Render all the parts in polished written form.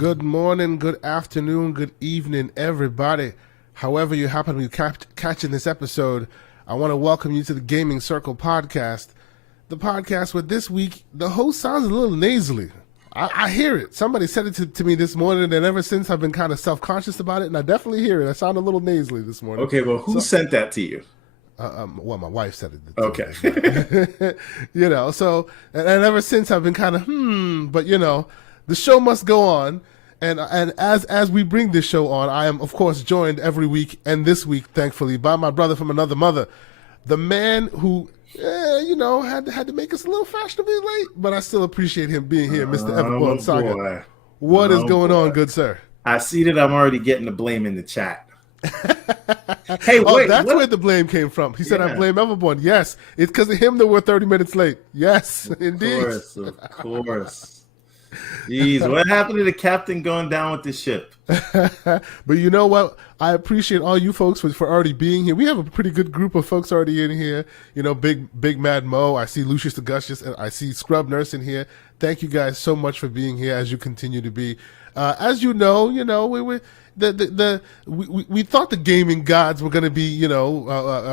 Good morning, good afternoon, good evening, everybody. However you happen to be catching this episode, I want to welcome you to the Gaming Circle podcast. The podcast where this week, the host sounds a little nasally. I hear it. Somebody said it to me this morning, and ever since I've been kind of self-conscious about it, and I definitely hear it. I sound a little nasally this morning. Okay, well, who sent that to you? Well, my wife said it. Okay. So, and ever since I've been kind of, but the show must go on. And as we bring this show on, I am, of course, joined every week, and this week, thankfully, by my brother from another mother, the man who, had to make us a little fashionably late, but I still appreciate him being here, Mr. Everborn Saga. Boy. What is going on, good sir? I see that I'm already getting the blame in the chat. Hey, wait, that's where the blame came from. He said, I blame Everborn. Yes, it's because of him that we're 30 minutes late. Yes, indeed. Of course. Jeez, what happened to the captain going down with the ship? But you know what? I appreciate all you folks for already being here. We have a pretty good group of folks already in here. Big Mad Mo. I see Lucius Augustus, and I see Scrub Nurse in here. Thank you guys so much for being here, as you continue to be. As we thought the gaming gods were going to be,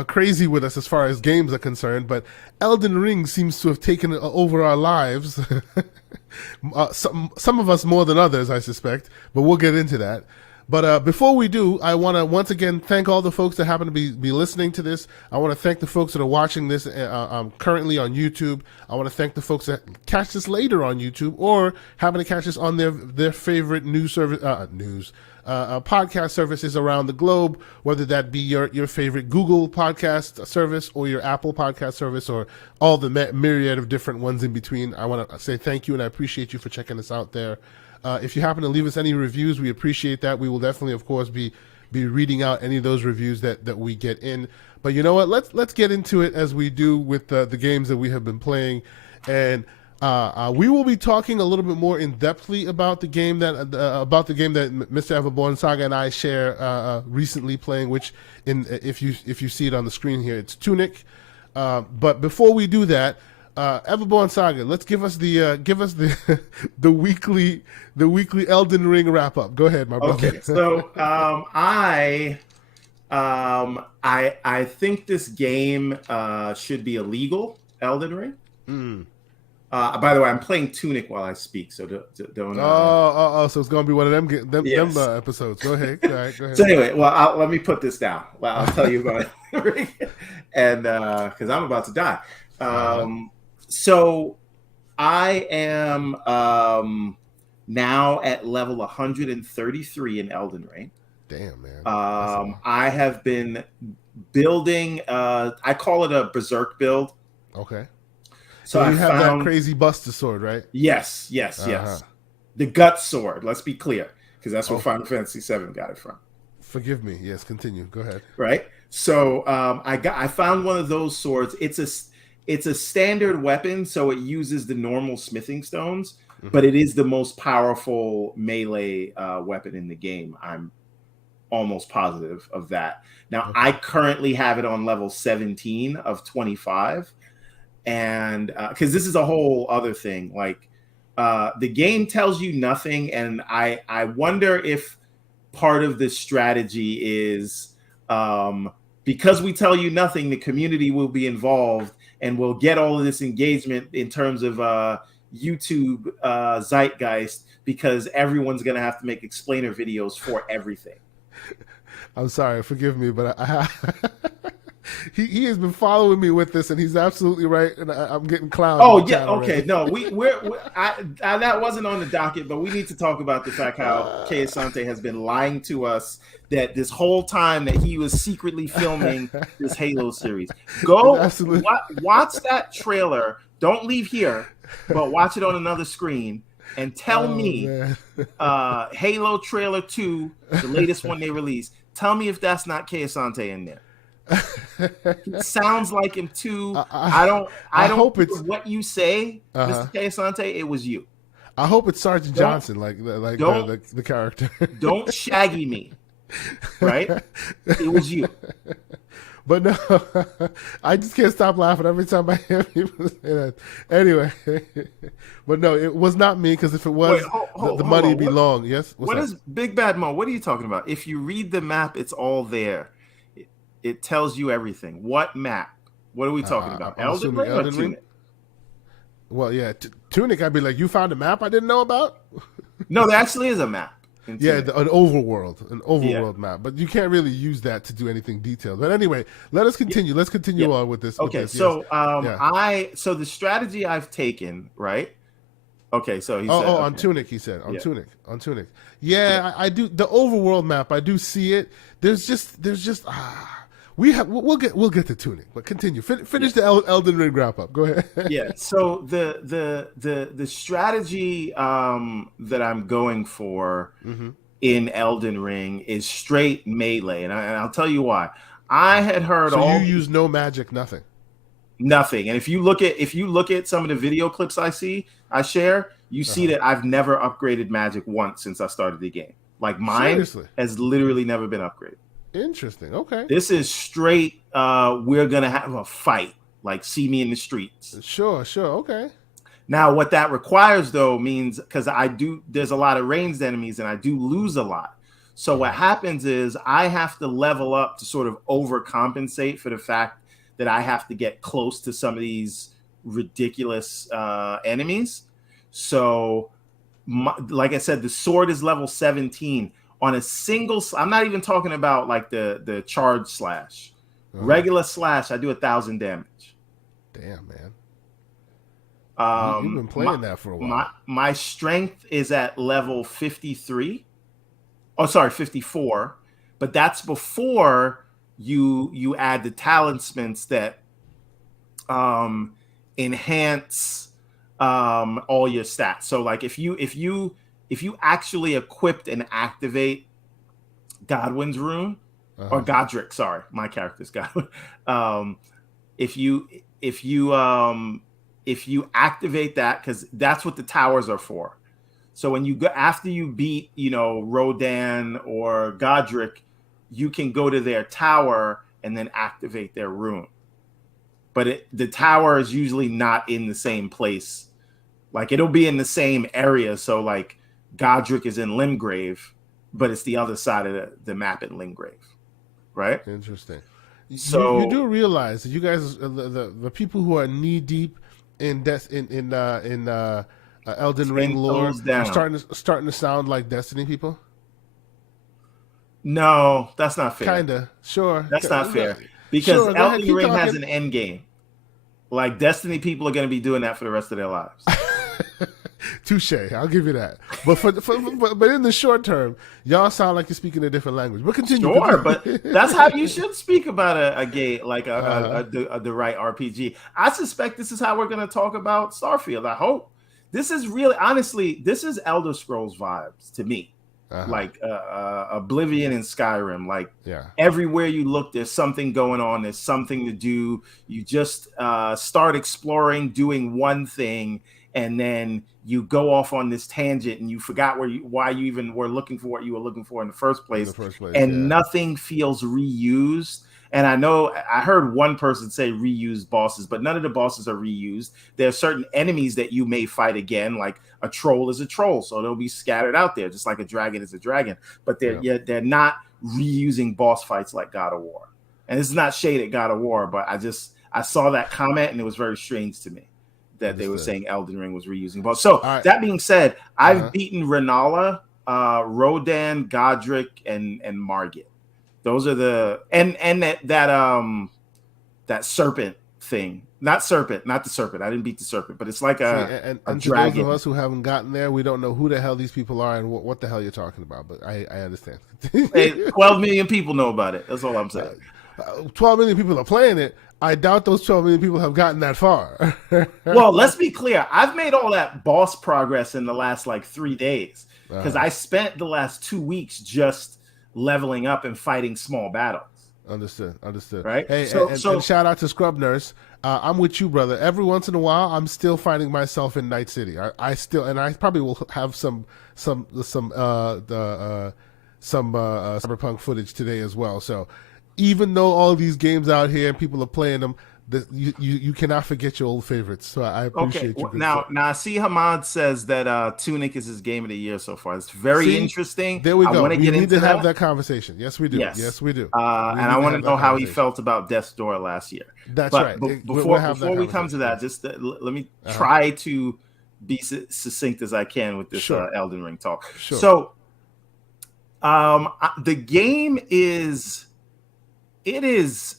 crazy with us as far as games are concerned, but Elden Ring seems to have taken over our lives. Some of us more than others, I suspect, but we'll get into that. But before we do, I want to once again thank all the folks that happen to be listening to this. I want to thank the folks that are watching this currently on YouTube. I want to thank the folks that catch this later on YouTube or happen to catch this on their favorite podcast services around the globe, whether that be your favorite Google podcast service or your Apple podcast service or all the myriad of different ones in between. I want to say thank you, and I appreciate you for checking us out there. If you happen to leave us any reviews, we appreciate that. We will definitely, of course, be reading out any of those reviews that we get in. But you know what? Let's get into it as we do with the games that we have been playing, and we will be talking a little bit more in depthly about the game that Mr. Everborn Saga and I share recently playing, which if you see it on the screen here, it's Tunic. But before we do that, Everborn Saga, let's give us the the weekly Elden Ring wrap up. Go ahead, my brother. Okay, so I think this game should be illegal. Elden Ring. By the way, I'm playing Tunic while I speak, so don't. So it's gonna be one of them episodes. Go ahead. All right, go ahead. So anyway, let me put this down. Well, I'll tell you about it, and because I'm about to die. So I am now at level 133 in Elden Ring. Damn, man. I have been building. I call it a berserk build. Okay. So you have that crazy Buster sword, right? Yes. The gut sword. Let's be clear, because that's where Final Fantasy VII got it from. Forgive me. Yes, continue. Go ahead. Right. So I found one of those swords. It's a standard weapon, so it uses the normal smithing stones, but it is the most powerful melee weapon in the game. I'm almost positive of that. Now, I currently have it on level 17 of 25, and because this is a whole other thing. Like, the game tells you nothing, and I wonder if part of the strategy is because we tell you nothing, the community will be involved, and we'll get all of this engagement in terms of YouTube zeitgeist, because everyone's going to have to make explainer videos for everything. I'm sorry, forgive me, but he has been following me with this, and he's absolutely right, and I'm getting clowned. Oh yeah, okay, no, we're that wasn't on the docket, but we need to talk about the fact how Kei Asante has been lying to us that this whole time that he was secretly filming this Halo series. Go watch that trailer. Don't leave here, but watch it on another screen and tell me, Halo trailer 2, the latest one they released. Tell me if that's not Kei Asante in there. It sounds like him too. I don't hope it's what you say, Mr. Kei Asante. It was you. I hope it's Sergeant Johnson, like the character. Don't shaggy me, right? It was you. But no, I just can't stop laughing every time I hear people say that. Anyway, but no, it was not me, because if it Wait, was, the hold money on. would be long. Yes, what's What up? is Big Bad Mo? What are you talking about? If you read the map, it's all there. It tells you everything. What map? What are we talking about? I'm Elden assuming Ring or Elden Ring. Tunic? Well, yeah, Tunic. I'd be like, you found a map I didn't know about. No, there actually is a map in Yeah, Tunic. an Yeah. overworld map, but you can't really use that to do anything detailed. But anyway, let us continue. Let's Yeah. continue on with this. With Okay. this, yes, So yeah. so the strategy I've taken, right? Okay, so he said, Oh, on okay. Tunic, he said. Yeah. On Tunic. Yeah, I do the overworld map. I do see it. There's just we'll get to Tunic, but continue. Finish the Elden Ring wrap up. Go ahead. Yeah. So the strategy that I'm going for in Elden Ring is straight melee, and I'll tell you why. I had heard So all you use no magic, nothing. nothing, and if you look at some of the video clips I share, you see that I've never upgraded magic once since I started the game. Like mine Seriously? has literally never been upgraded. Interesting. Okay. This is straight. We're gonna have a fight. Like, see me in the streets. Sure. Okay. Now, what that requires, though, means because there's a lot of ranged enemies and I do lose a lot. So what happens is I have to level up to sort of overcompensate for the fact that I have to get close to some of these ridiculous enemies. So, like I said, the sword is level 17 on a single. I'm not even talking about like the charge slash, regular slash. I do 1,000 damage. Damn, man. You've Um, been playing that for a while. my strength is at level 53. Oh, sorry, 54. But that's before you add the talismans that enhance all your stats. So like if you actually equipped and activate Godwin's rune or Godric, sorry, my character's Godwin. If you activate that, because that's what the towers are for. So when you go after you beat, Rodan or Godric, you can go to their tower and then activate their rune. But the tower is usually not in the same place. Like it'll be in the same area. So like Godric is in Limgrave, but it's the other side of the map in Limgrave, right? Interesting. So you do realize that you guys, the people who are knee deep in Elden Ring lore, are starting to sound like Destiny people. No, that's not fair. Kinda, sure. That's not fair because sure, Elden Ring has an end game. Like Destiny people are going to be doing that for the rest of their lives. Touche. I'll give you that. But but in the short term, y'all sound like you're speaking a different language. But continue. Sure, but that's how you should speak about a game, like the right RPG. I suspect this is how we're going to talk about Starfield. I hope this is really, honestly, this is Elder Scrolls vibes to me. Like Oblivion and Skyrim. Like everywhere you look, there's something going on. There's something to do. You just start exploring, doing one thing, and then you go off on this tangent, and you forgot why you even were looking for what you were looking for in the first place. Nothing feels reused. And I heard one person say reused bosses, but none of the bosses are reused. There are certain enemies that you may fight again, like a troll is a troll, so they'll be scattered out there, just like a dragon is a dragon. But they're not reusing boss fights like God of War. And this is not shade at God of War, but I saw that comment and it was very strange to me that they were saying Elden Ring was reusing boss. So that being said, I've beaten Renala, Rodan, Godric, and Margit. Those are that serpent thing. Not the serpent. I didn't beat the serpent, but it's like a and dragon. To those of us who haven't gotten there, we don't know who the hell these people are and what the hell you're talking about. But I understand. Hey, 12 million people know about it. That's all I'm saying. 12 million people are playing it. I doubt those 12 million people have gotten that far. Well, let's be clear. I've made all that boss progress in the last like 3 days because I spent the last 2 weeks just leveling up and fighting small battles. Understood. Right. Hey, and shout out to Scrub Nurse. I'm with you, brother. Every once in a while, I'm still finding myself in Night City. I probably will have some cyberpunk footage today as well. So even though all these games out here and people are playing them, you cannot forget your old favorites. So I appreciate you. Now I see Hamad says that Tunic is his game of the year so far. It's very interesting. There we go. I We need to have that conversation. Yes, we do. Yes, we do. And I want to know how he felt about Death's Door last year. That's right. Before we come to that, just let me try to be succinct as I can with this Elden Ring talk. Sure. So, the game is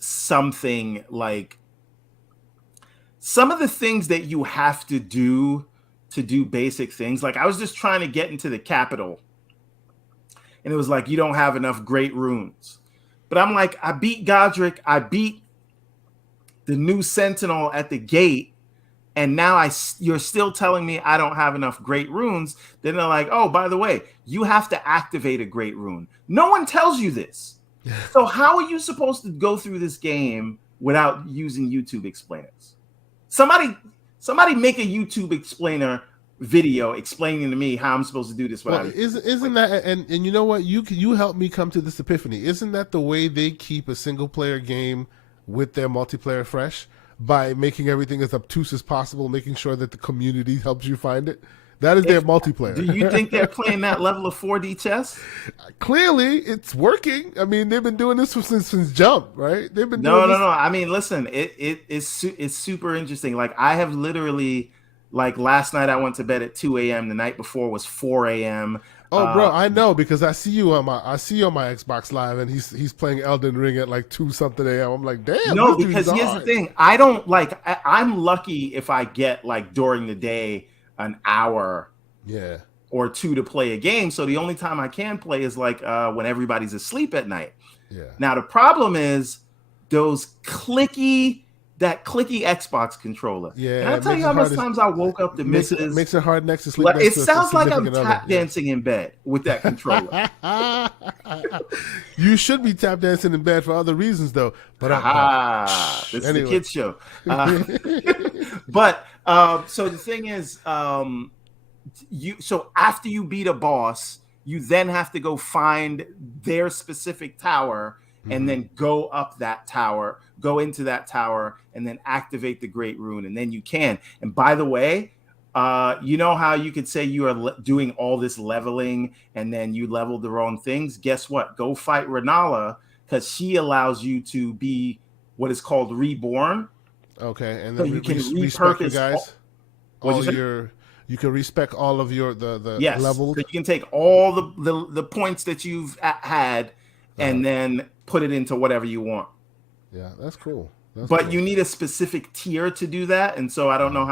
something like. Some of the things that you have to do basic things, like I was just trying to get into the capital, and it was like, you don't have enough great runes. But I'm like, I beat Godric, I beat the new Sentinel at the gate, and now you're still telling me I don't have enough great runes. Then they're like, oh, by the way, you have to activate a great rune. No one tells you this. So how are you supposed to go through this game without using YouTube explainers? Somebody make a YouTube explainer video explaining to me how I'm supposed to do this. Isn't that, and you know what, you helped me come to this epiphany. Isn't that the way they keep a single player game with their multiplayer fresh? By making everything as obtuse as possible, making sure that the community helps you find it. That is their multiplayer. Do you think they're playing that level of 4D chess? Clearly, it's working. I mean, they've been doing this since Jump, right? They've been no. I mean, listen, it's super interesting. Like, I have literally, like, last night I went to bed at 2 a.m. The night before was 4 a.m. Oh, bro, I know, because I see you on my Xbox Live, and he's playing Elden Ring at like 2 something a.m. I'm like, damn. No, because here's the thing. I don't like. I'm lucky if I get, like, during the day an hour or two to play a game. So the only time I can play is like when everybody's asleep at night. Yeah. Now the problem is those clicky Xbox controller. Yeah. And I'll tell you how much times I woke up to misses. Makes it hard next to sleep. It sounds like I'm tap dancing in bed with that controller. You should be tap dancing in bed for other reasons, though. But this is the kids show. But so the thing is, so after you beat a boss, you then have to go find their specific tower. And then go up that tower, go into that tower, and then activate the Great Rune, and then you can. And by the way, you know how you could say you are doing all this leveling, and then you leveled the wrong things? Guess what? Go fight Renala, because she allows you to be what is called reborn. Okay, and then so you can repurpose guys. You can respec all of your the levels. So you can take all the points that you've had, and then put it into whatever you want. Yeah, that's cool. But you need a specific tier to do that, and so I don't know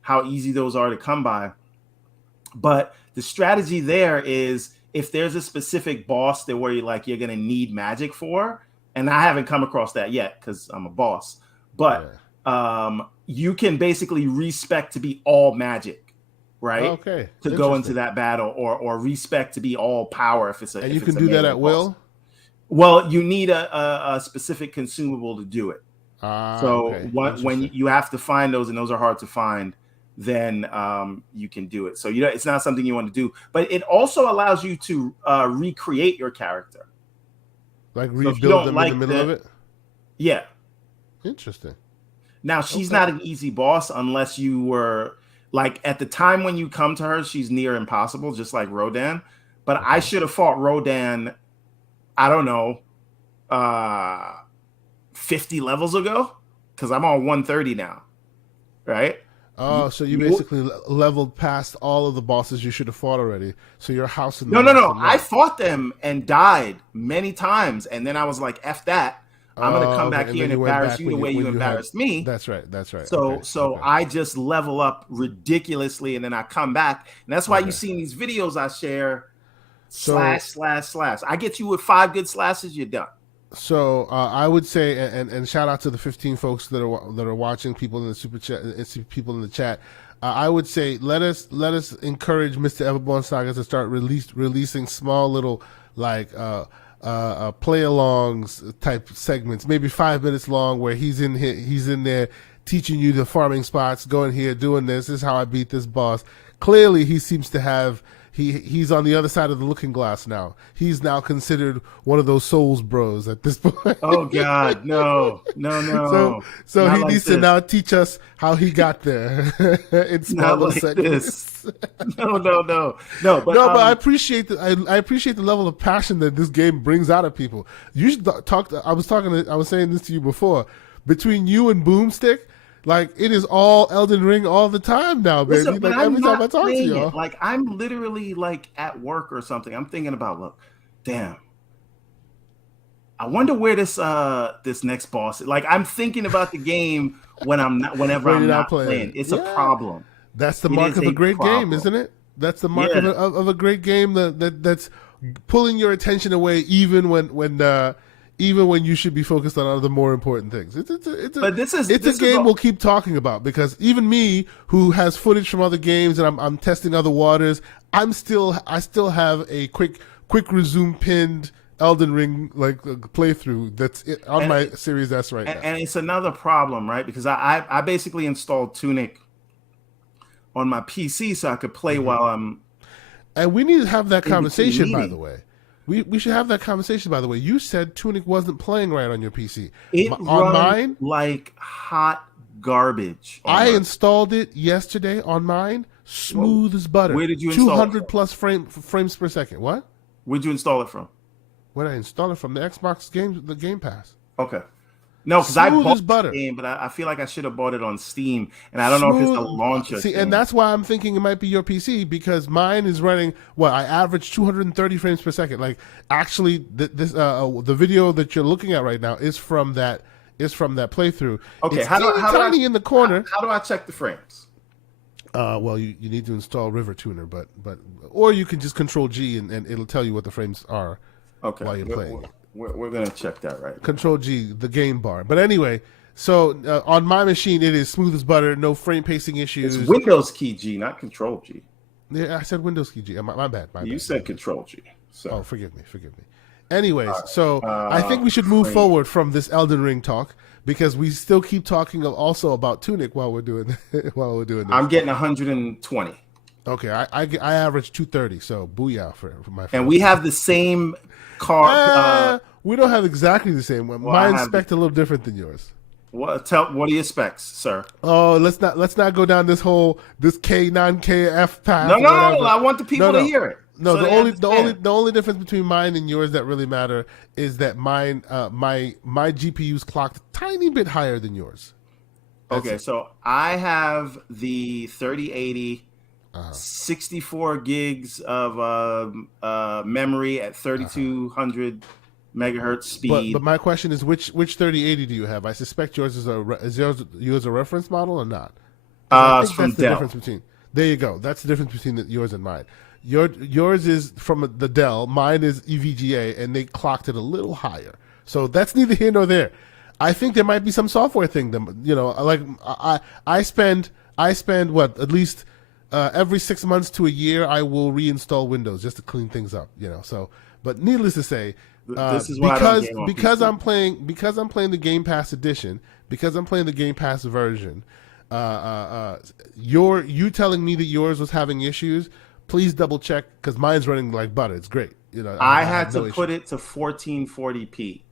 how easy those are to come by. But the strategy there is, if there's a specific boss that where you're going to need magic for, and I haven't come across that yet because I'm a boss, but you can basically respec to be all magic, right? Okay. To go into that battle, or respec to be all power if it's a. And you can do that at will. Well, you need a specific consumable to do it. When you have to find those, and those are hard to find, then you can do it. So it's not something you want to do, but it also allows you to recreate your character, like rebuild them in the middle of it. Yeah, interesting. Now she's not an easy boss unless you were like at the time when you come to her, she's near impossible, just like Rodan. But I should have fought Rodan, I don't know, 50 levels ago, because I'm on 130 now, right? Oh, so you basically leveled past all of the bosses you should have fought already. So your house in No. I fought them and died many times, and then I was like, "F that! I'm going to come back here and embarrass you the way you embarrassed me." That's right. So I just level up ridiculously, and then I come back, and that's why you see in these videos I share. Slash. I get you with 5 good slashes, you're done. So I would say, and shout out to the 15 folks that are watching, people in the super chat, people in the chat. I would say let us encourage Mr. Everborn Saga to start releasing small little like play-alongs type segments, maybe 5 minutes long, where he's in there teaching you the farming spots, going here, doing this. This is how I beat this boss. Clearly, he seems to have he's on the other side of the looking glass now. He's now considered one of those Souls bros at this point. Oh God, no. So Not he like needs to this. now teach us how he got there in Not smaller like segments. this. No. But No, but I appreciate I appreciate the level of passion that this game brings out of people. You should talk. I was saying this to you before. Between you and Boomstick, like it is all Elden Ring all the time now, baby. listen, but Like I'm every time not I talk to playing y'all, it. Like I'm literally like at work or something. I'm thinking about, look, damn. I wonder where this next boss is. Like I'm thinking about the game whenever when I'm you're not playing. It's a problem. That's the It mark is of a a great problem. game, isn't it? That's the mark Yeah. of a great game that's pulling your attention away, even when you should be focused on other more important things. But this is a game we'll keep talking about, because even me, who has footage from other games and I'm testing other waters, I still have a quick resume pinned Elden Ring like playthrough that's on my Series S right now. And it's another problem, right? Because I basically installed Tunic on my PC so I could play while I'm. And we need to have that in conversation, between by meetings. the way. We should have that conversation, by the way. You said Tunic wasn't playing right on your PC. It on runs mine, like hot garbage. on I mine. installed it yesterday on mine, smooth as butter. Where did you install it 200 from? plus frames per second. What? Where'd you install it from? Where did I install it from? The Xbox the Game Pass. Okay. No, because I Smooth bought as butter. the game, but I feel like I should have bought it on Steam, and I don't know if it's the launcher. See, thing. and that's why I'm thinking it might be your PC, because mine is running I average 230 frames per second. Like actually, the video that you're looking at right now is from that playthrough. Okay, it's how do tiny I in the corner. How do I check the frames? Well, you need to install River Tuner, but or you can just Control G and it'll tell you what the frames are Okay, while you're playing. We're gonna check that right now. Control G, the game bar. But anyway, so on my machine, it is smooth as butter, no frame pacing issues. It's Windows key G, not Control G. Yeah, I said Windows key G. My bad. You said Control G. So Oh, forgive me. Anyways, so I think we should move forward from this Elden Ring talk, because we still keep talking also about Tunic while we're doing this. I'm getting 120, Okay, I average 230, so booyah for my friend. and we have the same car. We don't have exactly the same one. Well, I Mine's have spec'd a little different than yours. What are your specs, sir? Oh, let's not go down this K non-KF path. No. or whatever. I want the people to hear it. No, so the they understand. only difference between mine and yours that really matter is that mine my GPU's clocked a tiny bit higher than yours. Okay, so I have the 3080, 64 gigs of memory at 3200 megahertz speed. But my question is, which 3080 do you have? I suspect yours is yours a reference model or not? I It's think from that's the Dell. difference between. There you go. That's the difference between yours and mine. Yours is from the Dell. Mine is EVGA, and they clocked it a little higher. So that's neither here nor there. I think there might be some software thing that, like I spend what, at least every 6 months to a year I will reinstall Windows just to clean things up. So but needless to say, This is why I don't game on because PC. I'm playing the Game Pass edition, because I'm playing the Game Pass version. You telling me that yours was having issues? Please double check, because mine's running like butter. It's great. I had to put it to 1440p.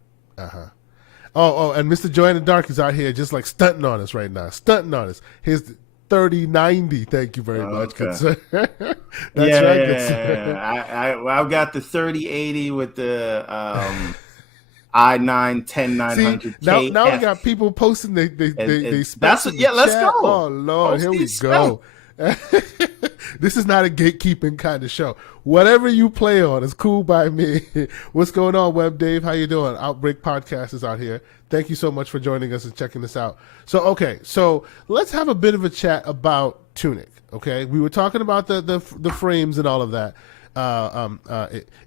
Oh, and Mr. Joy in the Dark is out here just like stunting on us right now. Stunting on us. His 3090. Thank you very much, good sir. That's right, good sir. I've got the 3080 with the i9 10900K. Now we got people posting they that's specs in yeah. the Let's chat. go. Oh Lord, Post here we these go. This is not a gatekeeping kind of show. Whatever you play on is cool by me. What's going on, Web Dave? How you doing? Outbreak Podcast is out here. Thank you so much for joining us and checking this out. So let's have a bit of a chat about Tunic. Okay, we were talking about the frames and all of that.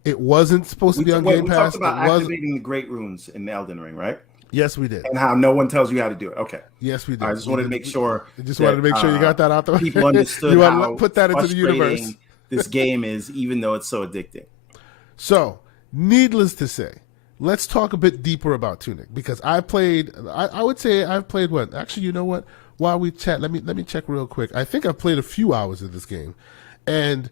It wasn't supposed to be on Game We Pass. talked about It was. activating the Great Runes in Elden Ring, right? Yes, we did. And how no one tells you how to do it. Okay. Yes, we did. I just wanted to make sure. Wanted to make sure you got that out the way. People understood you how put that into the universe. frustrating this game is, even though it's so addicting. So, needless to say, let's talk a bit deeper about Tunic, because I would say I've played what? Actually, you know what? While we chat, let me check real quick. I think I've played a few hours of this game, and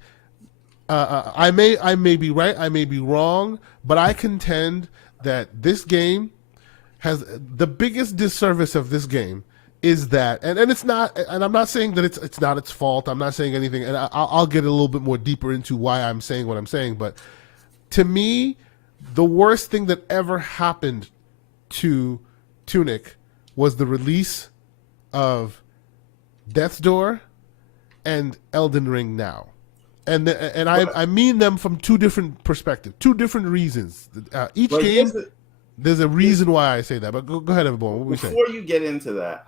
I may be right, I may be wrong, but I contend that this game has the biggest disservice of this game is that, and it's not, and I'm not saying that it's not its fault. I'm not saying anything, and I'll get a little bit more deeper into why I'm saying what I'm saying. But to me, the worst thing that ever happened to Tunic was the release of Death's Door and Elden Ring now. And I mean them from two different perspectives, two different reasons. Each game, there's a reason why I say that. But go ahead, Everborn. What we say? Before you get into that,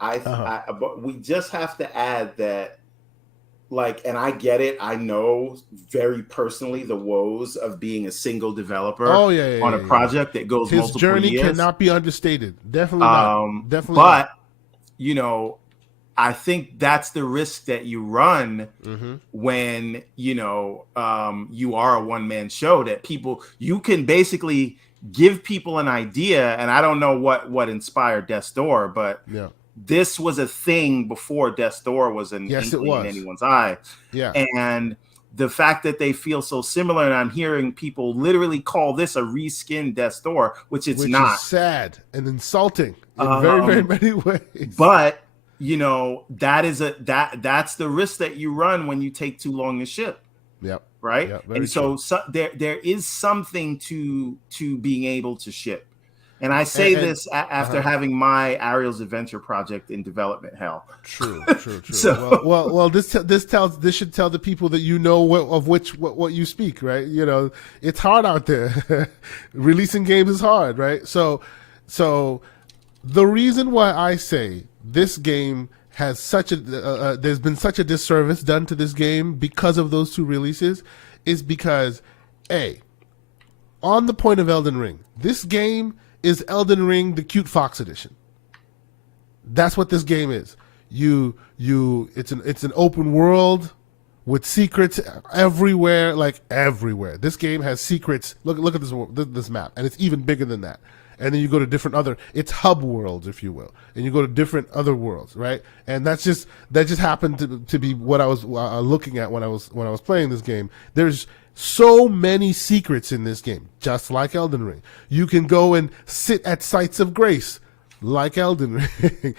but we just have to add that, like, and I get it. I know very personally the woes of being a single developer on a project that goes His multiple journey years. Cannot be understated. Definitely not. Definitely but, not. You know, I think that's the risk that you run when, you know, you are a one-man show, that you can basically give people an idea. And I don't know what inspired Death's Door, but this was a thing before Death's Door was an inkling in anyone's eye. Yeah. And the fact that they feel so similar, and I'm hearing people literally call this a reskinned Death's Door, which not. Is sad and insulting in very, very many ways. But you know, that's the risk that you run when you take too long to ship. Yep. Right. Yep, and so there is something to being able to ship. And I say this after having my Ariel's Adventure project in development hell. True. So, well, this should tell the people that you know what you speak, right? You know, it's hard out there. Releasing games is hard, right? So the reason why I say this game has there's been such a disservice done to this game because of those two releases is because, on the point of Elden Ring, this game is Elden Ring, the Cute Fox edition. That's what this game is. It's an open world with secrets everywhere, like everywhere. This game has secrets. Look at this map, and it's even bigger than that. And then you go to it's hub worlds, if you will, and you go to different other worlds, right? And that just happened to be what I was looking at when I was playing this game. There's so many secrets in this game, just like Elden Ring. You can go and sit at sites of grace, like Elden Ring.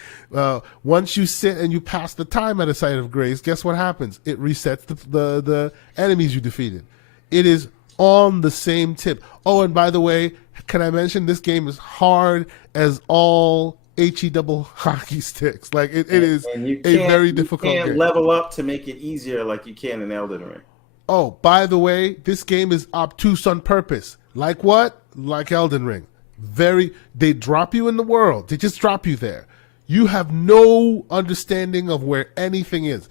Once you sit and you pass the time at a site of grace, guess what happens? It resets the enemies you defeated. It is on the same tip. Oh, and by the way, can I mention this game is hard as all HE double hockey sticks. Like it is a very difficult game. You can't level up to make it easier like you can in Elden Ring. Oh, by the way, this game is obtuse on purpose. Like what? Like Elden Ring. They drop you in the world. They just drop you there. You have no understanding of where anything is.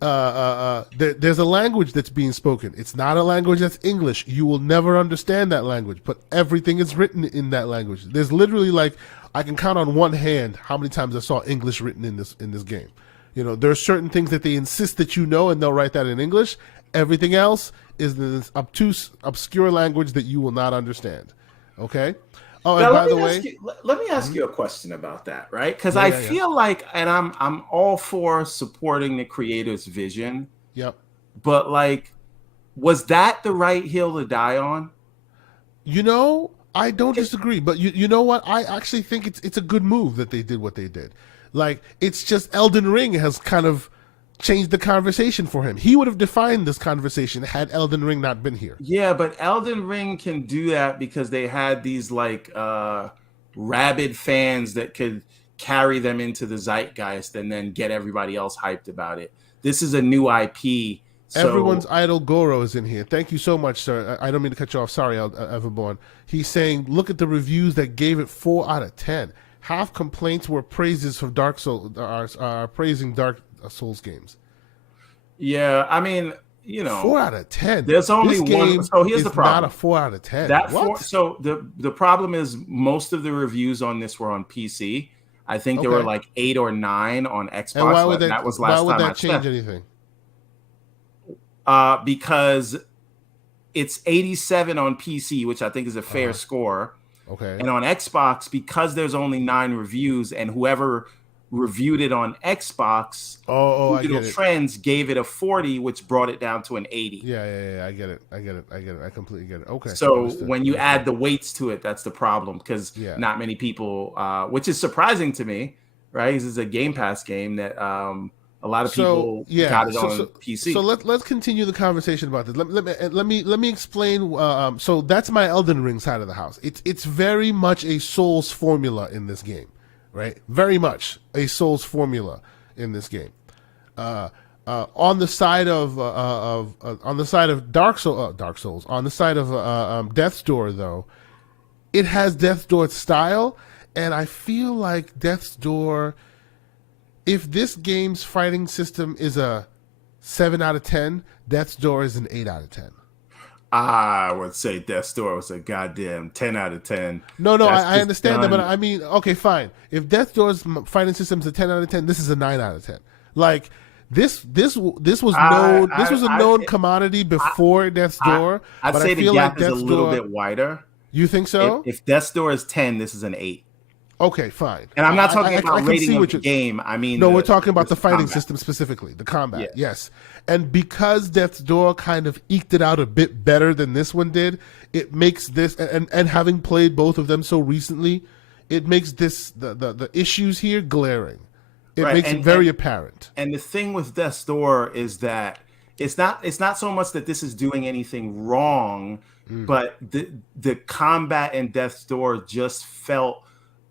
There's a language that's being spoken. It's not a language that's English. You will never understand that language, but everything is written in that language. There's literally, like, I can count on one hand how many times I saw English written in this game. You know, there are certain things that they insist that you know, and they'll write that in English. Everything else is this obtuse, obscure language that you will not understand. Okay? Oh, now, and by the way, let me ask you a question about that, right? Because I feel like, and I'm all for supporting the creator's vision. Yep. But like, was that the right hill to die on? You know, I don't disagree, but you know what? I actually think it's a good move that they did what they did. Like, it's just Elden Ring has kind of changed the conversation for him. He would have defined this conversation had Elden Ring not been here. Yeah, but Elden Ring can do that because they had these like rabid fans that could carry them into the zeitgeist and then get everybody else hyped about it. This is a new IP. So... Everyone's idol Goro is in here. Thank you so much, sir. I don't mean to cut you off. Sorry, Everborn. He's saying, look at the reviews that gave it 4 out of 10. Half complaints were praises from Dark Souls are praising Dark Souls games. Yeah, I mean, you know, 4 out of 10. There's only one. So here's the problem. Not a 4 out of 10. So the problem is most of the reviews on this were on PC. I think there were like 8 or 9 on Xbox. And why would that was last time I checked. Why would that change anything? Because it's 87 on PC, which I think is a fair score. Okay. And on Xbox, because there's only 9 reviews, and whoever reviewed it on Xbox. I Digital get it. Trends gave it a 40, which brought it down to an 80. Yeah. I get it. I completely get it. Okay. So Understood. when you add the weights to it, that's the problem, because not many people, which is surprising to me, right? This is a Game Pass game that a lot of people got it on PC. So let's continue the conversation about this. Let me explain. So that's my Elden Ring side of the house. It's very much a Souls formula in this game, right? Very much a Souls formula in this game. On the side of Dark Souls, on the side of Death's Door, though, it has Death's Door's style, and I feel like Death's Door, if this game's fighting system is a 7 out of 10, Death's Door is an 8 out of 10. I would say Death's Door was a goddamn 10 out of 10. No, I understand that, but I mean, okay, fine. If Death's Door's fighting system is a 10 out of 10, this is a 9 out of 10. Like, this was a known commodity before Death's Door. I'd say the gap is a little bit wider. You think so? If Death's Door is 10, this is an 8. Okay, fine. And I'm not talking about rating of the game. I mean, we're talking about the fighting system specifically, the combat. Yes. And because Death's Door kind of eked it out a bit better than this one did, it makes this, and having played both of them so recently, it makes this the issues here glaring. It makes it very apparent. And the thing with Death's Door is that it's not so much that this is doing anything wrong, but the combat in Death's Door just felt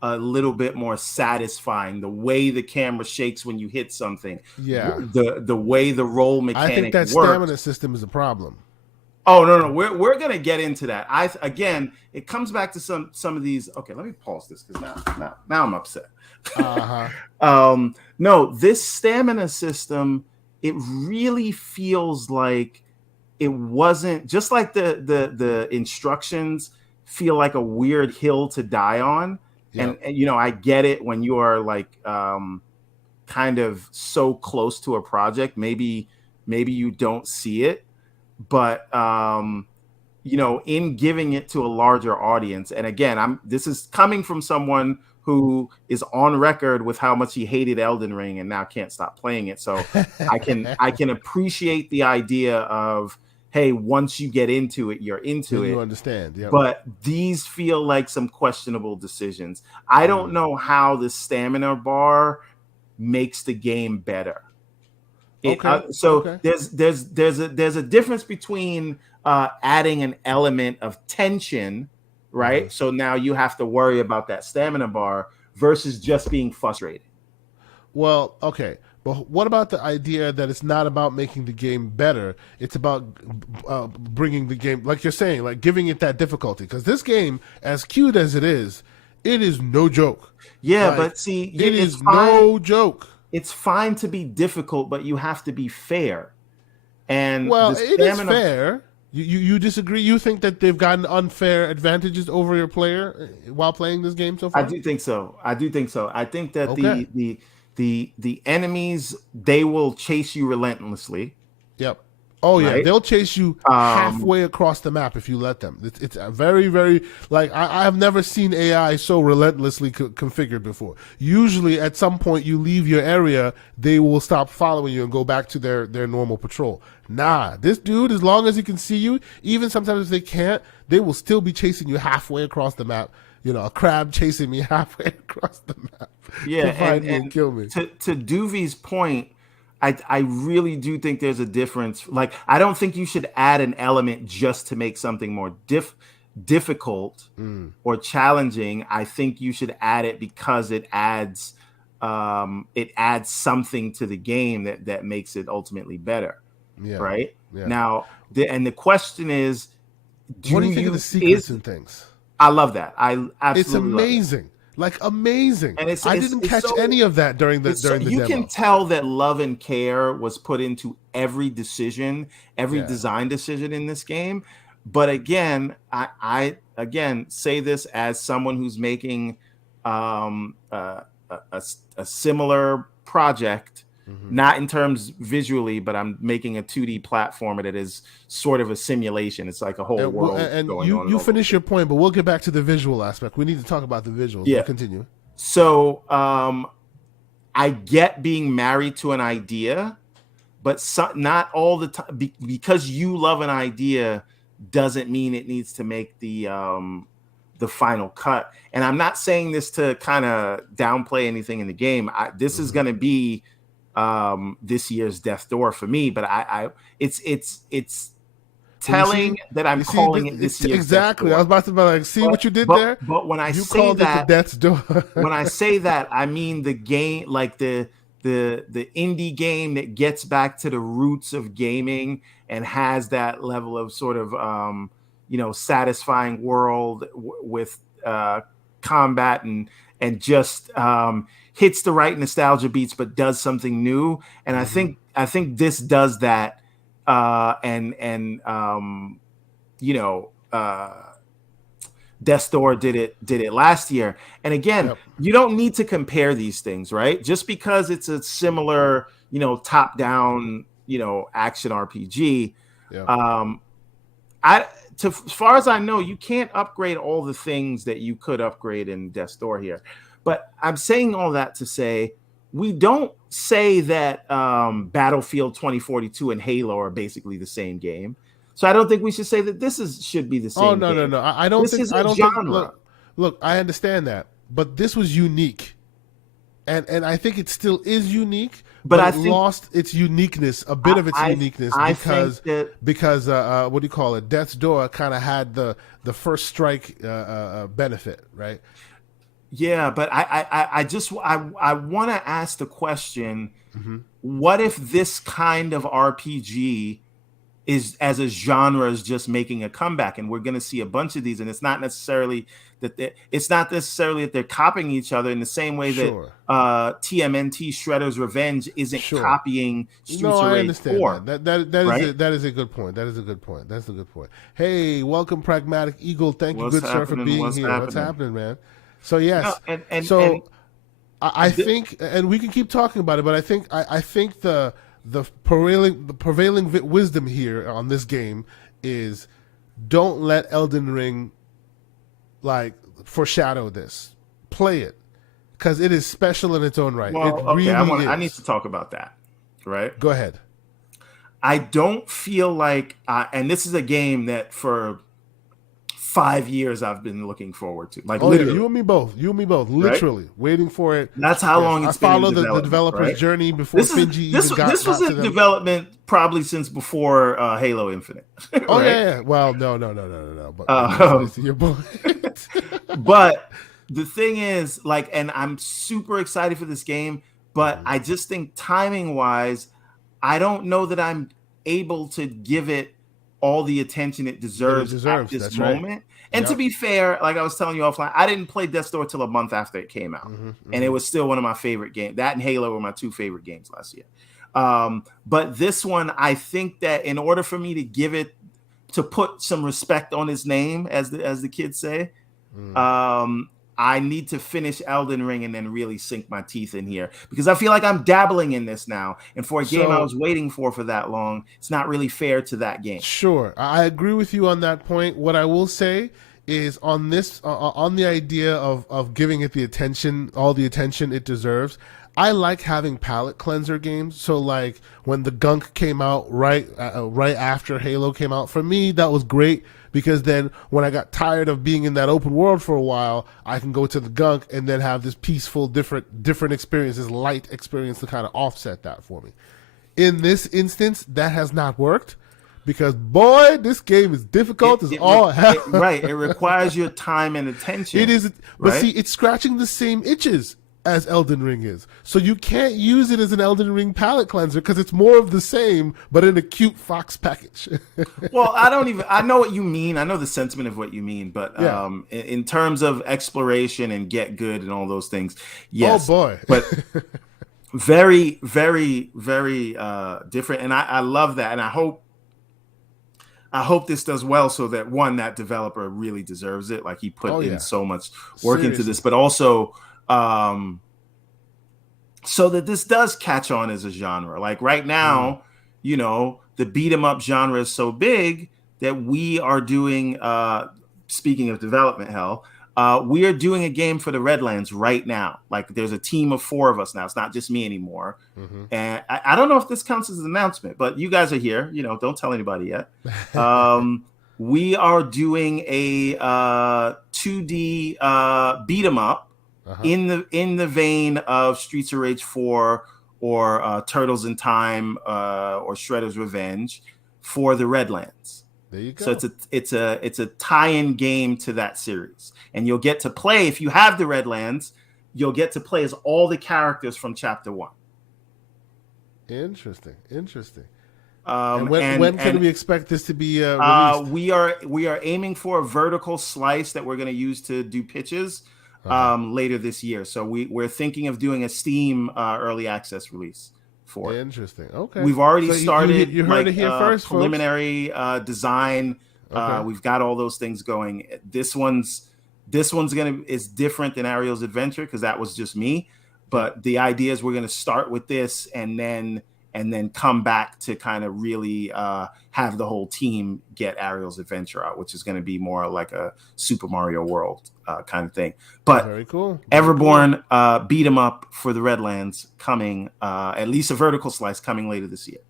a little bit more satisfying. The way the camera shakes when you hit something. Yeah. The way the roll mechanic works. I think that stamina system is a problem. Oh, no. We're going to get into that. Again, it comes back to some of these. Okay, let me pause this, because now I'm upset. No, this stamina system, it really feels like it wasn't, just like the instructions feel like a weird hill to die on. Yep. And you know, I get it when you are like kind of so close to a project, maybe you don't see it, but you know, in giving it to a larger audience, and again, this is coming from someone who is on record with how much he hated Elden Ring and now can't stop playing it. So I can appreciate the idea of, hey, once you get into it, you're into it. You understand. Yep. But these feel like some questionable decisions. I don't know how the stamina bar makes the game better. There's a difference between adding an element of tension, right? Mm-hmm. So now you have to worry about that stamina bar, versus just being frustrated. Well, okay. But what about the idea that it's not about making the game better? It's about bringing the game, like you're saying, like giving it that difficulty. Because this game, as cute as it is no joke. Yeah, like, but see, it is no joke. It's fine to be difficult, but you have to be fair. And well, it is fair. You disagree? You think that they've gotten unfair advantages over your player while playing this game so far? I do think so. I think that the enemies, they will chase you relentlessly. Yep. Oh yeah, right? They'll chase you halfway across the map if you let them. It's a very, very, like, I have never seen AI so relentlessly configured before. Usually at some point you leave your area, they will stop following you and go back to their normal patrol. Nah, this dude, as long as he can see you, even sometimes if they can't, they will still be chasing you halfway across the map. You know, a crab chasing me halfway across the map to find me and kill me. To Duvie's point, I really do think there's a difference. Like, I don't think you should add an element just to make something more difficult or challenging. I think you should add it because it adds something to the game that makes it ultimately better. Yeah. Right? Yeah. Now, the question is, what do you think of the secrets and things? I love that. I absolutely It's amazing. Love it. Like, amazing. And I didn't catch any of that during the demo. You can tell that love and care was put into every decision, every design decision in this game. But again, I again say this as someone who's making a similar project. Mm-hmm. Not in terms visually, but I'm making a 2D platformer that is sort of a simulation. It's like a whole world going on. You finish your point, but we'll get back to the visual aspect. We need to talk about the visuals. Yeah, continue. So I get being married to an idea, but not all the time, because you love an idea doesn't mean it needs to make the final cut. And I'm not saying this to kind of downplay anything in the game. This is going to be this year's Death's Door for me, but it's telling that I'm calling it this year's exactly. I was about to be like, see what you did there. But when I you say called that, it the Death's Door. when I say that, I mean the game, like the indie game that gets back to the roots of gaming and has that level of sort of satisfying world with combat and just hits the right nostalgia beats, but does something new. And I think this does that. Death's Door did it last year. And again, you don't need to compare these things, right? Just because it's a similar, top down, action RPG. As far as I know, you can't upgrade all the things that you could upgrade in Death's Door here. But I'm saying all that to say, we don't say that Battlefield 2042 and Halo are basically the same game. So I don't think we should say that should be the same. Oh no, game. no. I don't think. I don't genre. think. Look, I understand that, but this was unique, and I think it still is unique. But I think lost its uniqueness, a bit of its uniqueness, because what do you call it? Death's Door kind of had the first strike benefit, right? Yeah, but I want to ask the question: what if this kind of RPG is, as a genre, is just making a comeback, and we're going to see a bunch of these, and it's not necessarily that they're copying each other in the same way that TMNT Shredder's Revenge isn't copying Streets of Rage 4. That is a good point. That's a good point. Hey, welcome, Pragmatic Eagle. Thank you, good sir, for being here. What's happening, man? So yes, I think, and we can keep talking about it, but I think the prevailing wisdom here on this game is don't let Elden Ring foreshadow this. Play it, because it is special in its own right. Well, I need to talk about that. Right? Go ahead. I don't feel like, and this is a game that for 5 years I've been looking forward to. Literally. You and me both. Literally waiting for it. That's how long it's been. I follow the developer's journey before Finji even got. This was in development probably since before Halo Infinite. Right? Oh yeah. Well, no. But your point. But the thing is, and I'm super excited for this game, but I just think timing wise, I don't know that I'm able to give it all the attention it deserves at this moment. Right. And to be fair, like I was telling you offline, I didn't play Death's Door till a month after it came out. And it was still one of my favorite games. That and Halo were my two favorite games last year. But this one, I think that in order for me to put some respect on his name, as the kids say, I need to finish Elden Ring and then really sink my teeth in here, because I feel like I'm dabbling in this now. And for a game I was waiting for that long, it's not really fair to that game. Sure. I agree with you on that point. What I will say is on this, on the idea of giving it all the attention it deserves, I like having palate cleanser games. So like when the Gunk came out right after Halo came out, for me, that was great. Because then when I got tired of being in that open world for a while, I can go to the Gunk and then have this peaceful, different experience, this light experience to kind of offset that for me. In this instance, that has not worked, because boy, this game is difficult as all hell. Right. It requires your time and attention. It is, but see, it's scratching the same itches as Elden Ring is. So you can't use it as an Elden Ring palate cleanser, because it's more of the same, but in a cute Fox package. Well, I know what you mean. I know the sentiment of what you mean, but in terms of exploration and get good and all those things, yes. Oh boy. But very, very, very different. And I love that. And I hope this does well, so that that developer really deserves it. Like he put in so much work into this, but also so that this does catch on as a genre. Like right now, the beat 'em up genre is so big that we are doing, speaking of development hell, We are doing a game for the Redlands right now. Like there's a team of 4 of us now. It's not just me anymore. And I don't know if this counts as an announcement, but you guys are here. Don't tell anybody yet. We are doing a 2D beat 'em up in the vein of Streets of Rage 4 or Turtles in Time or Shredder's Revenge for the Redlands. There you go. So it's a tie-in game to that series, and you'll get to play if you have the Redlands. You'll get to play as all the characters from Chapter 1. Interesting. And when can we expect this to be released? We are aiming for a vertical slice that we're going to use to do pitches later this year. So we're thinking of doing a Steam early access release for it. Interesting. Okay. We've already started. You heard it here first, preliminary design. Okay. We've got all those things going. This one's is different than Ariel's Adventure because that was just me. But the idea is we're going to start with this and then come back to kind of really have the whole team get Ariel's Adventure out, which is going to be more like a Super Mario World kind of thing. But very cool. Everborn beat 'em up for the Redlands coming, at least a vertical slice coming later this year.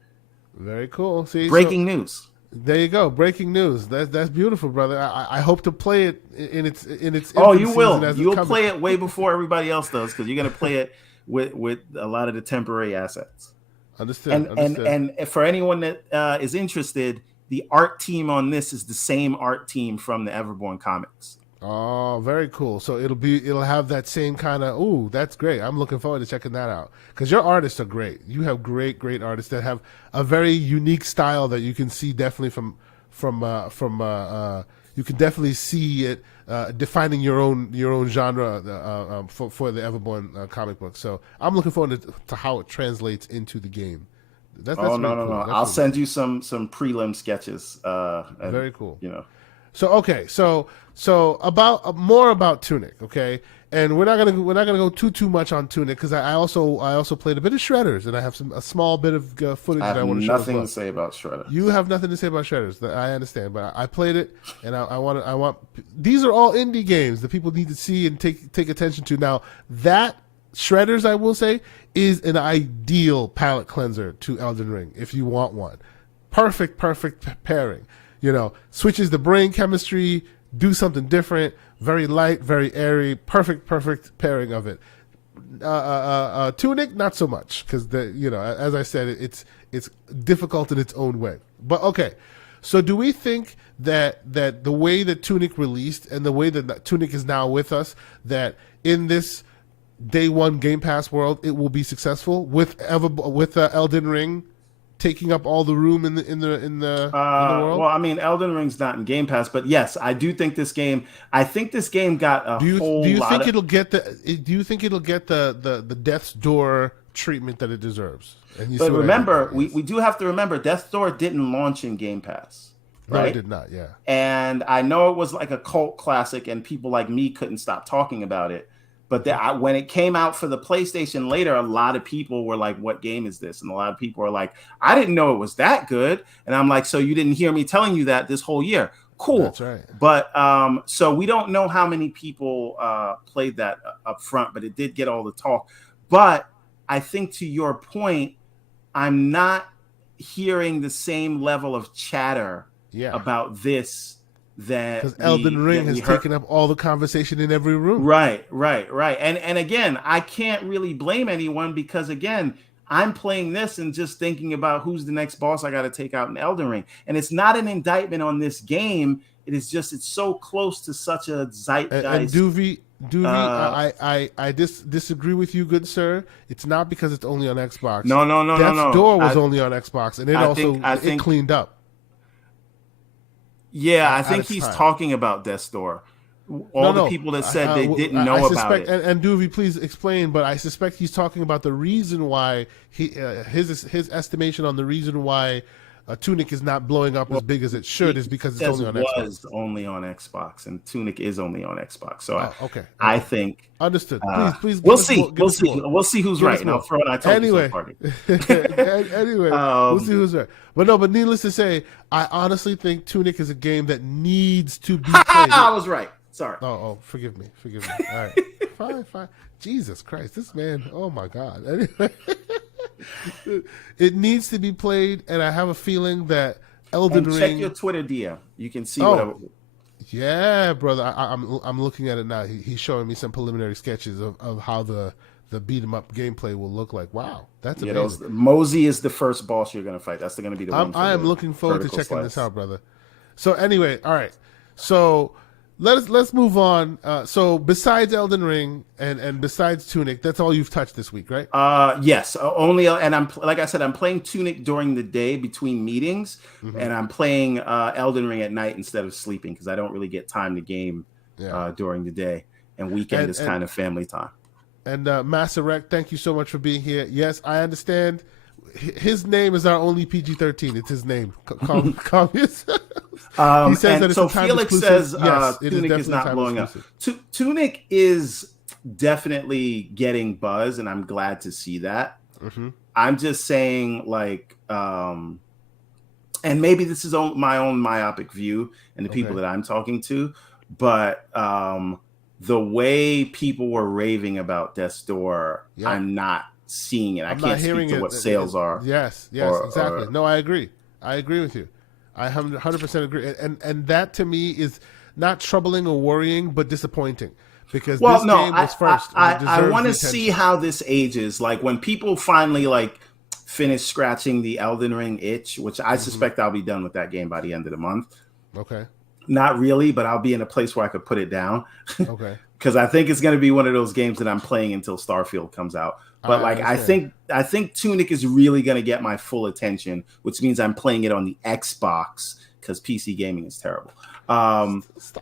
Very cool. See, breaking news. There you go. Breaking news. That's beautiful, brother. I hope to play it in its. Oh, you will. You'll play it way before everybody else does because you're going to play it with a lot of the temporary assets. Understood. And for anyone that is interested, the art team on this is the same art team from the Everborn comics. Oh, very cool. So it'll have that same kind of. Ooh, that's great. I'm looking forward to checking that out because your artists are great. You have great artists that have a very unique style that you can see definitely from. You can definitely see it defining your own genre for the Everborn comic book. So I'm looking forward to how it translates into the game. That's no. Cool. I'll send you some prelim sketches. Very cool. So okay, so about more about Tunic, okay, and we're not gonna go too much on Tunic because I also played a bit of Shredders and I have a small bit of footage that I want to show. Nothing to say about Shredders. You have nothing to say about Shredders. I understand, but I played it and I want. These are all indie games that people need to see and take attention to. Now that Shredders, I will say, is an ideal palate cleanser to Elden Ring if you want one. Perfect pairing. Switches the brain chemistry, do something different, very light, very airy, perfect pairing of it. Tunic, not so much, because as I said, it's difficult in its own way. But okay, so do we think that the way that Tunic released and the way that Tunic is now with us, that in this day one Game Pass world, it will be successful with Elden Ring taking up all the room in the world? Well, I mean, Elden Ring's not in Game Pass, but yes, I do think this game. I think this game got a whole lot. Do you think it'll get the Death's Door treatment that it deserves? But remember, we do have to remember, Death's Door didn't launch in Game Pass. Right? No, it did not. Yeah. And I know it was like a cult classic, and people like me couldn't stop talking about it. But when it came out for the PlayStation later, a lot of people were like, what game is this? And a lot of people were like, I didn't know it was that good. And I'm like, so you didn't hear me telling you that this whole year. Cool. That's right. But so we don't know how many people played that up front, but it did get all the talk. But I think to your point, I'm not hearing the same level of chatter about this. Because Elden Ring has taken up all the conversation in every room. Right. And again, I can't really blame anyone because again, I'm playing this and just thinking about who's the next boss I got to take out in Elden Ring. And it's not an indictment on this game. It is just it's so close to such a zeitgeist. And Doovie, I disagree with you, good sir. It's not because it's only on Xbox. No. Death's Door was only on Xbox, and it cleaned up. Yeah, I think he's talking about Death's Door. The people that said they didn't know about it. And Doovie, please explain. But I suspect he's talking about the reason why his estimation on the reason why Tunic is not blowing up as big as it should is because it's only on Xbox. It was only on Xbox, and Tunic is only on Xbox. So okay. I think understood. Please. We'll see. We'll see who's right. And I'll throw it. I told anyway, anyway, we'll see who's right. But needless to say, I honestly think Tunic is a game that needs to be played. I was right. Sorry. Forgive me. All right, fine. Jesus Christ, this man. Oh my God. Anyway, it needs to be played, and I have a feeling that Elden And Ring. check your Twitter DM. You can see Yeah, brother. I'm looking at it now. He's showing me some preliminary sketches of how the beat 'em up gameplay will look like. Wow, that's amazing. Mosey is the first boss you're going to fight. That's going to be the one. I am looking forward to checking this out, brother. So anyway, all right. So let's move on. So besides Elden Ring and besides Tunic, that's all you've touched this week, right? Yes, only. And I'm like I said, I'm playing Tunic during the day between meetings, and I'm playing Elden Ring at night instead of sleeping because I don't really get time to game during the day, and weekend is kind of family time. And Master Rec, thank you so much for being here. Yes, I understand. His name is our only PG-13. It's his name. Calm yourself. He says that it's so Felix exclusive. Says yes, Tunic is not blowing exclusive. Up. Tunic is definitely getting buzz, and I'm glad to see that. I'm just saying, like, and maybe this is my own myopic view and the people that I'm talking to, but the way people were raving about Death's Door, I'm not seeing it. I can't speak to what sales are. Yes, exactly. No, I agree. I agree with you. I 100% agree. And that to me is not troubling or worrying, but disappointing. Because this game was first. I want to see how this ages. Like when people finally like finish scratching the Elden Ring itch, which I suspect I'll be done with that game by the end of the month. Okay. Not really, but I'll be in a place where I could put it down. Okay. Because I think it's going to be one of those games that I'm playing until Starfield comes out. But I think Tunic is really going to get my full attention, which means I'm playing it on the Xbox because PC gaming is terrible.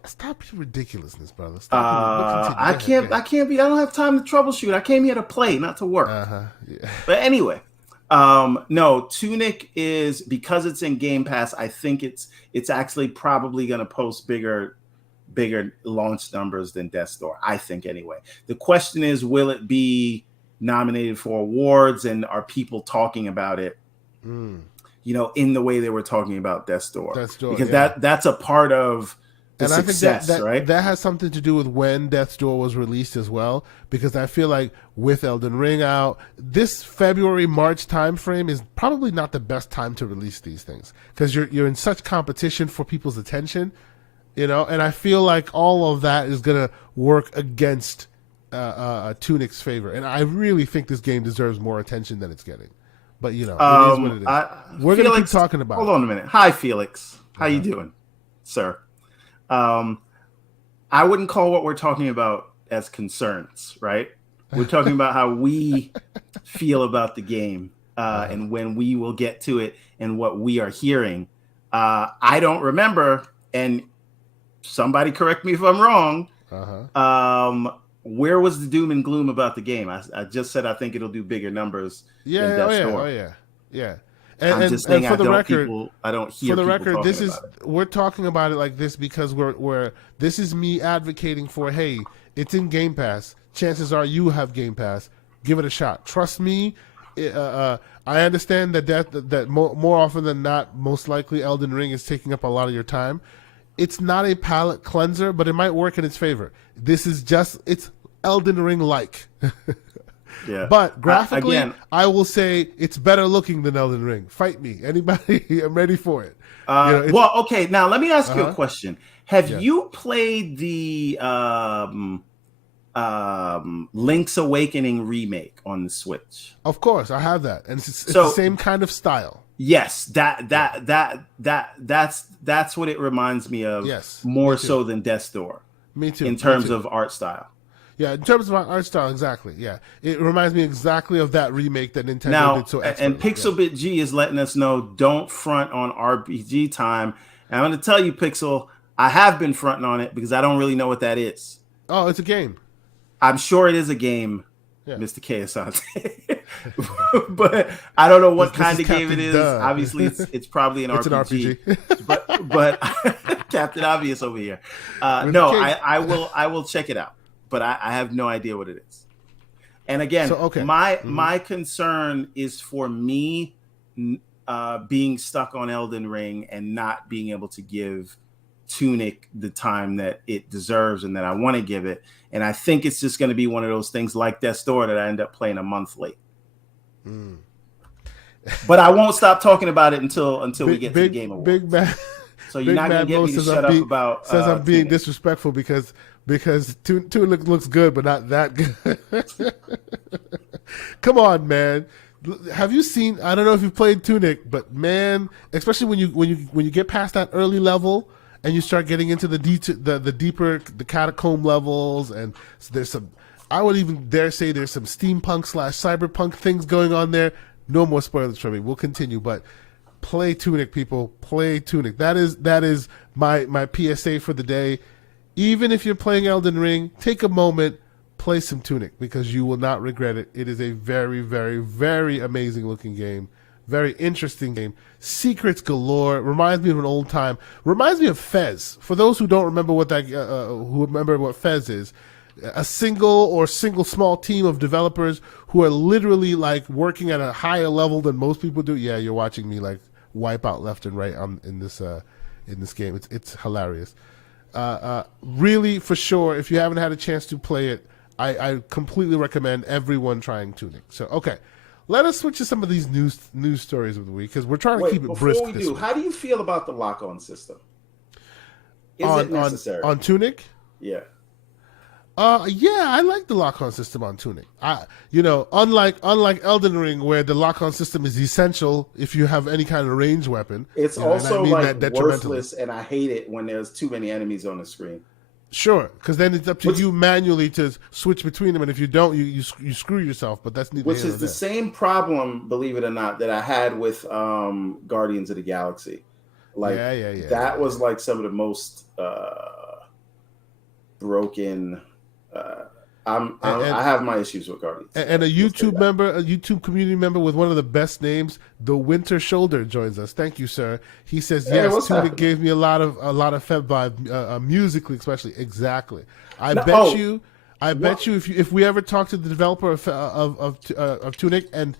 Stop your ridiculousness, brother. I can't be. I don't have time to troubleshoot. I came here to play, not to work. Yeah. But anyway, no, Tunic is, because it's in Game Pass. I think it's actually probably going to post bigger launch numbers than Death's Door. I think anyway. The question is, will it be nominated for awards, and are people talking about it? In the way they were talking about Death's Door, because that's a part of the success, I think right? That has something to do with when Death's Door was released as well, because I feel like with Elden Ring out, this February-March time frame is probably not the best time to release these things because you're in such competition for people's attention, and I feel like all of that is going to work against Tunic's favor, and I really think this game deserves more attention than it's getting. But it is what it is. We're going to keep talking about it. Hold on a minute. Hi, Felix. How you doing, sir? I wouldn't call what we're talking about as concerns, right? We're talking about how we feel about the game and when we will get to it and what we are hearing. I don't remember, and somebody correct me if I'm wrong. Where was the doom and gloom about the game? I just said I think it'll do bigger numbers. Yeah. I'm just saying, for the record, I don't hear. For the record, we're talking about it like this because this is me advocating for, hey, it's in Game Pass. Chances are you have Game Pass. Give it a shot. Trust me. I understand that more often than not, most likely Elden Ring is taking up a lot of your time. It's not a palate cleanser, but it might work in its favor. This is it's Elden Ring-like. Yeah. But graphically, I will say it's better looking than Elden Ring. Fight me. Anybody, I'm ready for it. Okay. Now, let me ask you a question. Have you played the Link's Awakening remake on the Switch? Of course, I have that. And it's the same kind of style. Yes, that's what it reminds me of. Yes, more so than Death's Door. Me too. In terms of art style. Yeah, in terms of art style, exactly. Yeah, it reminds me exactly of that remake that Nintendo did so expertly. And Pixelbit G is letting us know, don't front on RPG time. And I'm going to tell you, Pixel, I have been fronting on it because I don't really know what that is. Oh, it's a game. I'm sure it is a game, Mr. K. But I don't know what kind of game it is. Obviously, it's probably an RPG. An RPG. but Captain Obvious over here. I will check it out. But I have no idea what it is. And again, my concern is for me being stuck on Elden Ring and not being able to give Tunic the time that it deserves and that I want to give it. And I think it's just going to be one of those things like Death's Door that I end up playing a month late. But I won't stop talking about it until we get to the Game Awards. Big man. So you're not going to get me to shut up about. Says I'm being disrespectful because Tunic looks good, but not that good. Come on, man. Have you seen? I don't know if you've played Tunic, but man, especially when you get past that early level and you start getting into the deeper catacomb levels, and there's some. I would even dare say there's some steampunk / cyberpunk things going on there. No more spoilers for me. We'll continue, but play Tunic, people. Play Tunic. That is my PSA for the day. Even if you're playing Elden Ring, take a moment, play some Tunic, because you will not regret it. It is a very, very, very amazing looking game. Very interesting game. Secrets galore. Reminds me of an old time. Reminds me of Fez. For those who don't remember what who remember what Fez is, a single small team of developers who are literally like working at a higher level than most people do. Yeah, you're watching me like wipe out left and right in this game. It's hilarious. Really, for sure, if you haven't had a chance to play it, I completely recommend everyone trying Tunic. So, okay, let us switch to some of these news stories of the week, because we're trying to keep it brisk. Before we do, how do you feel about the lock-on system? Is it necessary? On Tunic? Yeah. Yeah, I like the lock-on system on Tunic. Unlike Elden Ring, where the lock-on system is essential if you have any kind of ranged weapon. It's also worthless, and I hate it when there's too many enemies on the screen. Sure, because then it's up to you manually to switch between them, and if you don't, you screw yourself. But that's neither. Which is the same problem, believe it or not, that I had with Guardians of the Galaxy. Like, that was like some of the most broken. I have my issues with Guardians. And a YouTube community member with one of the best names, The Winter Shoulder, joins us. Thank you, sir. He says, yes, Tunic gave me a lot of Feb vibe, musically especially. Exactly. I bet you if we ever talk to the developer of Tunic, and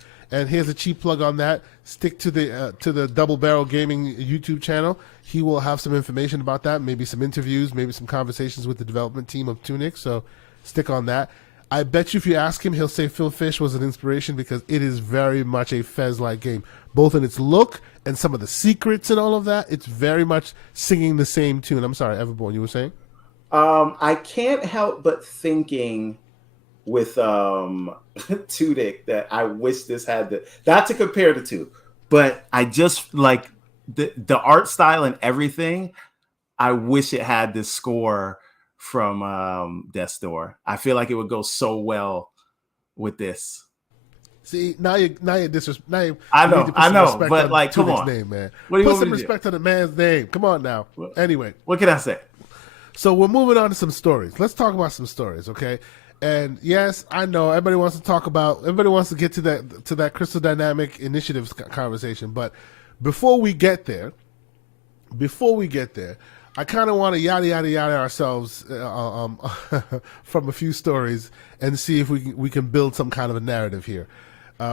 here's a cheap plug on that, stick to the Double Barrel Gaming YouTube channel. He will have some information about that, maybe some interviews, maybe some conversations with the development team of Tunic. So stick on that. I bet you if you ask him, he'll say Phil Fish was an inspiration, because it is very much a Fez-like game, both in its look and some of the secrets and all of that. It's very much singing the same tune. I'm sorry, Everborn, you were saying? I can't help but thinking with Tunic that I wish this had not to compare the two, but I just like the art style and everything. I wish it had this score from Death's Door. I feel like it would go so well with this. See, now you're disrespect. I know, but like, come on, name, man. Put some respect on the man's name. Come on now. Anyway, what can I say? So we're moving on to some stories. Let's talk about some stories, okay? And yes, I know everybody wants to get to that Crystal Dynamic Initiatives conversation, but before we get there, I kind of want to yada yada yada ourselves from a few stories and see if we can build some kind of a narrative here.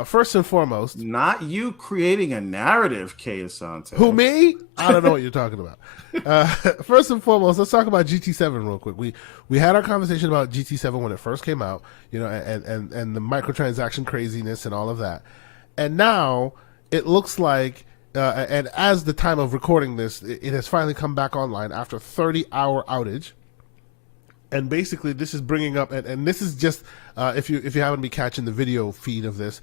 First and foremost, not you creating a narrative, Kay Asante. Who, me? I don't know what you're talking about. First and foremost, let's talk about GT7 real quick. We had our conversation about GT7 when it first came out, and the microtransaction craziness and all of that. And now it looks like, and as the time of recording this, it has finally come back online after a 30-hour outage. And basically, this is bringing up, and this is just if you happen to be catching the video feed of this,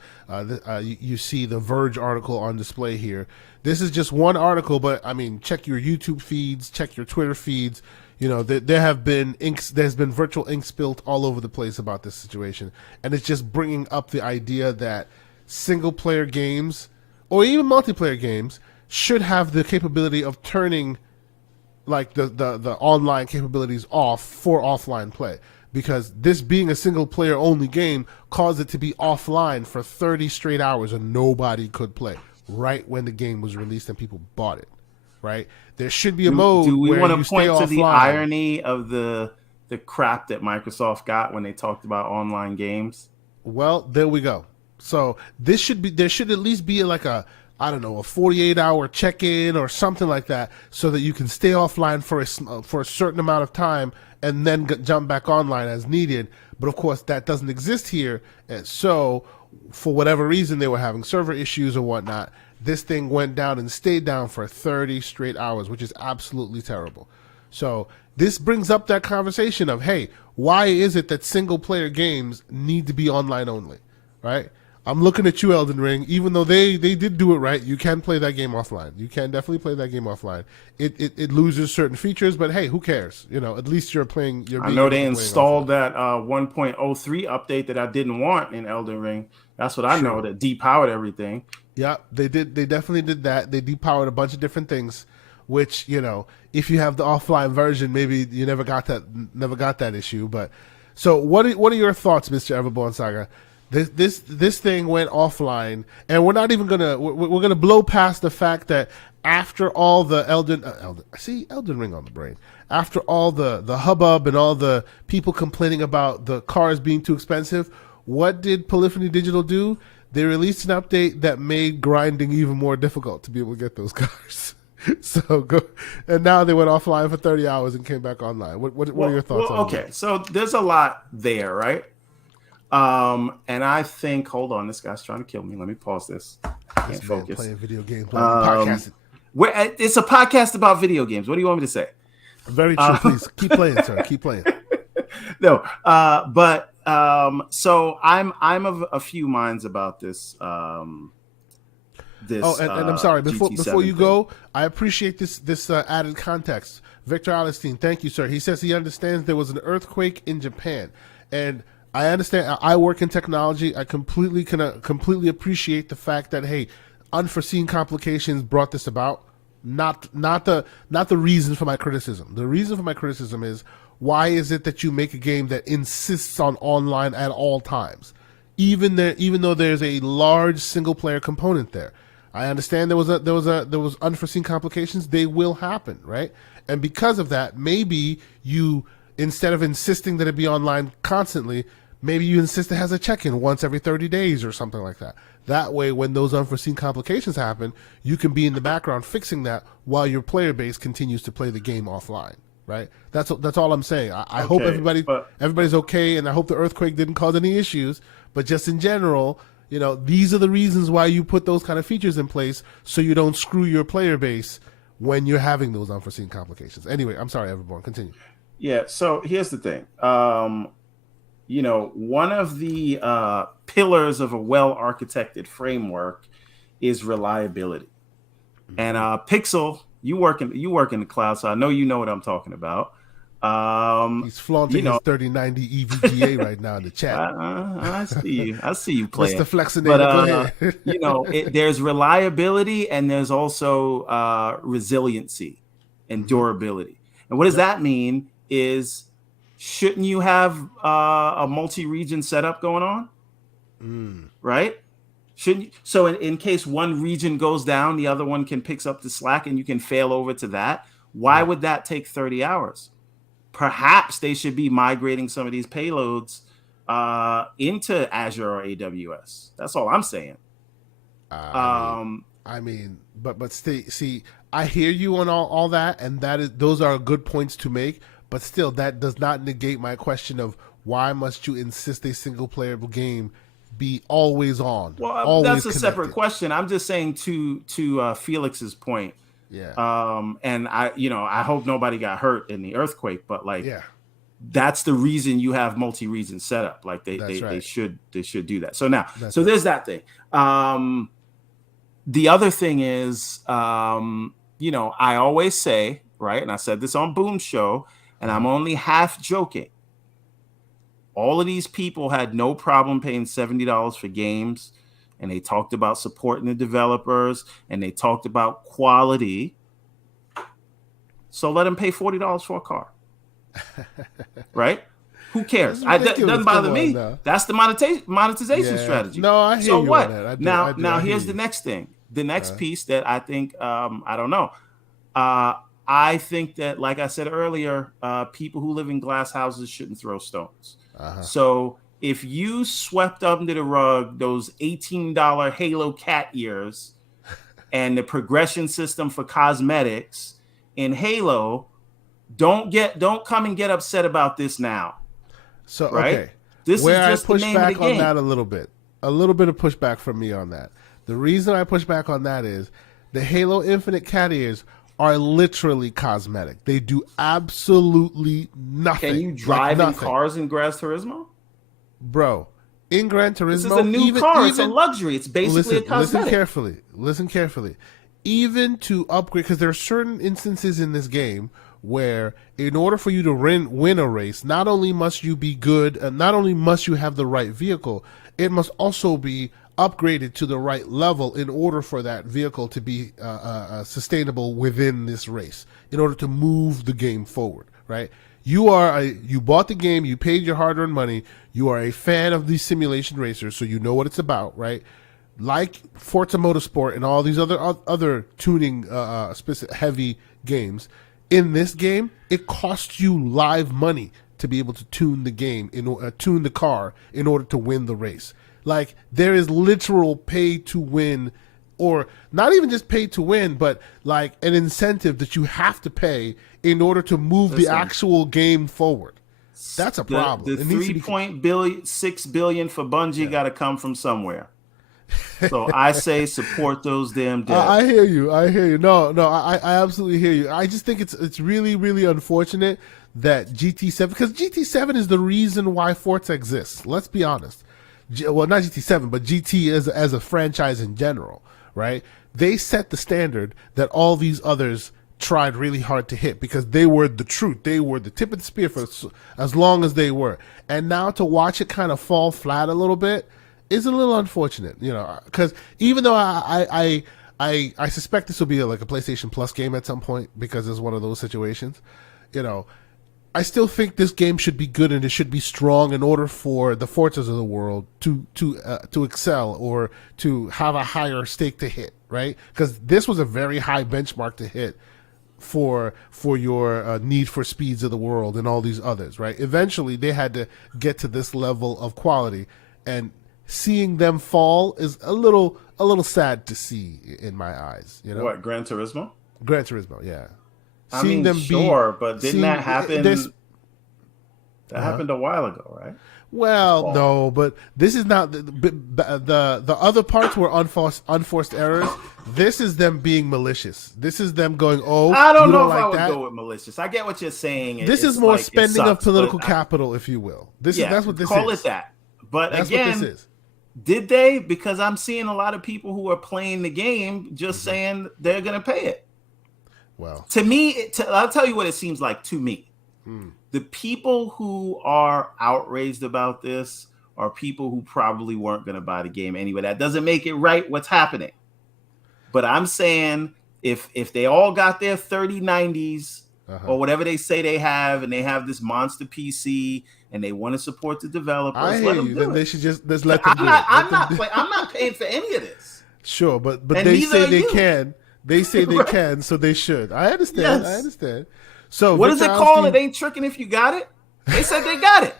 you see the Verge article on display here. This is just one article, but I mean, check your YouTube feeds, check your Twitter feeds. There's been virtual ink spilt all over the place about this situation, and it's just bringing up the idea that single-player games or even multiplayer games should have the capability of turning like the online capabilities off for offline play, because this being a single player only game caused it to be offline for 30 straight hours and nobody could play right when the game was released and people bought it. Right? There should be a mode do we where want you to point stay to offline. The irony of the crap that Microsoft got when they talked about online games? Well, there we go. So there should at least be like a I don't know, a 48-hour check-in or something like that, so that you can stay offline for a certain amount of time and then jump back online as needed. But of course, that doesn't exist here, and so for whatever reason, they were having server issues or whatnot. This thing went down and stayed down for 30 straight hours, which is absolutely terrible. So this brings up that conversation of, hey, why is it that single player games need to be online only, right? I'm looking at you, Elden Ring. Even though they did do it right, you can play that game offline. You can definitely play that game offline. It loses certain features, but hey, who cares? You know, at least you're playing. I know they installed that 1.03 update that I didn't want in Elden Ring. That's what I know, that depowered everything. Yeah, they did. They definitely did that. They depowered a bunch of different things, which, you know, if you have the offline version, maybe you never got that issue. But so, what are your thoughts, Mr. Everborn Saga? This thing went offline, and we're not even we're gonna blow past the fact that after all the Elden Ring on the brain, after all the hubbub and all the people complaining about the cars being too expensive, what did Polyphony Digital do? They released an update that made grinding even more difficult to be able to get those cars. So and now they went offline for 30 hours and came back online. What are your thoughts on that? Okay, so there's a lot there, right? And I think, hold on, this guy's trying to kill me. Let me pause this. I can't focus. Playing video games, podcasting. It's a podcast about video games. What do you want me to say? Very true. Please keep playing, sir. Keep playing. No, but so I'm of a few minds about this. And I'm sorry. Before you go, I appreciate this added context. Victor Alistine, thank you, sir. He says he understands there was an earthquake in Japan, and I understand. I work in technology. I completely appreciate the fact that, hey, unforeseen complications brought this about. Not the reason for my criticism. The reason for my criticism is, why is it that you make a game that insists on online at all times, even though there's a large single player component there? I understand there was unforeseen complications. They will happen, right? And because of that, maybe you, instead of insisting that it be online constantly, maybe you insist it has a check-in once every 30 days or something like that. That way, when those unforeseen complications happen, you can be in the background fixing that while your player base continues to play the game offline, right? That's all I'm saying. I hope everybody's okay, and I hope the earthquake didn't cause any issues. But just in general, you know, these are the reasons why you put those kind of features in place, so you don't screw your player base when you're having those unforeseen complications. Anyway, I'm sorry, Everborn. Continue. Yeah, so here's the thing. You know, one of the pillars of a well-architected framework is reliability. Mm-hmm. And Pixel, you work in the cloud, so I know you know what I'm talking about. He's flaunting his 3090 EVGA right now in the chat. I see you playing. Mr. Flexinator, go ahead. You know, there's reliability and there's also resiliency and durability. And what does that mean is, shouldn't you have a multi-region setup going on? Right? Shouldn't you? So in case one region goes down, the other one can pick up the slack and you can fail over to that. Why would that take 30 hours? Perhaps they should be migrating some of these payloads into Azure or AWS. That's all I'm saying. I mean, but see, I hear you on all that, and those are good points to make. But still, that does not negate my question of, why must you insist a single player game be always on? Well, always that's a connected? separate question. I'm just saying to Felix's point. Yeah. And I hope nobody got hurt in the earthquake, but that's the reason you have multi-region setup. Like they should do that. So now, there's that thing. The other thing is, I always say, right, and I said this on Boom's show, and I'm only half joking. All of these people had no problem paying $70 for games, and they talked about supporting the developers, and they talked about quality. So let them pay $40 for a car, right? Who cares? It doesn't bother me. Now. That's the monetization strategy. No, I hear so you what? On that. Now here's the next thing. The next piece that I think, I don't know. I think that, like I said earlier, people who live in glass houses shouldn't throw stones. So if you swept under the rug those $18 Halo cat ears and the progression system for cosmetics in Halo, don't come and get upset about this now. So right? Okay, This where is just I push the name back of the on game. that a little bit of pushback from me on that. The reason I push back on that is the Halo Infinite cat ears are literally cosmetic. They do absolutely nothing. Can you drive in nothing. cars in Gran Turismo? Bro, in Gran Turismo, This is a new car. It's a luxury. It's basically a cosmetic. Listen carefully. Even to upgrade, because there are certain instances in this game where, in order for you to win a race, not only must you be good, not only must you have the right vehicle, it must also be upgraded to the right level in order for that vehicle to be sustainable within this race, in order to move the game forward, right? You bought the game, you paid your hard-earned money, you are a fan of these simulation racers, so you know what it's about, right? Like Forza Motorsport and all these other tuning heavy games, in this game, it costs you live money to be able to tune the game, tune the car in order to win the race. Like, there is literal pay to win, or not even just pay to win, but like an incentive that you have to pay in order to move the actual game forward. That's a problem. The $3.6 billion for Bungie got to come from somewhere. So I say support those damn devs. I hear you. No, I absolutely hear you. I just think it's really, really unfortunate that GT7, because GT7 is the reason why Forza exists. Let's be honest. Well, not GT7, but GT as a franchise in general, right? They set the standard that all these others tried really hard to hit, because they were the truth. They were the tip of the spear for as long as they were. And now to watch it kind of fall flat a little bit is a little unfortunate, because even though I suspect this will be like a PlayStation Plus game at some point, because it's one of those situations, I still think this game should be good and it should be strong in order for the Forzas of the world to excel or to have a higher stake to hit, right? Because this was a very high benchmark to hit for your Need for Speeds of the world and all these others, right? Eventually, they had to get to this level of quality, and seeing them fall is a little sad to see in my eyes. What, Gran Turismo? Gran Turismo, yeah. I mean, but didn't that happen? That happened a while ago, right? Well, no, but this is not the other parts were unforced errors. This is them being malicious. This is them going, I don't know if I would go with malicious. I get what you're saying. This is more spending of political capital, if you will. That's what this is. Call it that. But that's again, what this is. Did they? Because I'm seeing a lot of people who are playing the game just saying they're going to pay it. Well, to me, I'll tell you what it seems like to me. The people who are outraged about this are people who probably weren't going to buy the game anyway. That doesn't make it right what's happening. But I'm saying if they all got their 3090s or whatever they say they have, and they have this monster PC and they want to support the developers, I hear you. Then they should just let them do it. I'm not paying for any of this. Sure, but they say they can. They say they can, so they should. I understand. Yes. I understand. So what is it called? It ain't tricking if you got it. They said they got it.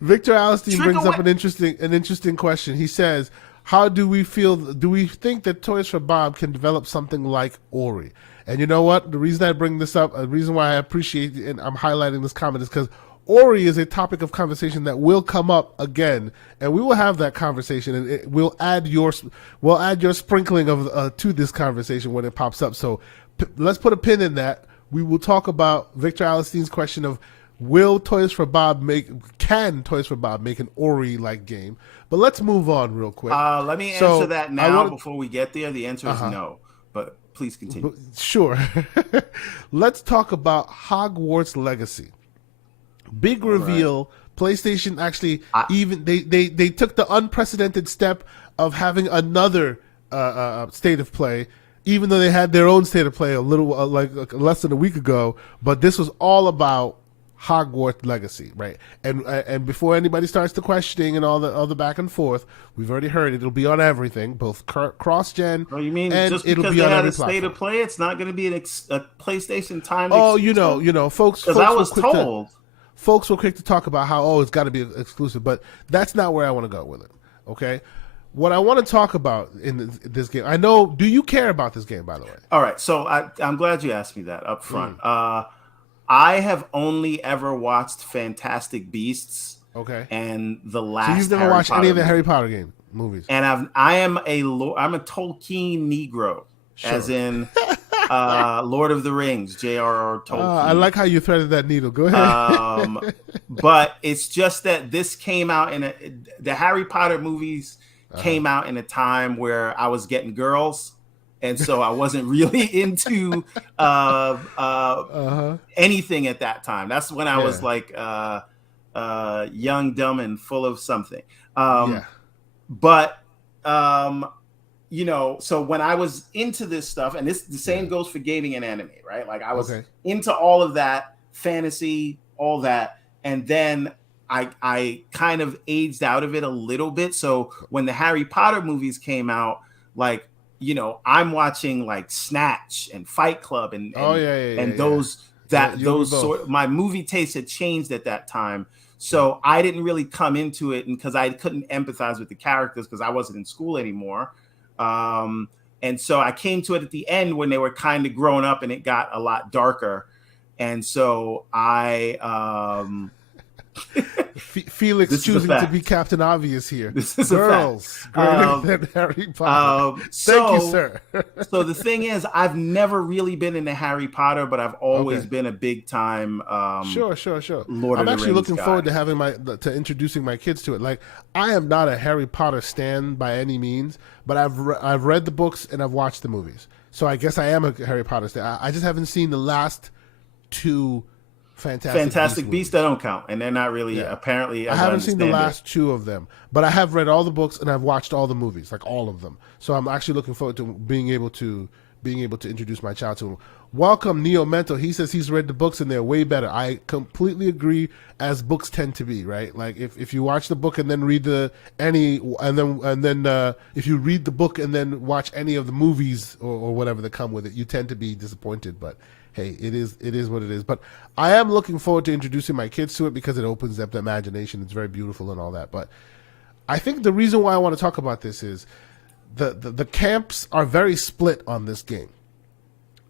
Victor Alstein brings up an interesting question. He says, "How do we feel? Do we think that Toys for Bob can develop something like Ori?" And you know what? The reason I bring this up, the reason why I appreciate it and I'm highlighting this comment is because Ori is a topic of conversation that will come up again, and we will have that conversation, and we'll add your sprinkling of to this conversation when it pops up. So let's put a pin in that. We will talk about Victor Alstein's question of can Toys for Bob make an Ori-like game? But let's move on real quick. Let me answer that now before we get there. The answer is no, but please continue. Sure. Let's talk about Hogwarts Legacy. Big reveal. Right. PlayStation actually they took the unprecedented step of having another state of play, even though they had their own state of play a little less than a week ago. But this was all about Hogwarts Legacy, right? And before anybody starts the questioning and all the back and forth, we've already heard it'll be on everything, both cross-gen. Oh, you mean and just it'll because be they on had every a state platform. of play, it's not going to be a PlayStation time? Oh, folks. Because I was told. Folks were quick to talk about how it's got to be exclusive, but that's not where I want to go with it. Okay, what I want to talk about in this game, I know. Do you care about this game, by the way? All right, so I'm glad you asked me that up front. I have only ever watched Fantastic Beasts. Okay. And the last. So you've never watched any of the Harry Potter movies. And I'm a Tolkien Negro, sure. As in Lord of the Rings, J.R.R. Tolkien. I like how you threaded that needle. Go ahead. But it's just that this came out the Harry Potter movies came out in a time where I was getting girls. And so I wasn't really into anything at that time. That's when I was like young, dumb, and full of something. But you know, so when I was into this stuff, and the same goes for gaming and anime, right? Like I was into all of that, fantasy, all that, and then I kind of aged out of it a little bit. So when the Harry Potter movies came out, like, you know, I'm watching like Snatch and Fight Club and those my movie taste had changed at that time. So I didn't really come into it, and because I couldn't empathize with the characters because I wasn't in school anymore. And so I came to it at the end when they were kind of grown up and it got a lot darker. And so I Felix choosing to be Captain Obvious here. This is girls greater than Harry Potter. Thank you, sir. So the thing is, I've never really been into Harry Potter, but I've always been a big time. Sure. Lord I'm of the actually Rings looking guy. forward to having to introducing my kids to it. Like, I am not a Harry Potter stan by any means, but I've read the books and I've watched the movies. So I guess I am a Harry Potter stan. I just haven't seen the last two Fantastic Beasts that don't count, and they're not really apparently. I haven't seen the last two of them, but I have read all the books and I've watched all the movies, like all of them. So I'm actually looking forward to being able to introduce my child to him. Welcome, Neo Mental. He says he's read the books and they're way better. I completely agree, as books tend to be, right? Like if you watch the book and then read if you read the book and then watch any of the movies or whatever that come with it, you tend to be disappointed. But hey, it is what it is. But I am looking forward to introducing my kids to it because it opens up the imagination. It's very beautiful and all that. But I think the reason why I want to talk about this is the camps are very split on this game.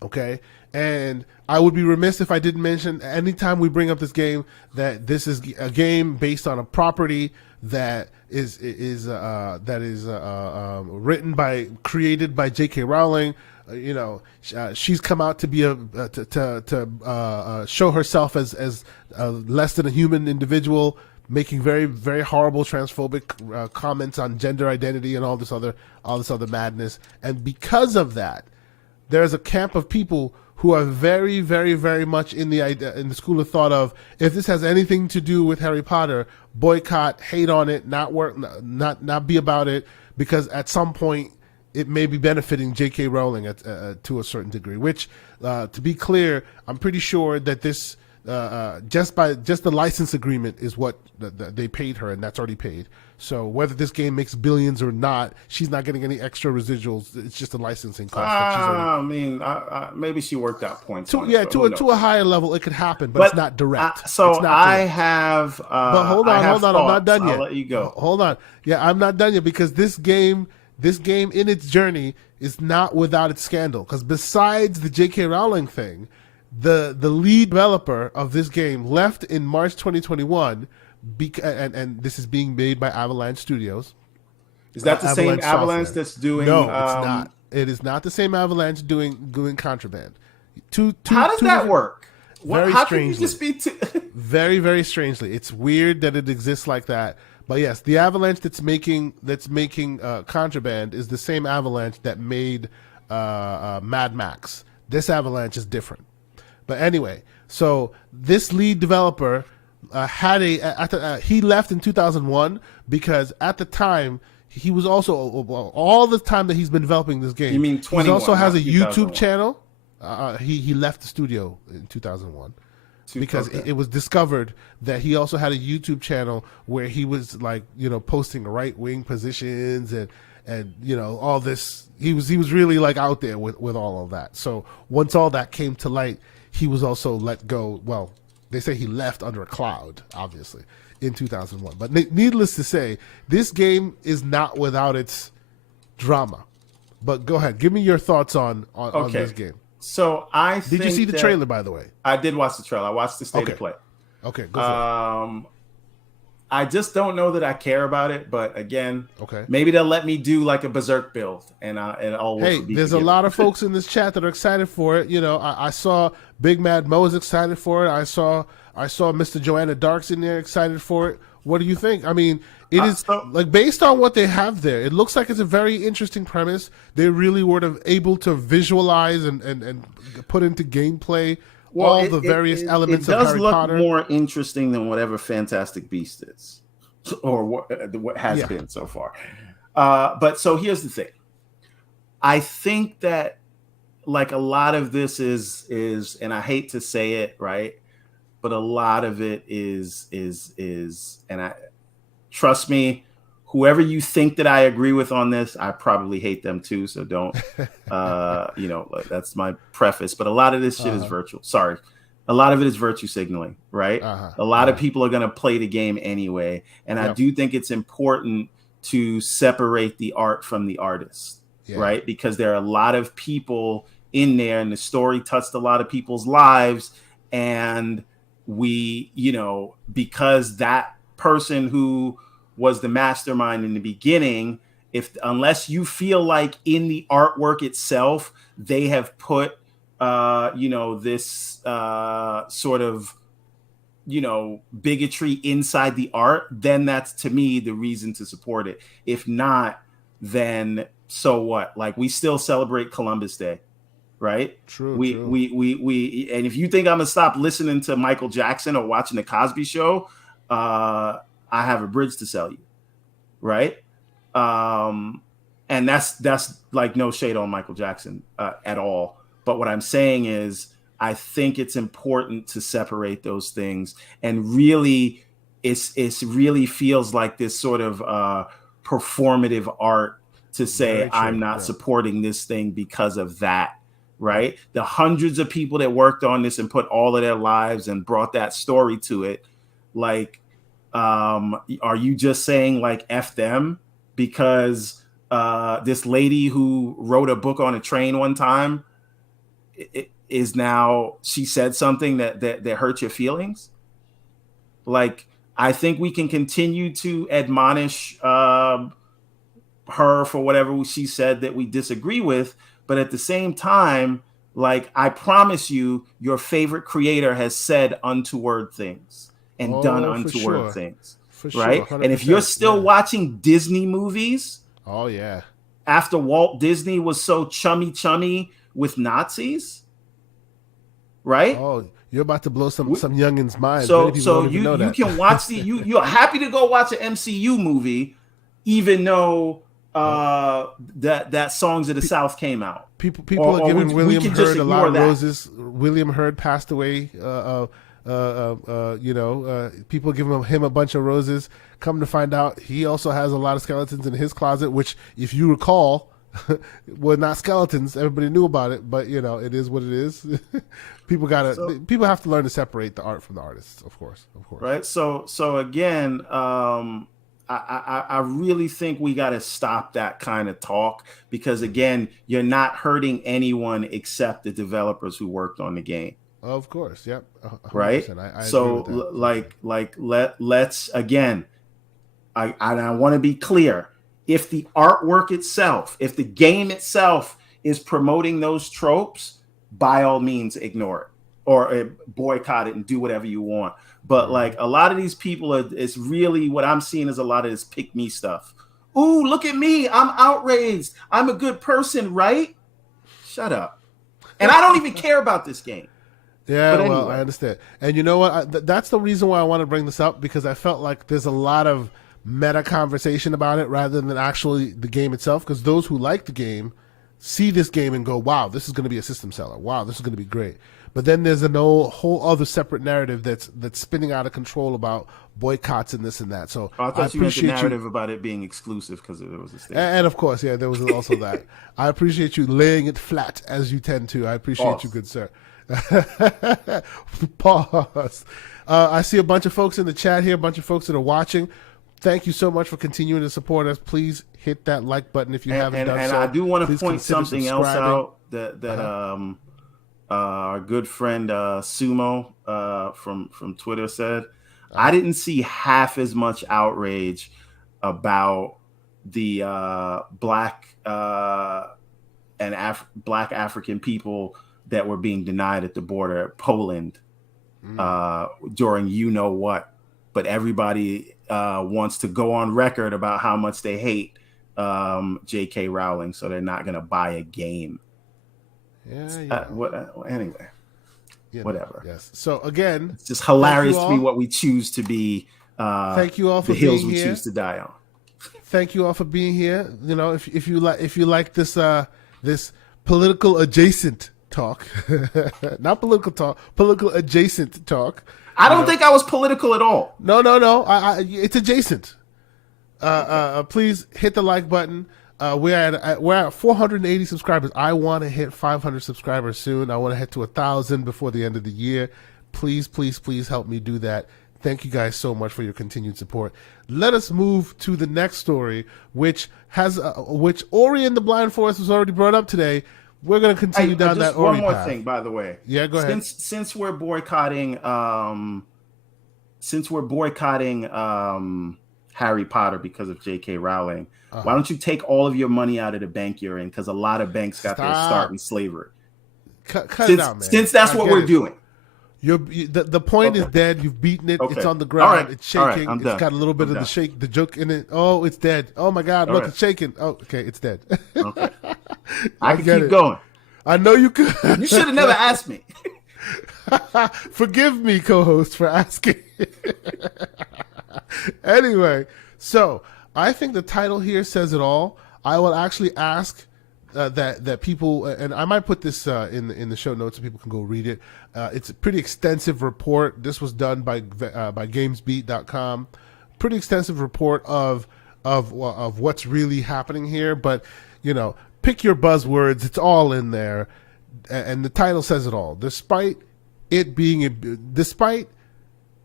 Okay? And I would be remiss if I didn't mention, anytime we bring up this game, that this is a game based on a property that is created by J.K. Rowling. She's come out to be to show herself as less than a human individual, making very, very horrible transphobic comments on gender identity and all this other madness. And because of that, there's a camp of people who are very, very, very much in the school of thought of, if this has anything to do with Harry Potter, boycott, hate on it, not be about it, because at some point it may be benefiting J.K. Rowling to a certain degree. Which, to be clear, I'm pretty sure that this just the license agreement is what they paid her, and that's already paid. So whether this game makes billions or not, she's not getting any extra residuals. It's just a licensing cost. Maybe she worked out points. To a higher level, it could happen, but it's not direct. But hold on. I'm not done yet. I'll let you go. Hold on. Yeah, I'm not done yet, because this game in its journey is not without its scandal. Because besides the J.K. Rowling thing, the lead developer of this game left in March 2021, and this is being made by Avalanche Studios. Is that the same Avalanche that's doing? No, it's not. It is not the same Avalanche doing Contraband. How does that work? Very How strangely. Can you just be very, very strangely. It's weird that it exists like that. But yes, the Avalanche that's making Contraband is the same Avalanche that made Mad Max. This Avalanche is different. But anyway, so this lead developer he left in 2001 because at the time he was also, all the time that he's been developing this game. You mean 21? He also has a YouTube channel. He left the studio in 2001. Because it was discovered that he also had a YouTube channel where he was posting right-wing positions and all this. He was really out there with all of that. So once all that came to light, he was also let go. Well, they say he left under a cloud, obviously. in 2001. But needless to say, this game is not without its drama. But go ahead, give me your thoughts on this game. So did you see the trailer, by the way? I did watch the trailer. I watched the state of play. Okay, go for it. I just don't know that I care about it, but again, okay, maybe they'll let me do like a berserk build, and all. Hey, there's a lot of folks in this chat that are excited for it. You know, I saw Big Mad Mo is excited for it. I saw Mr. Joanna Dark's in there excited for it. What do you think? I mean, it is like based on what they have there. It looks like it's a very interesting premise. They really were able to visualize and put into gameplay all the various elements of Harry Potter. It does look more interesting than whatever Fantastic Beast is, or what has been so far. But so here's the thing. I think that like a lot of this is, and I hate to say it, right? But a lot of it is, and I trust me, whoever you think that I agree with on this, I probably hate them too. So don't, that's my preface. But a lot of this shit is virtual. Sorry. A lot of it is virtue signaling, right? A lot of people are going to play the game anyway. And I do think it's important to separate the art from the artist, right? Because there are a lot of people in there and the story touched a lot of people's lives. And we, because that person who was the mastermind in the beginning, unless you feel like in the artwork itself, they have put, this sort of, bigotry inside the art, then that's to me the reason to support it. If not, then so what? Like we still celebrate Columbus Day. Right. True. We and if you think I'm gonna stop listening to Michael Jackson or watching the Cosby Show, I have a bridge to sell you. Right. And that's like no shade on Michael Jackson at all. But what I'm saying is I think it's important to separate those things. And really, it's really feels like this sort of performative art to say I'm not supporting this thing because of that. Right. The hundreds of people that worked on this and put all of their lives and brought that story to it. Like, are you just saying like F them because this lady who wrote a book on a train one time is now she said something that hurt your feelings? Like, I think we can continue to admonish her for whatever she said that we disagree with. But at the same time, like, I promise you, your favorite creator has said untoward things and done untoward things. For right. Sure, and if you're still watching Disney movies. Oh, yeah. After Walt Disney was so chummy with Nazis. Right. Oh, you're about to blow some youngins' minds. So you can watch you're happy to go watch an MCU movie, even though that Songs of the South came out. People are giving William Hurt a lot of roses. William Hurt passed away. People giving him a bunch of roses. Come to find out, he also has a lot of skeletons in his closet, which, if you recall, were not skeletons. Everybody knew about it, but it is what it is. People have to learn to separate the art from the artists, of course. Right. So again, I really think we got to stop that kind of talk because, again, you're not hurting anyone except the developers who worked on the game. Of course. Yep. 100%. Right. Let's again, I want to be clear. If the artwork itself, if the game itself is promoting those tropes, by all means, ignore it or boycott it and do whatever you want. But like a lot of these people it's really what I'm seeing is a lot of this pick me stuff. Ooh, look at me. I'm outraged. I'm a good person, right? Shut up. And I don't even care about this game. Yeah, anyway. Well, I understand. And you know what? That's the reason why I want to bring this up, because I felt like there's a lot of meta conversation about it rather than actually the game itself, because those who like the game see this game and go, wow, this is going to be a system seller. Wow, this is going to be great. But then there's a whole other separate narrative that's spinning out of control about boycotts and this and that. So I thought you meant the narrative about it being exclusive because there was a state. And of course, yeah, there was also that. I appreciate you laying it flat as you tend to. I appreciate you, good sir. Pause. I see a bunch of folks in the chat here, a bunch of folks that are watching. Thank you so much for continuing to support us. Please hit that like button if you haven't done so. And I do want to Please point consider something else subscribing. out that our good friend Sumo from Twitter said. I didn't see half as much outrage about the black black African people that were being denied at the border at Poland during you know what, but everybody wants to go on record about how much they hate J.K. Rowling, so they're not going to buy a game. Yeah. Anyway, whatever. Yes. So again, it's just hilarious to me what we choose to be. Thank you all for the hills being we here. choose to die on. Thank you all for being here. You know, if you like this this political adjacent talk, not political talk, political adjacent talk. I don't think I was political at all. No. It's adjacent. Please hit the like button. We're at 480 subscribers. I want to hit 500 subscribers soon. I want to head to 1,000 before the end of the year. Please help me do that. Thank you guys so much for your continued support. Let us move to the next story, which Ori and the Blind Forest was already brought up today. We're going to continue down that Ori path. One more path. thing, by the way. Yeah, go ahead. Since we're boycotting, Harry Potter because of J.K. Rowling, why don't you take all of your money out of the bank you're in? Because a lot of banks got their start in slavery. Cut it out, man. Since that's what we're doing. The point is dead. You've beaten it. Okay. It's on the ground. All right. It's shaking. All right, I'm it's done. got a little bit I'm of done. the joke in it. Oh, it's dead. Oh my God, look, it's shaking. Oh, okay, it's dead. Okay. I can get keep it. going. I know you could. You should have never asked me. Forgive me, co-host, for asking. Anyway, so I think the title here says it all. I will actually ask that people, and I might put this in the show notes so people can go read it. It's a pretty extensive report. This was done by GamesBeat.com. Pretty extensive report of what's really happening here. But you know, pick your buzzwords. It's all in there, and the title says it all. Despite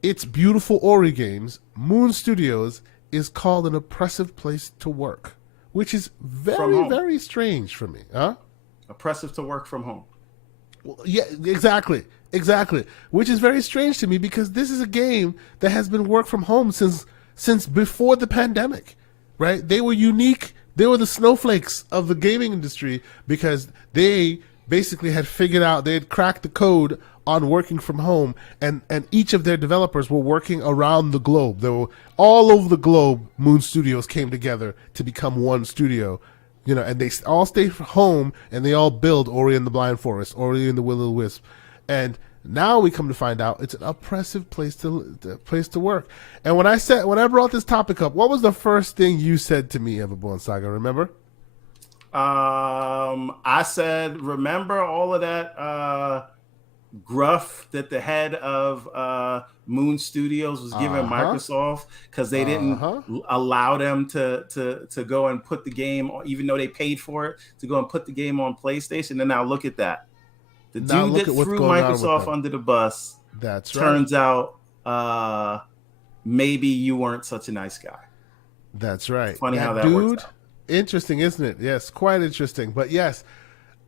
its beautiful Ori games, Moon Studios is called an oppressive place to work, which is very, very strange for me. Huh? Oppressive to work from home. Well, yeah, exactly. Which is very strange to me because this is a game that has been work from home since before the pandemic, right? They were unique. They were the snowflakes of the gaming industry because they basically had figured out, they had cracked the code on working from home, and each of their developers were working around the globe. They were all over the globe. Moon Studios came together to become one studio, you know, and they all stay home and they all build Ori and the Blind Forest, Ori and the Will of the Wisp, and now we come to find out it's an oppressive place to work. And when I brought this topic up, what was the first thing you said to me, Everborn Saga? Remember? I said, remember all of that gruff that the head of Moon Studios was giving Microsoft because they didn't allow them to go and put the game, even though they paid for it, to go and put the game on PlayStation. And now look at that. The dude that threw Microsoft under the bus, turns out maybe you weren't such a nice guy. That's right. Funny how that works out. Interesting, isn't it? Yes, quite interesting. But yes,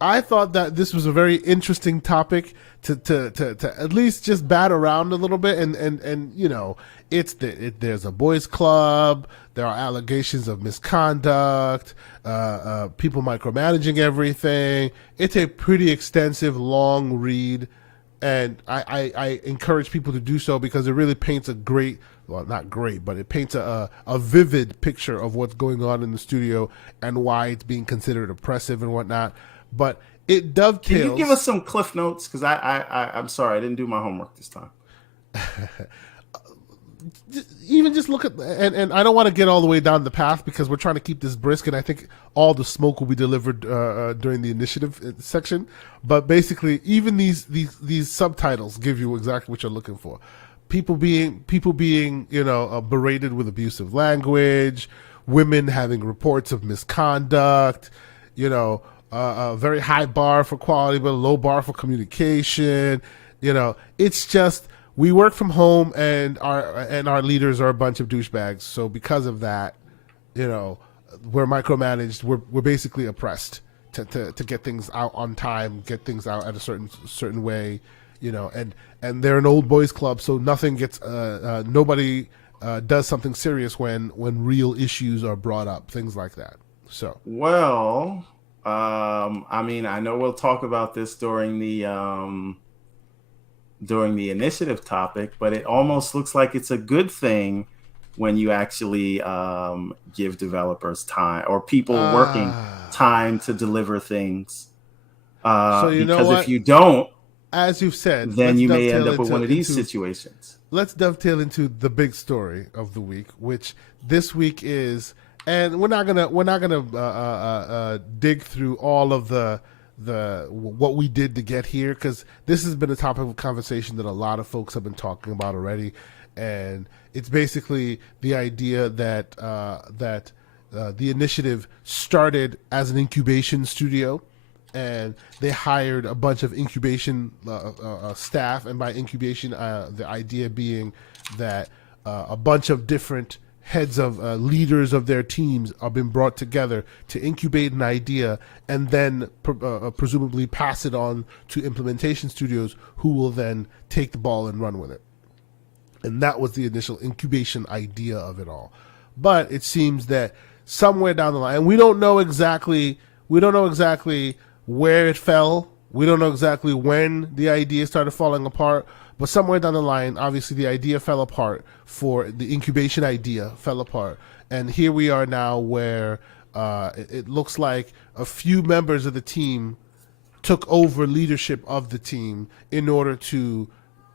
I thought that this was a very interesting topic to at least just bat around a little bit, and you know, there's a boys club, there are allegations of misconduct, people micromanaging everything. It's a pretty extensive, long read, and I encourage people to do so because it really paints a great, well, not great, but it paints a vivid picture of what's going on in the studio and why it's being considered oppressive and whatnot. But it dovetails. Can you give us some cliff notes? Because I'm sorry, I didn't do my homework this time. Even just look at, and I don't want to get all the way down the path because we're trying to keep this brisk, and I think all the smoke will be delivered during the initiative section. But basically, even these subtitles give you exactly what you're looking for. People being you know, berated with abusive language, women having reports of misconduct, you know, a very high bar for quality but a low bar for communication. You know, it's just we work from home, and our leaders are a bunch of douchebags. So because of that, you know, we're micromanaged. We're basically oppressed to get things out on time, get things out at a certain way, you know. And they're an old boys club, so nothing gets nobody does something serious when real issues are brought up, things like that. So Well, I mean, I know we'll talk about this during the initiative topic, but it almost looks like it's a good thing when you actually give developers time or people working time to deliver things. so you know Because if what? you don't, As you've said, then you may end up with one of these situations. let's dovetail into the big story of the week, which this week is, and we're not gonna dig through all of the what we did to get here, because this has been a topic of conversation that a lot of folks have been talking about already, and it's basically the idea that the initiative started as an incubation studio, and they hired a bunch of incubation staff. And by incubation, the idea being that a bunch of different heads of leaders of their teams are being brought together to incubate an idea, and then presumably pass it on to implementation studios, who will then take the ball and run with it. And that was the initial incubation idea of it all. But it seems that somewhere down the line, and we don't know exactly where it fell. We don't know exactly when the idea started falling apart, but somewhere down the line, obviously the idea fell apart. For the incubation idea fell apart, and here we are now, where it looks like a few members of the team took over leadership of the team in order to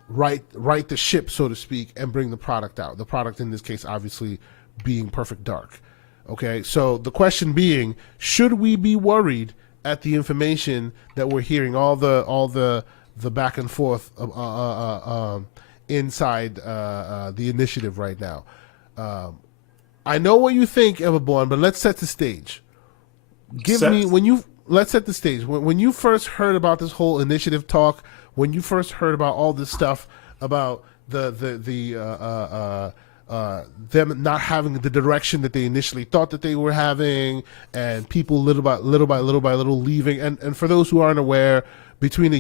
right the ship, so to speak, and bring the product out. The product in this case, obviously, being Perfect Dark. Okay, so the question being, should we be worried at the information that we're hearing, all the back and forth inside the initiative right now? I know what you think, Everborn, but let's set the stage. Let's set the stage. When you first heard about this whole initiative talk, when you first heard about all this stuff about them not having the direction that they initially thought that they were having, and people little by little leaving. And for those who aren't aware, within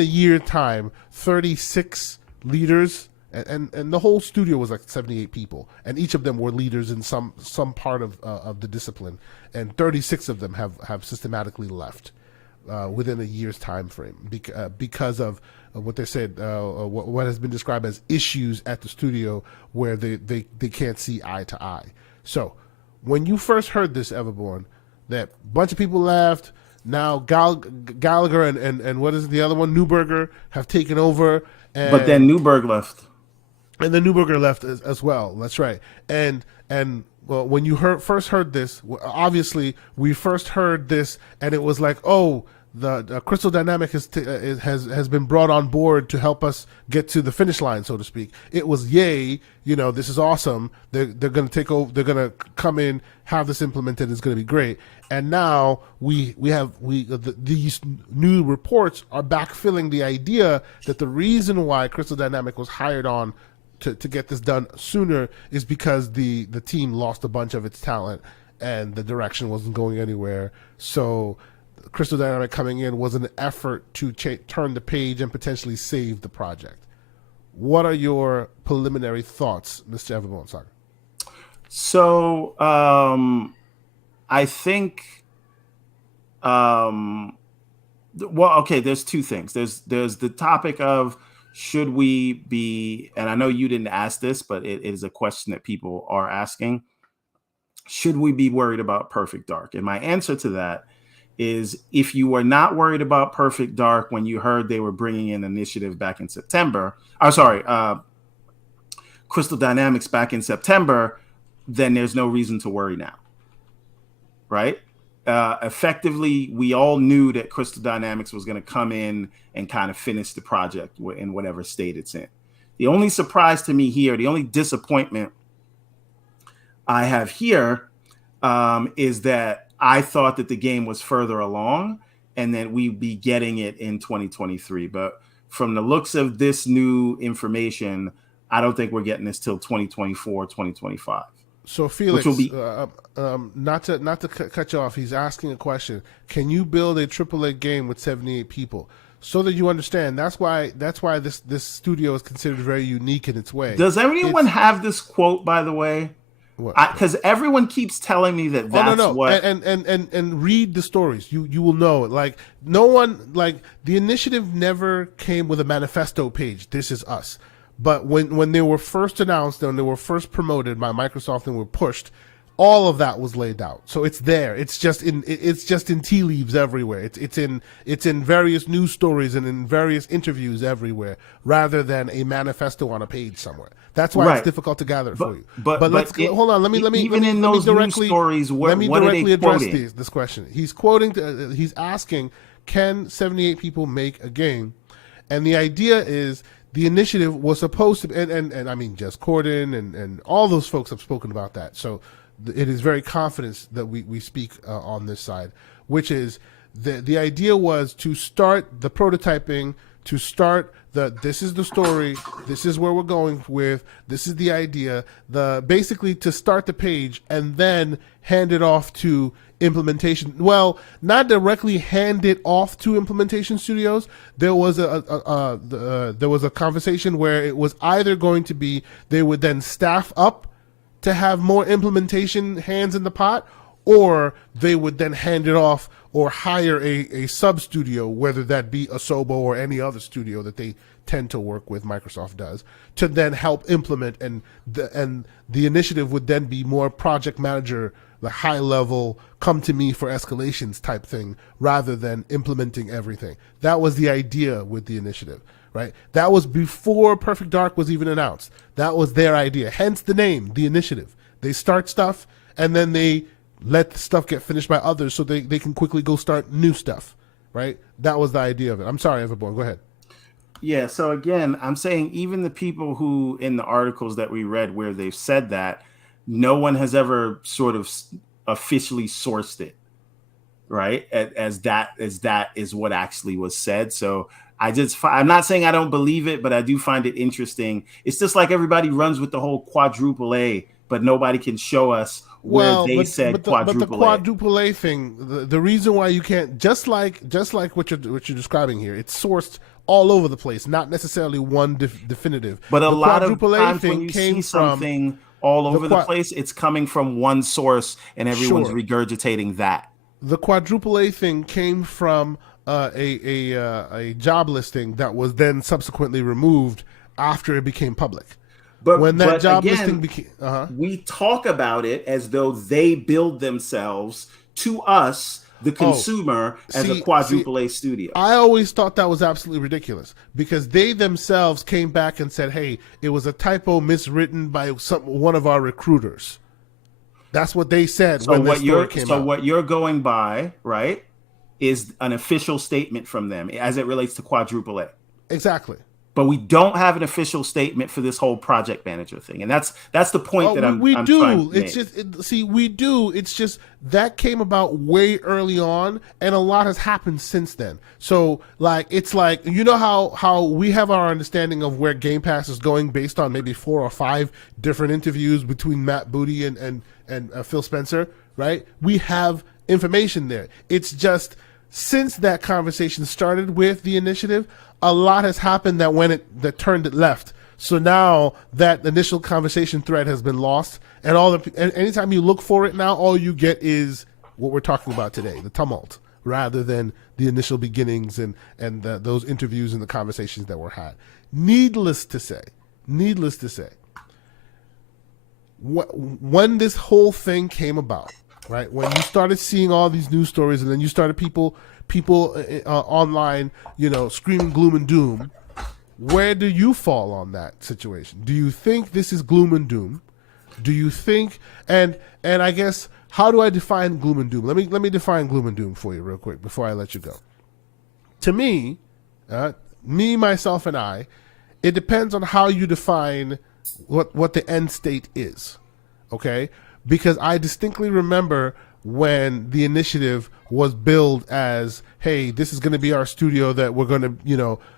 a year time, 36 leaders, and the whole studio was like 78 people, and each of them were leaders in some part of the discipline, and 36 of them have systematically left within a year's time frame because of what they said, what has been described as issues at the studio, where they can't see eye to eye. So when you first heard this, Everborn, that a bunch of people left, now Gallagher and what is it, the other one, Newberger, have taken over. But then Newberg left. And then Newberger left as well. That's right. And well, when you first heard this, obviously we first heard this, and it was like, oh, the Crystal Dynamic has been brought on board to help us get to the finish line, so to speak. It was, yay, this is awesome. They're going to take over. They're going to come in, have this implemented. It's going to be great. And now these new reports are backfilling the idea that the reason why Crystal Dynamic was hired on to get this done sooner is because the team lost a bunch of its talent, and the direction wasn't going anywhere. So Crystal Dynamic coming in was an effort to turn the page and potentially save the project. What are your preliminary thoughts, Mr. Everborn Saga? So I think, well, okay, there's two things. There's the topic of, should we be, and I know you didn't ask this, but it is a question that people are asking, should we be worried about Perfect Dark? And my answer to that is, if you were not worried about Perfect Dark when you heard they were bringing in initiative back in September, Crystal Dynamics back in September, then there's no reason to worry now, right? Effectively, we all knew that Crystal Dynamics was going to come in and kind of finish the project in whatever state it's in. The only surprise to me here, the only disappointment I have here, is that I thought that the game was further along and that we'd be getting it in 2023. But from the looks of this new information, I don't think we're getting this till 2024, 2025. So Felix, Which will be not to cut you off, he's asking a question. Can you build a AAA game with 78 people? So that you understand, that's why this studio is considered very unique in its way. Does anyone have this quote, by the way? Because everyone keeps telling me that that's what. And read the stories. You will know. Like no one, like the initiative never came with a manifesto page. This is us. But when they were first announced and they were first promoted by Microsoft and were pushed, all of that was laid out. So it's there. It's just in tea leaves everywhere. It's in various news stories and in various interviews everywhere, rather than a manifesto on a page somewhere. That's why it's difficult to gather for you. But hold on. Let me directly address this question. He's asking, can 78 people make a game? And the idea is, the initiative was supposed to be, and I mean, Jess Corden and all those folks have spoken about that. So it is very confident that we speak on this side, which is the idea was to start the prototyping, to start this is the story, this is where we're going with, this is the idea, basically to start the page and then hand it off to implementation. Well, not directly hand it off to implementation studios. There was a conversation where it was either going to be they would then staff up to have more implementation hands in the pot, or they would then hand it off or hire a sub studio, whether that be Asobo or any other studio that they tend to work with, Microsoft does, to then help implement, and the initiative would then be more project manager, the high level, come to me for escalations type thing, rather than implementing everything. That was the idea with the initiative, right? That was before Perfect Dark was even announced. That was their idea, hence the name, the initiative. They start stuff and then they let the stuff get finished by others so they can quickly go start new stuff, right? That was the idea of it. I'm sorry, Everborn, go ahead. Yeah, so again, I'm saying even the people who in the articles that we read where they've said that, no one has ever sort of officially sourced it, right? As that is what actually was said. So I'm not saying I don't believe it, but I do find it interesting. It's just like everybody runs with the whole quadruple A, but nobody can show us where they said quadruple A. But the quadruple A thing, the reason why you can't, just like what you're describing here, it's sourced all over the place, not necessarily one definitive. But a lot of times when you see something all over the place, it's coming from one source and everyone's regurgitating that. The quadruple A thing came from a job listing that was then subsequently removed after it became public. But when that job again, listing became, we talk about it as though they build themselves to us, the consumer, as a quadruple A studio. I always thought that was absolutely ridiculous because they themselves came back and said, "Hey, it was a typo miswritten by one of our recruiters." That's what they said when this story came out. So what you're going by, right, is an official statement from them as it relates to quadruple A. Exactly. But we don't have an official statement for this whole project manager thing, and that's the point that I'm trying to make. We do. It's just that came about way early on, and a lot has happened since then. So, it's like you know how we have our understanding of where Game Pass is going based on maybe 4 or 5 different interviews between Matt Booty and Phil Spencer, right? We have information there. It's just since that conversation started with the initiative, a lot has happened that turned it left. So now that initial conversation thread has been lost, and anytime you look for it now, all you get is what we're talking about today, the tumult, rather than the initial beginnings and those interviews and the conversations that were had. Needless to say, when this whole thing came about, right, when you started seeing all these news stories and then you started people online, screaming gloom and doom, where do you fall on that situation? Do you think this is gloom and doom? Do you think, and I guess, how do I define gloom and doom? Let me define gloom and doom for you real quick before I let you go. To me, myself, and I, it depends on how you define what the end state is, okay? Because I distinctly remember when the initiative was billed as, hey, this is going to be our studio that we're going to,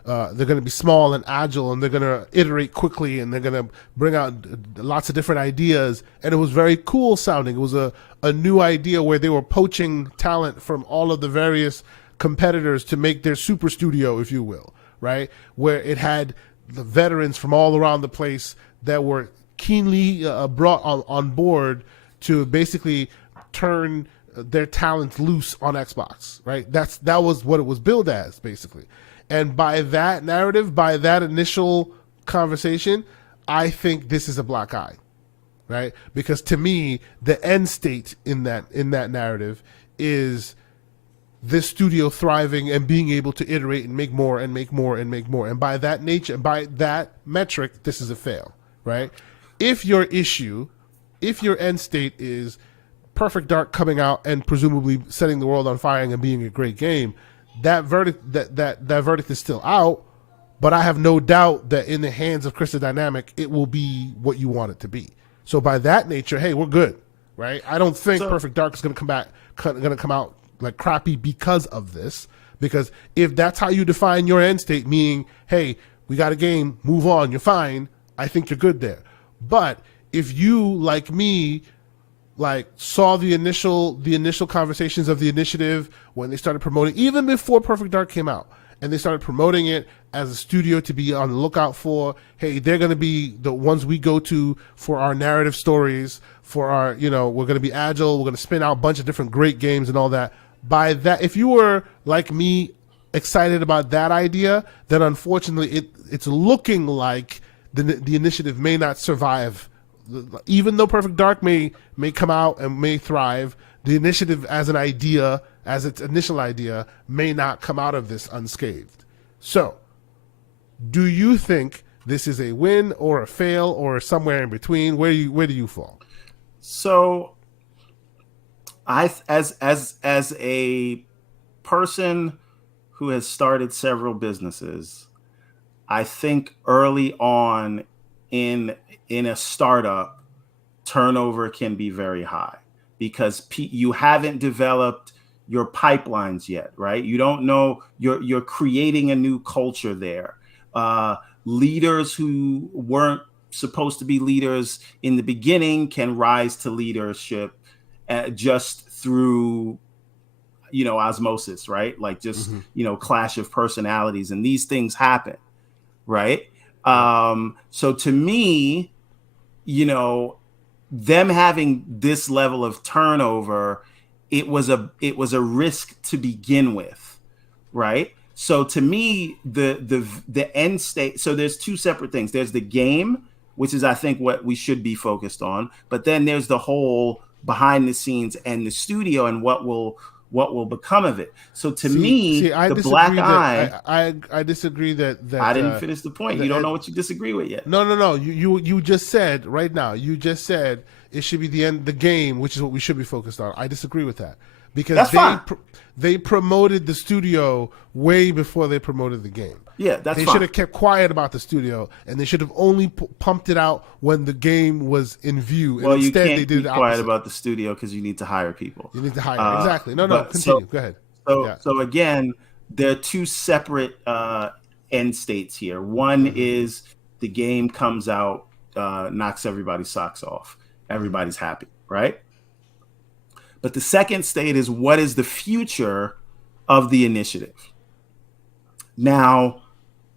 they're going to be small and agile, and they're going to iterate quickly, and they're going to bring out lots of different ideas. And it was very cool sounding. It was a new idea where they were poaching talent from all of the various competitors to make their super studio, if you will, right? Where it had the veterans from all around the place that were keenly brought on board to basically turn their talents loose on Xbox, right? That was what it was billed as, basically. And by that narrative, by that initial conversation, I think this is a black eye, right? Because to me, the end state in that narrative is this studio thriving and being able to iterate and make more and make more and make more. And by that nature, by that metric, this is a fail, right? If your end state is Perfect Dark coming out and presumably setting the world on fire and being a great game, that verdict that verdict is still out. But I have no doubt that in the hands of Crystal Dynamic, it will be what you want it to be. So by that nature, hey, we're good, right? I don't think Perfect Dark is going to come out like crappy because of this. Because if that's how you define your end state, meaning, hey, we got a game, move on, you're fine, I think you're good there. But if you, like me, like saw the initial conversations of the initiative when they started promoting, even before Perfect Dark came out, and they started promoting it as a studio to be on the lookout for, hey, they're going to be the ones we go to for our narrative stories, for our, we're going to be agile, we're going to spin out a bunch of different great games and all that. By that, if you were like me excited about that idea, then unfortunately it's looking like the initiative may not survive. Even though Perfect Dark may come out and may thrive, the initiative as an idea, as its initial idea, may not come out of this unscathed. So, do you think this is a win or a fail or somewhere in between? Where do you fall? So, as a person who has started several businesses, I think early on in a startup, turnover can be very high because you haven't developed your pipelines yet, right? You don't know, you're creating a new culture there. Leaders who weren't supposed to be leaders in the beginning can rise to leadership just through, osmosis, right? Like just, clash of personalities, and these things happen, right? So to me, them having this level of turnover, it was a risk to begin with, right? So to me, the end state. So there's two separate things. There's the game, which is I think what we should be focused on, but then there's the whole behind the scenes and the studio and what will become of it. So to me, the black eye. I disagree that I didn't finish the point. You don't know what you disagree with yet. No. You just said right now. You just said it should be the game, which is what we should be focused on. I disagree with that because they promoted the studio way before they promoted the game. Yeah, that's they fine. should have kept quiet about the studio, and they should have only pumped it out when the game was in view. Well, and instead, you can't they did be quiet about the studio because you need to hire people. You need to hire exactly. No, continue. Go ahead. So again, there are two separate end states here. One is the game comes out, knocks everybody's socks off. Everybody's happy, right? But the second state is what is the future of the initiative? Now,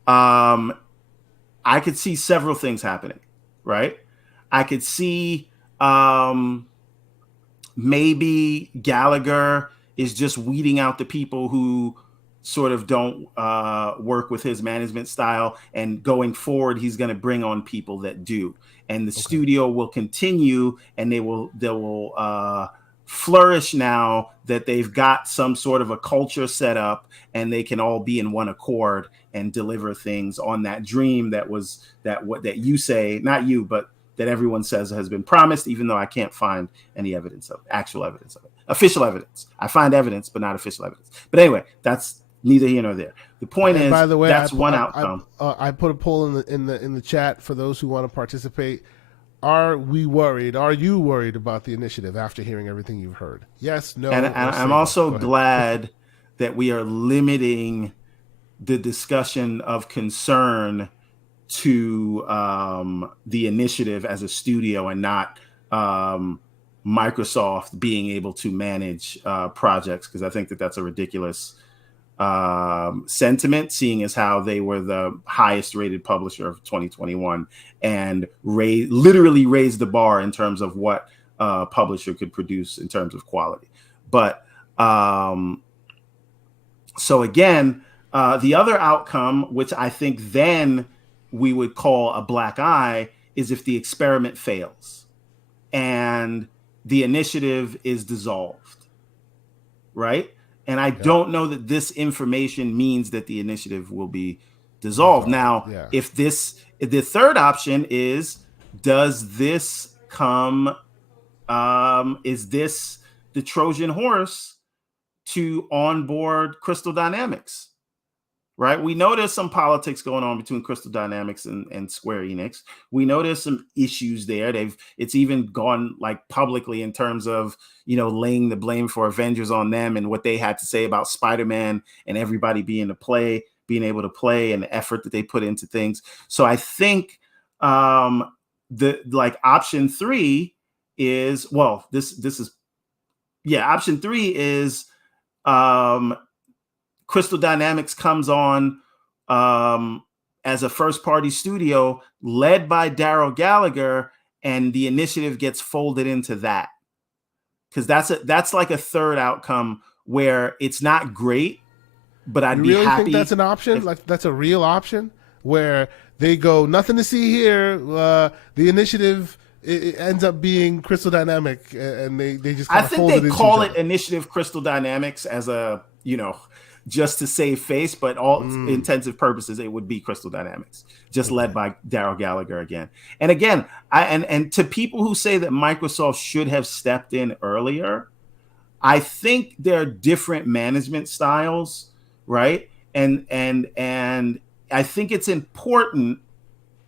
I could see several things happening, right? I could see maybe Gallagher is just weeding out the people who sort of don't work with his management style, and going forward, he's going to bring on people that do, and the studio will continue, and they will flourish now that they've got some sort of a culture set up, and they can all be in one accord and deliver things on that dream that you say, not you, but that everyone says has been promised, even though I can't find any evidence of actual evidence of it. Official evidence. I find evidence, but not official evidence. But anyway, that's neither here nor there. The point is, by the way, that's one outcome. I put a poll in the chat for those who want to participate. Are we worried? Are you worried about the initiative after hearing everything you've heard? Yes, no, And or say I'm no. also Go ahead. glad that we are limiting the discussion of concern to the initiative as a studio and not Microsoft being able to manage projects, because I think that that's a ridiculous sentiment, seeing as how they were the highest rated publisher of 2021 and literally raised the bar in terms of what a publisher could produce in terms of quality. But so again, the other outcome, which I think then we would call a black eye, is if the experiment fails and the initiative is dissolved, right? And I don't know that this information means that the initiative will be dissolved. Now, if the third option is, does this come, is this the Trojan horse to onboard Crystal Dynamics? Right? We know there's some politics going on between Crystal Dynamics and Square Enix. We know there's some issues there. It's even gone like publicly in terms of, laying the blame for Avengers on them and what they had to say about Spider-Man and everybody being able to play and the effort that they put into things. So I think option 3 is, option 3 is Crystal Dynamics comes on as a first-party studio led by Daryl Gallagher, and the initiative gets folded into that. Because that's like a third outcome where it's not great, but I'd be happy. You really think that's an option? Like that's a real option where they go, nothing to see here. The initiative it ends up being Crystal Dynamic, and they just kind of fold it into each other. I think they call it Initiative Crystal Dynamics as a just to save face, but all intensive purposes, it would be Crystal Dynamics, just led by Daryl Gallagher again. And again, and to people who say that Microsoft should have stepped in earlier, I think there are different management styles, right? And I think it's important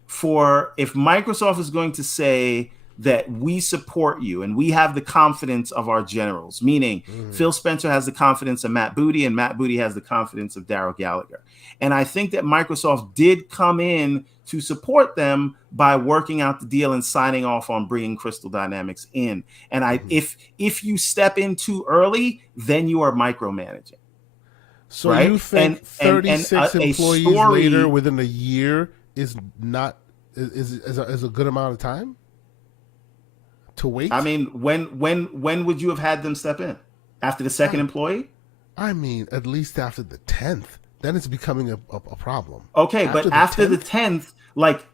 for, if Microsoft is going to say that we support you and we have the confidence of our generals, meaning Phil Spencer has the confidence of Matt Booty and Matt Booty has the confidence of Daryl Gallagher. And I think that Microsoft did come in to support them by working out the deal and signing off on bringing Crystal Dynamics in. And if you step in too early, then you are micromanaging. So right? You think 36 employees later within a year is not is a good amount of time to wait? I mean, when would you have had them step in? After the second employee? I mean, at least after the 10th. Then it's becoming a problem. Okay, but after the 10th, like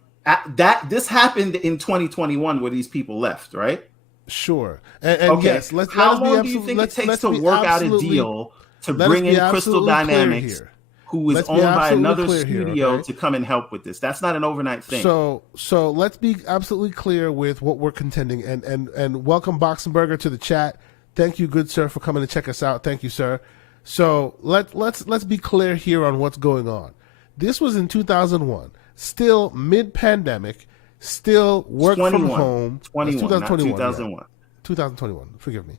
this happened in 2021 where these people left, right? Sure. And okay. Yes, how long do you think it takes to work out a deal to bring in Crystal Dynamics, who is owned by another studio, to come and help with this? That's not an overnight thing. So let's be absolutely clear with what we're contending. And welcome Boxenberger to the chat. Thank you, good sir, for coming to check us out. Thank you, sir. So let's be clear here on what's going on. This was in 2001, still mid-pandemic, still work from home. 2021. 2021. Forgive me.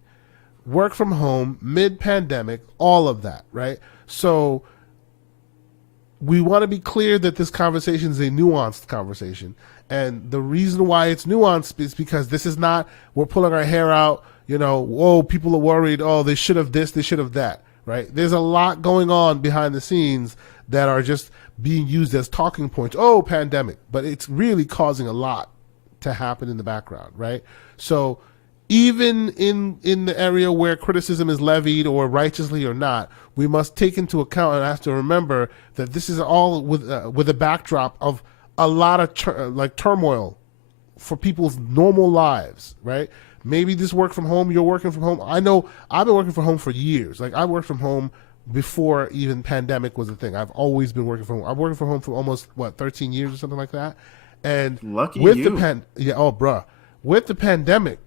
Work from home, mid-pandemic, all of that, right? So we want to be clear that this conversation is a nuanced conversation. And the reason why it's nuanced is because this is not, we're pulling our hair out, whoa, people are worried, oh, they should have this, they should have that, right? There's a lot going on behind the scenes that are just being used as talking points. Oh, pandemic. But it's really causing a lot to happen in the background, right? So even in the area where criticism is levied, or righteously or not, we must take into account and have to remember that this is all with a backdrop of a lot of turmoil for people's normal lives, right? Maybe this work from home, you're working from home. I know I've been working from home for years. Like I worked from home before even pandemic was a thing. I've always been working from home. I'm working from home for almost 13 years or something like that. And lucky with you. With the pandemic,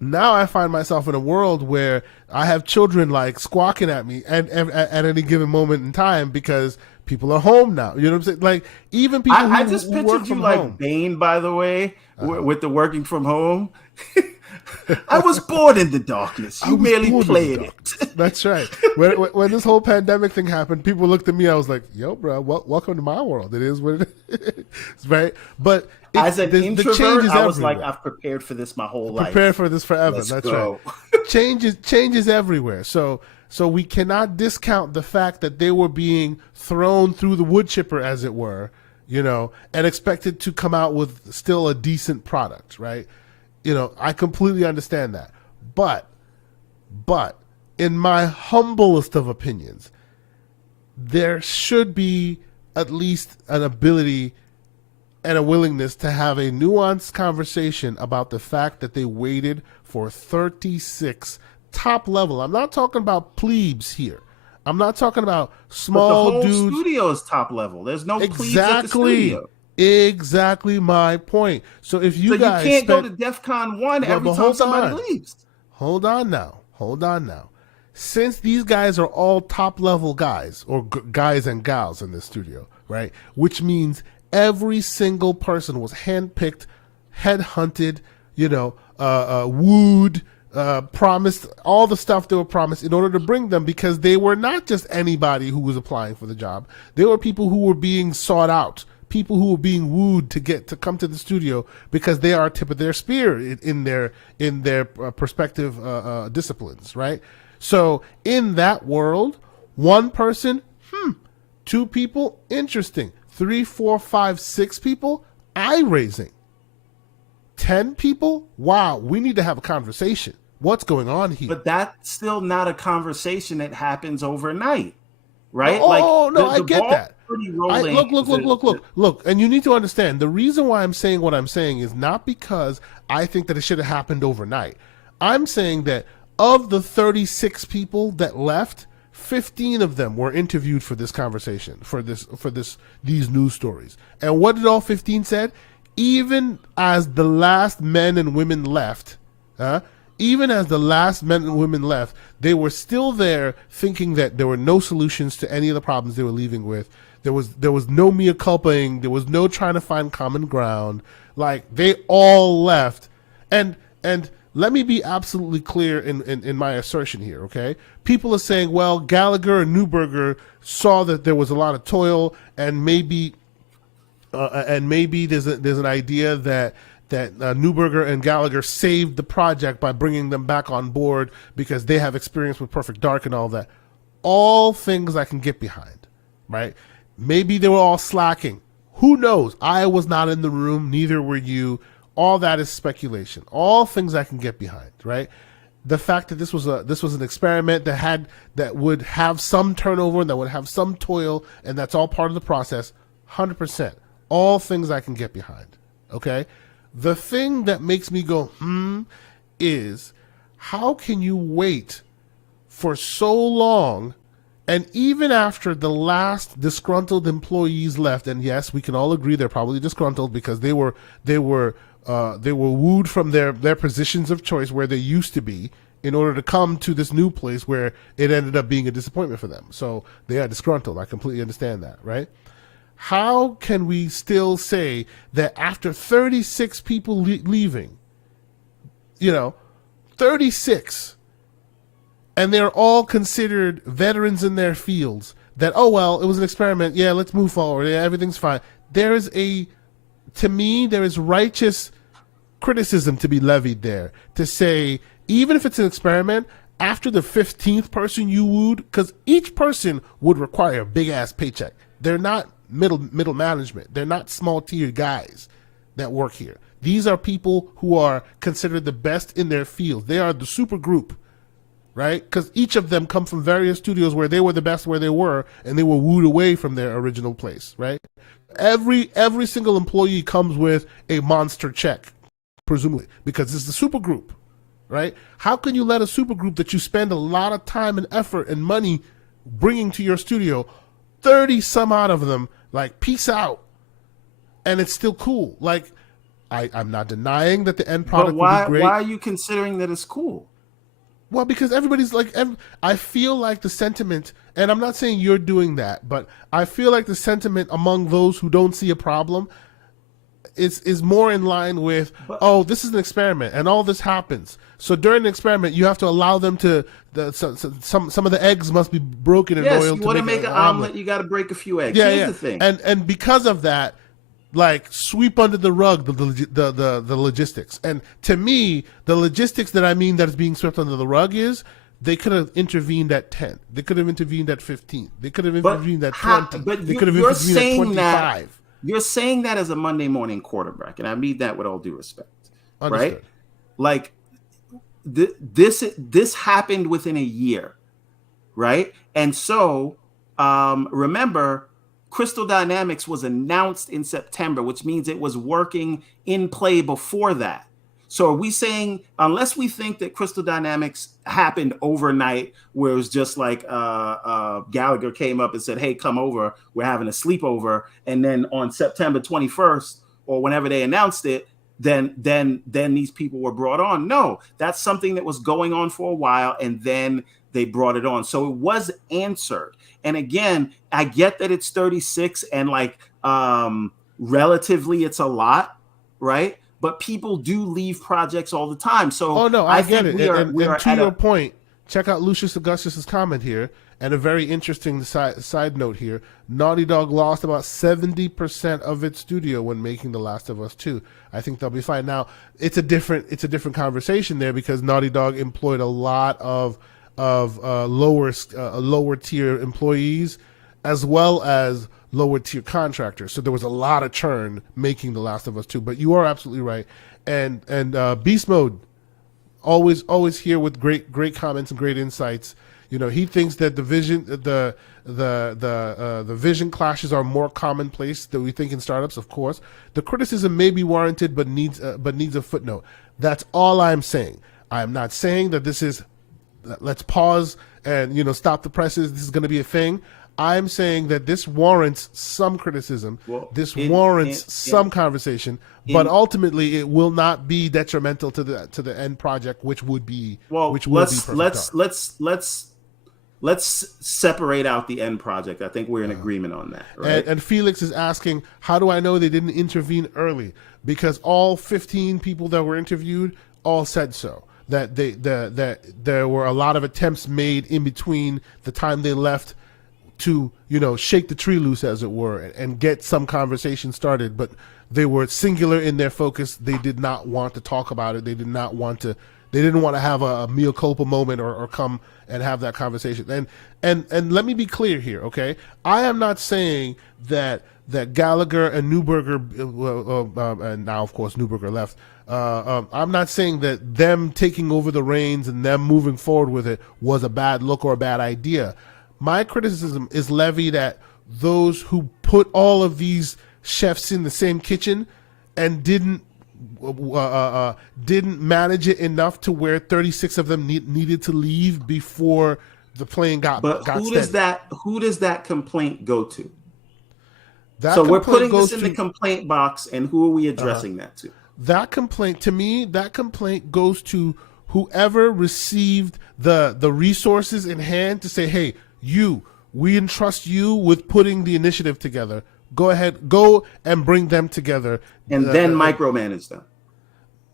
now I find myself in a world where I have children like squawking at me at any given moment in time because People are home now. You know what I'm saying? Like even people I who, just who pictured work you from like home. Bane, by the way, with the working from home. I was born in the darkness. I You was merely born in the played darkness. it. That's right. When this whole pandemic thing happened, people looked at me. I was like, "Yo, bro, welcome to my world. It is what it is." Right? But As an the change introvert, is I was like, everywhere. I've prepared for this my whole Prepare life. for this forever. Let's That's right. go. Change is everywhere. So we cannot discount the fact that they were being thrown through the wood chipper, as it were, and expected to come out with still a decent product, right? I completely understand that. But in my humblest of opinions, there should be at least an ability and a willingness to have a nuanced conversation about the fact that they waited for 36 top level. I'm not talking about plebes here. I'm not talking about But the small whole dudes. studio is top level. There's no plebes at the studio. Exactly my point. So if you So you guys can't go spent, to DEF CON 1 well, every but time somebody leaves. hold on now. Since these guys are all top level guys or guys and gals in this studio, right? Which means every single person was handpicked, headhunted, wooed, promised all the stuff they were promised in order to bring them, because they were not just anybody who was applying for the job. They were people who were being sought out, people who were being wooed to come to the studio because they are tip of their spear in their perspective disciplines, right? So in that world, one person, two people, interesting. 3, 4, 5, 6 people, eye raising. 10 people, wow, we need to have a conversation. What's going on here? But that's still not a conversation that happens overnight, right? No, I get that. Look. Look, and you need to understand the reason why I'm saying what I'm saying is not because I think that it should have happened overnight. I'm saying that of the 36 people that left, 15 of them were interviewed for this conversation, for these news stories. And what did all 15 said? Even as the last men and women left, they were still there thinking that there were no solutions to any of the problems they were leaving with. There was no mea culpaing. There was no trying to find common ground. Like, they all left. And let me be absolutely clear in my assertion here, okay? People are saying, well, Gallagher and Neuberger saw that there was a lot of toil, and maybe there's an idea that Neuberger and Gallagher saved the project by bringing them back on board because they have experience with Perfect Dark and all that. All things I can get behind, right? Maybe they were all slacking. Who knows? I was not in the room, neither were you. All that is speculation. All things I can get behind, right? The fact that this was an experiment that would have some turnover, that would have some toil, and that's all part of the process. 100%. All things I can get behind. Okay? The thing that makes me go, is how can you wait for so long, and even after the last disgruntled employees left, and yes, we can all agree they're probably disgruntled because they were wooed from their positions of choice where they used to be in order to come to this new place where it ended up being a disappointment for them. So they are disgruntled. I completely understand that, right? How can we still say that after 36 people leaving, 36, and they're all considered veterans in their fields, that, oh, well, it was an experiment. Yeah, let's move forward. Yeah, everything's fine. To me, there is righteous criticism to be levied there to say, even if it's an experiment, after the 15th person you wooed, because each person would require a big-ass paycheck. They're not middle management. They're not small-tier guys that work here. These are people who are considered the best in their field. They are the super group, right? Because each of them come from various studios where they were the best where they were, and they were wooed away from their original place, right? Every single employee comes with a monster check, presumably, because it's the super group, right? How can you let a super group that you spend a lot of time and effort and money bringing to your studio, 30 some odd of them, like, peace out, and it's still cool? Like, I'm not denying that the end product will be great. Why are you considering that it's cool? Well, because everybody's like, I feel like the sentiment, and I'm not saying you're doing that, but I feel like the sentiment among those who don't see a problem is more in line with, But oh, this is an experiment and all this happens. So during the experiment, you have to allow them to some of the eggs must be broken in yes, oil you to want to make make an an omelet, you got to break a few eggs. Yeah, Here's yeah. the thing. And because of that, like sweep under the rug the logistics. And to me, the logistics that I mean that is being swept under the rug is they could have intervened at 10. They could have intervened at 15. They could have intervened at 20. But They could have you're intervened at saying 25. you're saying that as a Monday morning quarterback, and I mean that with all due respect, Understood. right? Like this happened within a year, right? And so remember, Crystal Dynamics was announced in September, which means it was working in play before that. So are we saying, unless we think that Crystal Dynamics happened overnight, where it was just like Gallagher came up and said, hey, come over, we're having a sleepover. And then on September 21st, or whenever they announced it, then these people were brought on. No, that's something that was going on for a while, and then they brought it on. So it was answered. And again, I get that it's 36 and like relatively it's a lot, right? But people do leave projects all the time. So oh no, I get think it. and to your point, check out Lucius Augustus's comment here, and a very interesting side note here. Naughty Dog lost about 70% of its studio when making The Last of Us 2. I think they'll be fine. Now, it's a different conversation there because Naughty Dog employed a lot of lower tier employees as well as lower tier contractors. So there was a lot of churn making The Last of Us 2. But you are absolutely right. And Beast Mode, always here with great comments and great insights. You know, he thinks that the vision clashes are more commonplace than we think in startups. Of course, the criticism may be warranted, but needs a footnote. That's all I'm saying. I am not saying that this is let's pause and stop the presses. This is going to be a thing. I'm saying that this warrants some criticism. Well, this warrants some conversation, but ultimately it will not be detrimental to the end project, which would be let's separate out the end project. I think we're in agreement on that, right? And Felix is asking, how do I know they didn't intervene early? Because all 15 people that were interviewed all said so. That that there were a lot of attempts made in between the time they left to shake the tree loose, as it were, and get some conversation started, but they were singular in their focus. They did not want to talk about it. They didn't want to have a mea culpa moment or come and have that conversation. And let me be clear here, okay? I am not saying that Gallagher and Neuberger, and now of course Neuberger left. I'm not saying that them taking over the reins and them moving forward with it was a bad look or a bad idea. My criticism is levied at those who put all of these chefs in the same kitchen and didn't manage it enough to where 36 of them needed to leave before the plane got. But got who steady. does that complaint go to? So we're putting this in the complaint box, and who are we addressing that to? That complaint, to me, goes to whoever received the resources in hand to say, hey, we entrust you with putting the initiative together. Go ahead, go and bring them together. And then micromanage them.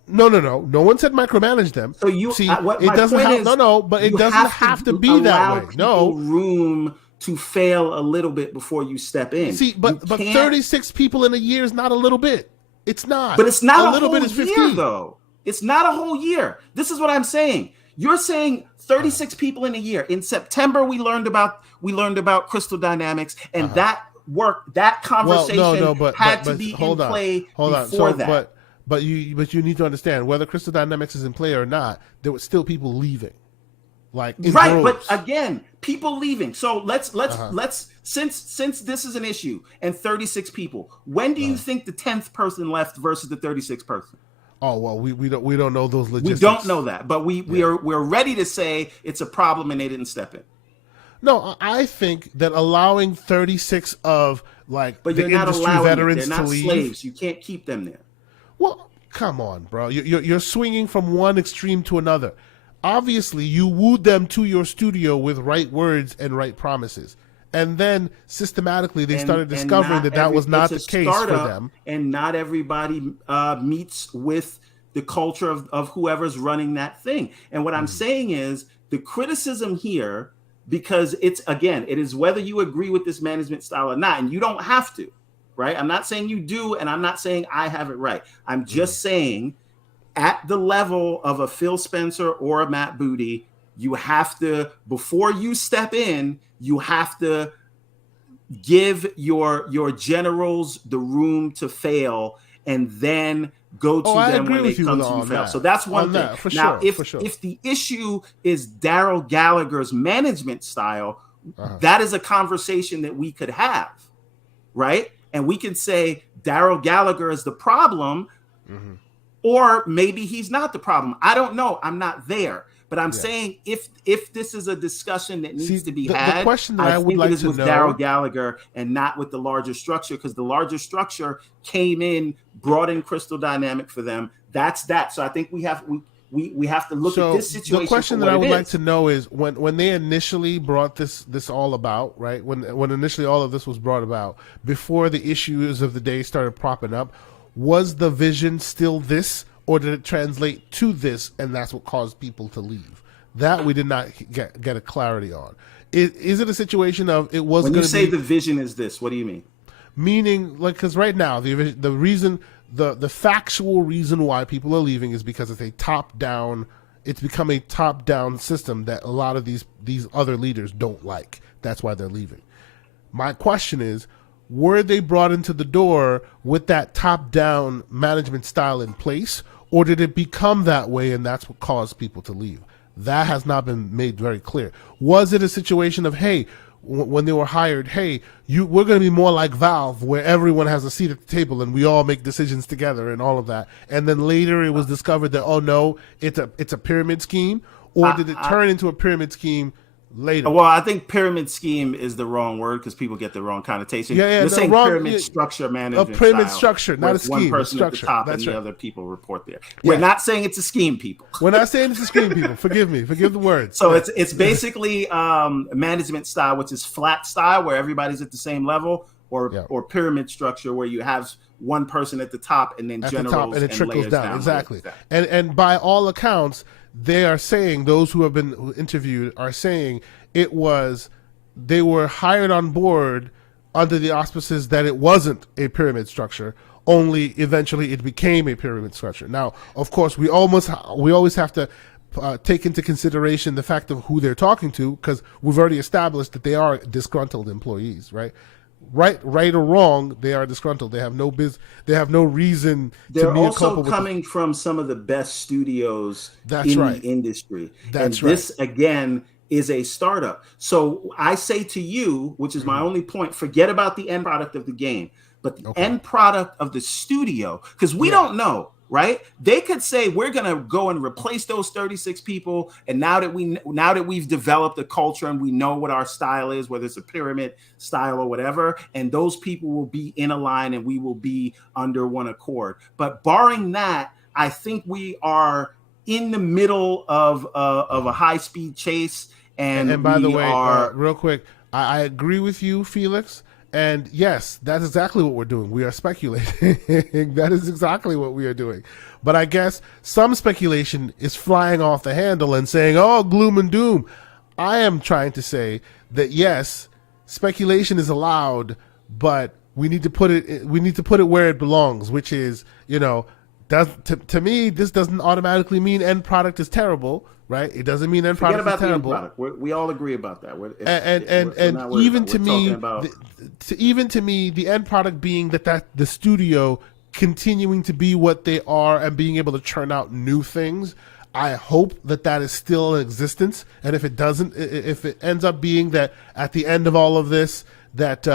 No. No one said micromanage them. So you see, it doesn't have, but it doesn't have to be that way. No room to fail a little bit before you step in. See, but 36 people in a year is not a little bit. It's not. But it's not a little whole bit. Is 15 year, though. It's not a whole year. This is what I'm saying. You're saying 36 people in a year. In September, we learned about Crystal Dynamics, and that conversation had to be in play before that. But you need to understand, whether Crystal Dynamics is in play or not, there were still people leaving. Like right, droves. But again, people leaving. So let's since this is an issue and 36 people, when do you think the 10th person left versus the 36th person? Oh well, we don't know those logistics. We don't know that, but we're ready to say it's a problem and they didn't step in. No, I think that allowing 36 of the industry veterans to leave. Slaves. You can't keep them there. Well, come on, bro. You're swinging from one extreme to another. obviously you wooed them to your studio with right words and right promises. And then systematically they started discovering that was not the case for them. And not everybody meets with the culture of whoever's running that thing. And what I'm saying is the criticism here, because it is whether you agree with this management style or not, and you don't have to, right? I'm not saying you do, and I'm not saying I have it right. I'm just saying at the level of a Phil Spencer or a Matt Booty, you have to, before you step in, you have to give your generals the room to fail, and then go to them when they come to you fail. So that's one thing. Now, if the issue is Daryl Gallagher's management style, that is a conversation that we could have, right? And we can say Daryl Gallagher is the problem, or maybe he's not the problem. I don't know. I'm not there. But I'm saying if this is a discussion that needs to be had, the question that I would like to know, with Daryl Gallagher and not with the larger structure, because the larger structure came in, brought in Crystal Dynamic for them. That's that. So I think we have to look at this situation. The question that I would like to know is when they initially brought this all about, right? When initially all of this was brought about, before the issues of the day started propping up, was the vision still this? Or did it translate to this, and that's what caused people to leave? That we did not get a clarity on. Is it a situation of it was? When you say the vision is this, what do you mean? Meaning, like, because right now the reason, the factual reason why people are leaving is because it's a top down. It's become a top down system that a lot of these other leaders don't like. That's why they're leaving. My question is, were they brought into the door with that top down management style in place? Or did it become that way, and that's what caused people to leave? That has not been made very clear. Was it a situation of, hey, when they were hired, hey, we're going to be more like Valve, where everyone has a seat at the table and we all make decisions together and all of that? And then later it was discovered that, oh no, it's a pyramid scheme? Or did it turn into a pyramid scheme later? Well, I think pyramid scheme is the wrong word because people get the wrong connotation. You're saying pyramid structure management. A pyramid structure, not a scheme. One person at the top and the other people report there. We're not saying it's a scheme, people. We're not saying it's a scheme, people. Forgive me. Forgive the words. So it's basically management style, which is flat style where everybody's at the same level, or pyramid structure where you have one person at the top and then generals and it trickles down. Exactly. And by all accounts, they are saying, those who have been interviewed are saying they were hired on board under the auspices that it wasn't a pyramid structure, only eventually it became a pyramid structure. Now, of course, we always have to take into consideration the fact of who they're talking to, because we've already established that they are disgruntled employees, right? Right or wrong, they are disgruntled. They have no They have no reason. They're also coming from some of the best studios the industry. This again is a startup. So I say to you, which is my only point, forget about the end product of the game, but the end product of the studio, because we don't know. Right? They could say we're going to go and replace those 36 people, and now that we've developed a culture and we know what our style is, whether it's a pyramid style or whatever, and those people will be in a line and we will be under one accord. But barring that, I think we are in the middle of a high-speed chase. And by the way, real quick, I agree with you, Felix. And yes, that's exactly what we're doing. We are speculating. That is exactly what we are doing. But I guess some speculation is flying off the handle and saying, oh, gloom and doom. I am trying to say that yes, speculation is allowed, but we need to put it where it belongs, which is, to me, this doesn't automatically mean end product is terrible. Right, it doesn't mean end product is terrible. The end product. We all agree about that. Even to me, the end product being that the studio continuing to be what they are and being able to churn out new things. I hope that is still in existence, and if it doesn't, if it ends up being that at the end of all of this, that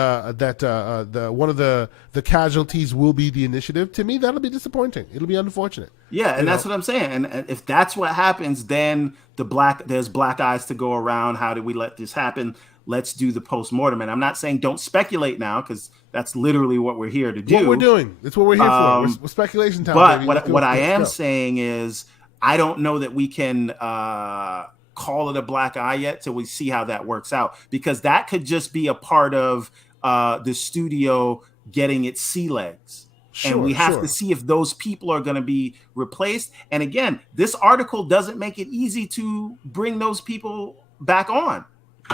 one of the casualties will be the initiative, to me that'll be disappointing. It'll be unfortunate. Yeah, and that's what I'm saying. And if that's what happens, then there's black eyes to go around. How did we let this happen? Let's do the postmortem. And I'm not saying don't speculate now, because that's literally what we're here to do. What we're doing. It's what we're here for. We're speculation time. But what I am saying is, I don't know that we can call it a black eye yet till we see how that works out, because that could just be a part of the studio getting its sea legs. And we have to see if those people are going to be replaced. And again, this article doesn't make it easy to bring those people back on.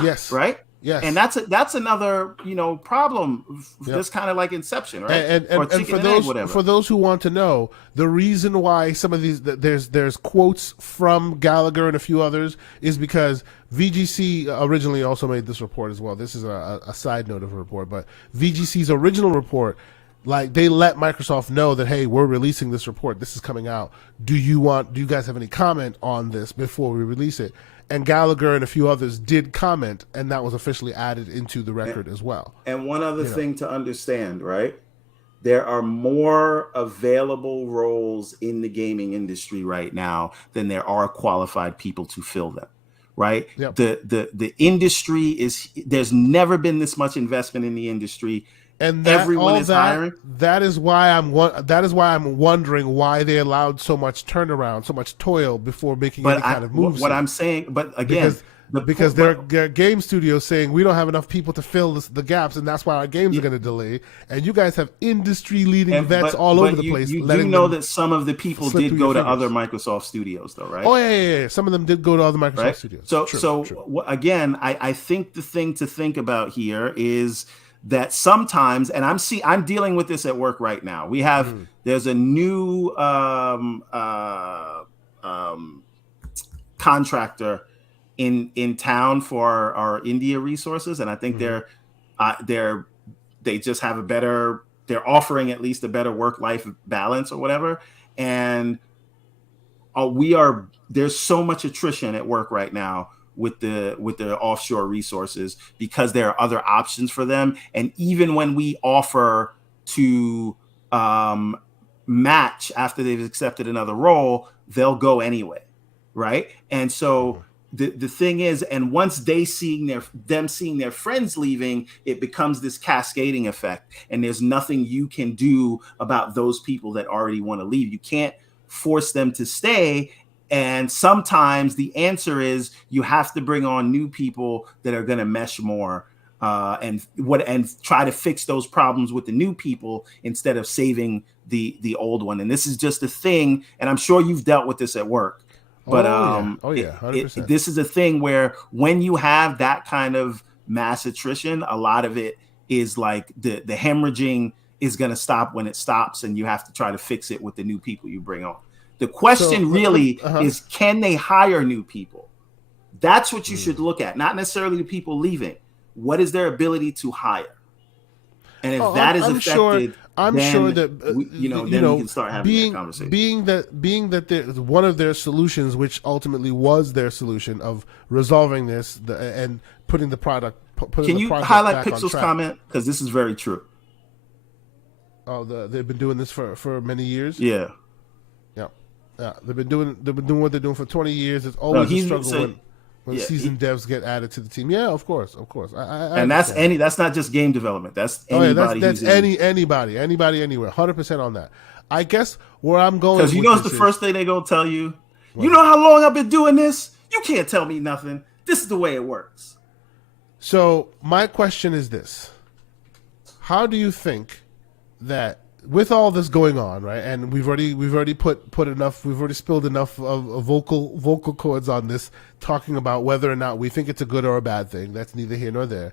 Yes. Right. Yes. And that's another, problem. This kind of like Inception, right? And for those who want to know, the reason why some of these there's quotes from Gallagher and a few others is because VGC originally also made this report as well. This is a side note of a report, but VGC's original report, like, they let Microsoft know that, hey, we're releasing this report. This is coming out. Do you guys have any comment on this before we release it? And Gallagher and a few others did comment, and that was officially added into the record as well. And one other thing to understand, right? There are more available roles in the gaming industry right now than there are qualified people to fill them, right? Yep. The industry there's never been this much investment in the industry. And everyone is hiring. That is why I'm wondering why they allowed so much turnaround, so much toil before making any kind of moves. What I'm saying, but again, because there are game studios saying we don't have enough people to fill the gaps, and that's why our games are going to delay. And you guys have industry-leading vets all over the place. You do know that some of the people did go to other Microsoft studios, though, right? Oh yeah. Some of them did go to other Microsoft studios. So again, I think the thing to think about here is that sometimes, and I'm dealing with this at work right now. We have there's a new contractor in town for our India resources, and I think they just have they're offering at least a better work-life balance or whatever. And there's so much attrition at work right now with the offshore resources because there are other options for them. And even when we offer to match after they've accepted another role, they'll go anyway, right? And so the thing is, and once seeing their friends leaving, it becomes this cascading effect, and there's nothing you can do about those people that already want to leave. You can't force them to stay. And sometimes the answer is you have to bring on new people that are going to mesh more and try to fix those problems with the new people instead of saving the old one. And this is just a thing, and I'm sure you've dealt with this at work. But 100%. This is a thing where when you have that kind of mass attrition, a lot of it is like the hemorrhaging is going to stop when it stops, and you have to try to fix it with the new people you bring on. The question is, can they hire new people? That's what you should look at, not necessarily the people leaving. What is their ability to hire? And if that is affected, I'm sure that then we can start having that conversation. Being that one of their solutions, which ultimately was their solution of resolving this and putting the product. Can you highlight Pixel's comment, because this is very true? Oh, they've been doing this for many years. Yeah. Yeah, they've been doing what they're doing for 20 years. It's always a struggle when seasoned devs get added to the team. Yeah, of course. And that's not just game development. That's anybody. That's anybody, anywhere. 100% on that. I guess where I'm going, because it's the first thing they're gonna tell you. You know how long I've been doing this? You can't tell me nothing. This is the way it works. So my question is this: how do you think that, with all this going on, right, and we've already spilled enough of vocal cords on this, talking about whether or not we think it's a good or a bad thing. That's neither here nor there.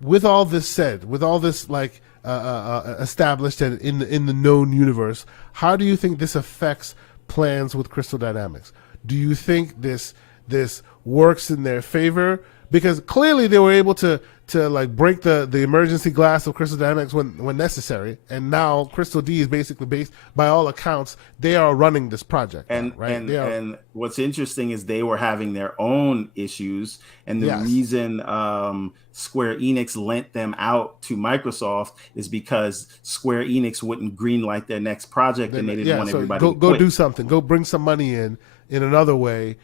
With all this said, with all this established and in the known universe, how do you think this affects plans with Crystal Dynamics? Do you think this works in their favor? Because clearly they were able to break the emergency glass of Crystal Dynamics when necessary, and now Crystal D is basically based, by all accounts, they are running this project. And what's interesting is they were having their own issues, and the reason Square Enix lent them out to Microsoft is because Square Enix wouldn't greenlight their next project, and they didn't want everybody to go do something, go bring some money in another way.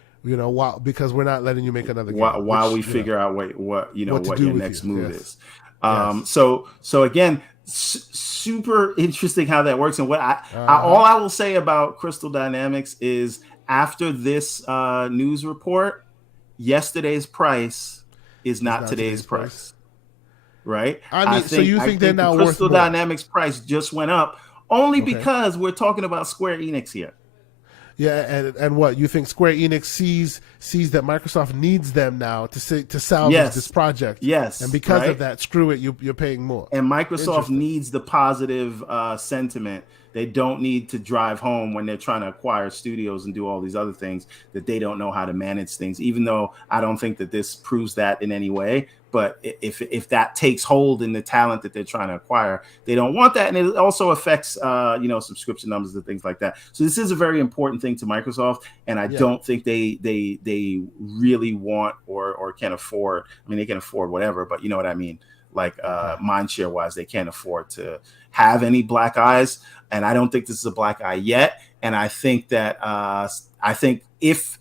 Because we're not letting you make another game. While we figure out what your next move is. So again, super interesting how that works. And what all I will say about Crystal Dynamics is, after this news report, yesterday's price is not today's price. Right? I mean, so you think they're now worth more? Crystal Dynamics price just went up only because we're talking about Square Enix here. Yeah, and what you think Square Enix sees that Microsoft needs them now to salvage this project. Yes, and because of that, screw it, you're paying more. And Microsoft needs the positive sentiment. They don't need to drive home when they're trying to acquire studios and do all these other things that they don't know how to manage things. Even though I don't think that this proves that in any way. But if that takes hold in the talent that they're trying to acquire, they don't want that, and it also affects subscription numbers and things like that. So this is a very important thing to Microsoft, and I don't think they really want or can afford. I mean, they can afford whatever, but you know what I mean. Like mindshare wise, they can't afford to have any black eyes, and I don't think this is a black eye yet. And I think that if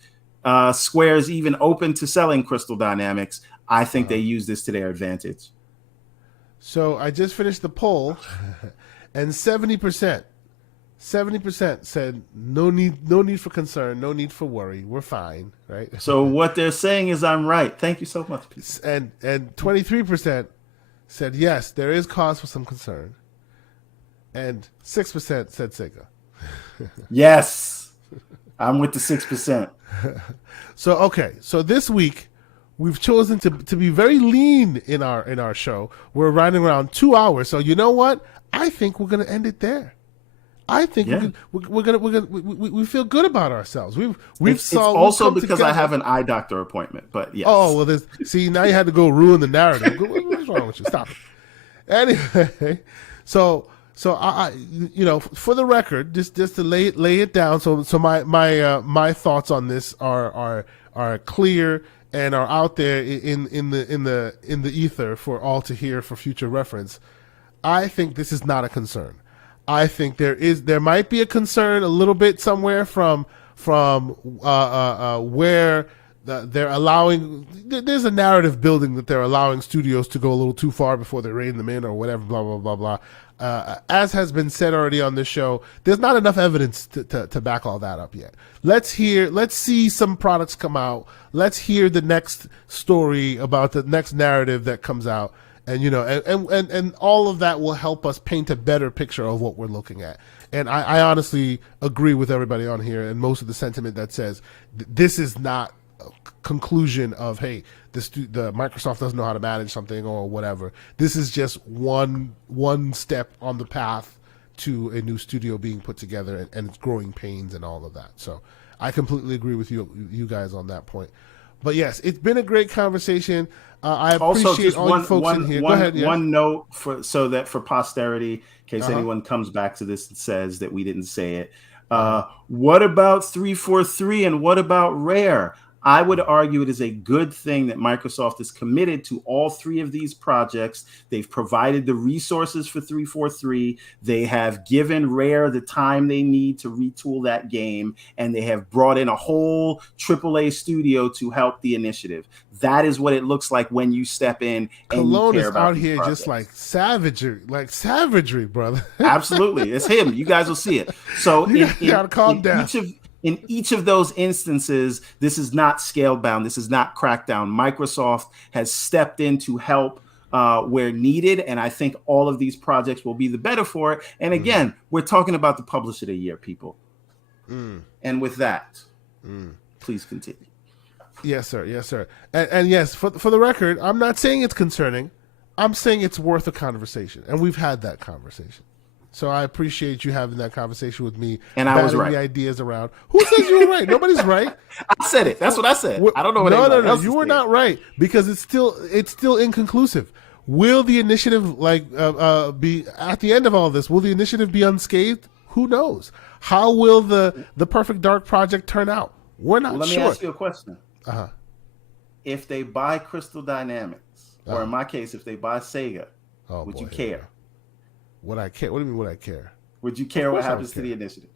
Square is even open to selling Crystal Dynamics, I think they use this to their advantage. So I just finished the poll, and 70% said no need for concern, no need for worry, we're fine, right? So what they're saying is I'm right. Thank you so much. And 23% said yes, there is cause for some concern, and 6% said Sega. Yes, I'm with the 6%. So this week, we've chosen to be very lean in our show. We're running around 2 hours. So you know what? I think we're going to end it there. I think we feel good about ourselves. It's also because I have an eye doctor appointment. But yes. Oh well, see now you had to go ruin the narrative. What's wrong with you? Stop it. Anyway, so I for the record, just to lay it down. So my thoughts on this are clear and are out there in the ether for all to hear for future reference. I think this is not a concern. I think there might be a concern a little bit somewhere from where they're allowing. There's a narrative building that they're allowing studios to go a little too far before they rein them in or whatever. Blah blah blah blah. As has been said already on this show, there's not enough evidence to back all that up yet. Let's see some products come out. Let's hear the next story about the next narrative that comes out. And and all of that will help us paint a better picture of what we're looking at. And I honestly agree with everybody on here and most of the sentiment that says this is not a conclusion of, hey, the Microsoft doesn't know how to manage something or whatever. This is just one step on the path to a new studio being put together and its growing pains and all of that. So I completely agree with you guys on that point. But yes, it's been a great conversation. I appreciate all you folks in here. Go ahead. Yeah. One note for posterity, in case anyone comes back to this and says that we didn't say it. What about 343 and what about Rare? I would argue it is a good thing that Microsoft is committed to all three of these projects. They've provided the resources for 343. They have given Rare the time they need to retool that game, and they have brought in a whole AAA studio to help the initiative. That is what it looks like when you step in. And Cologne you care is about out here projects. just like savagery, brother. Absolutely, it's him. You guys will see it. So you gotta calm down. In each of those instances, this is not scale bound. This is not crackdown. Microsoft has stepped in to help where needed, and I think all of these projects will be the better for it. And again, we're talking about the Publisher of the Year, people. And with that, please continue. Yes, sir. Yes, sir. And yes, for the record, I'm not saying it's concerning. I'm saying it's worth a conversation, and we've had that conversation. So I appreciate you having that conversation with me. And I was right. The ideas around. Who says you were right? Nobody's right. I said it. That's what I said. I don't know what No. You were not right because it's still inconclusive. Will the initiative be at the end of all this? Will the initiative be unscathed? Who knows? How will the Perfect Dark project turn out? We're not sure. Let me ask you a question. If they buy Crystal Dynamics, or in my case, if they buy Sega, would you care? Would I care? What do you mean, would I care? Would you care what happens to the initiative?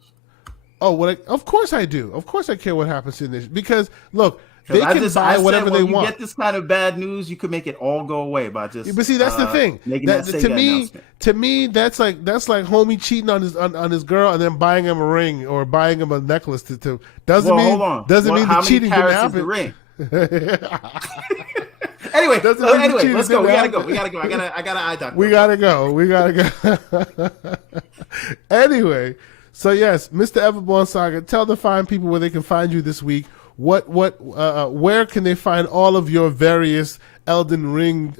Oh, of course I do. Of course I care what happens to the initiative. Because, look, They can buy whatever they want. You get this kind of bad news, you could make it all go away by just. But see, that's the thing. Making that announcement. To me, that's like homie cheating on his girl and then buying him a ring or buying him a necklace to doesn't mean the cheating didn't happen. The ring? Anyway, let's go. We gotta go. I gotta eye doctor. We gotta go. Anyway, so yes, Mr. Everborn Saga, tell the fine people where they can find you this week. Where can they find all of your various Elden Ring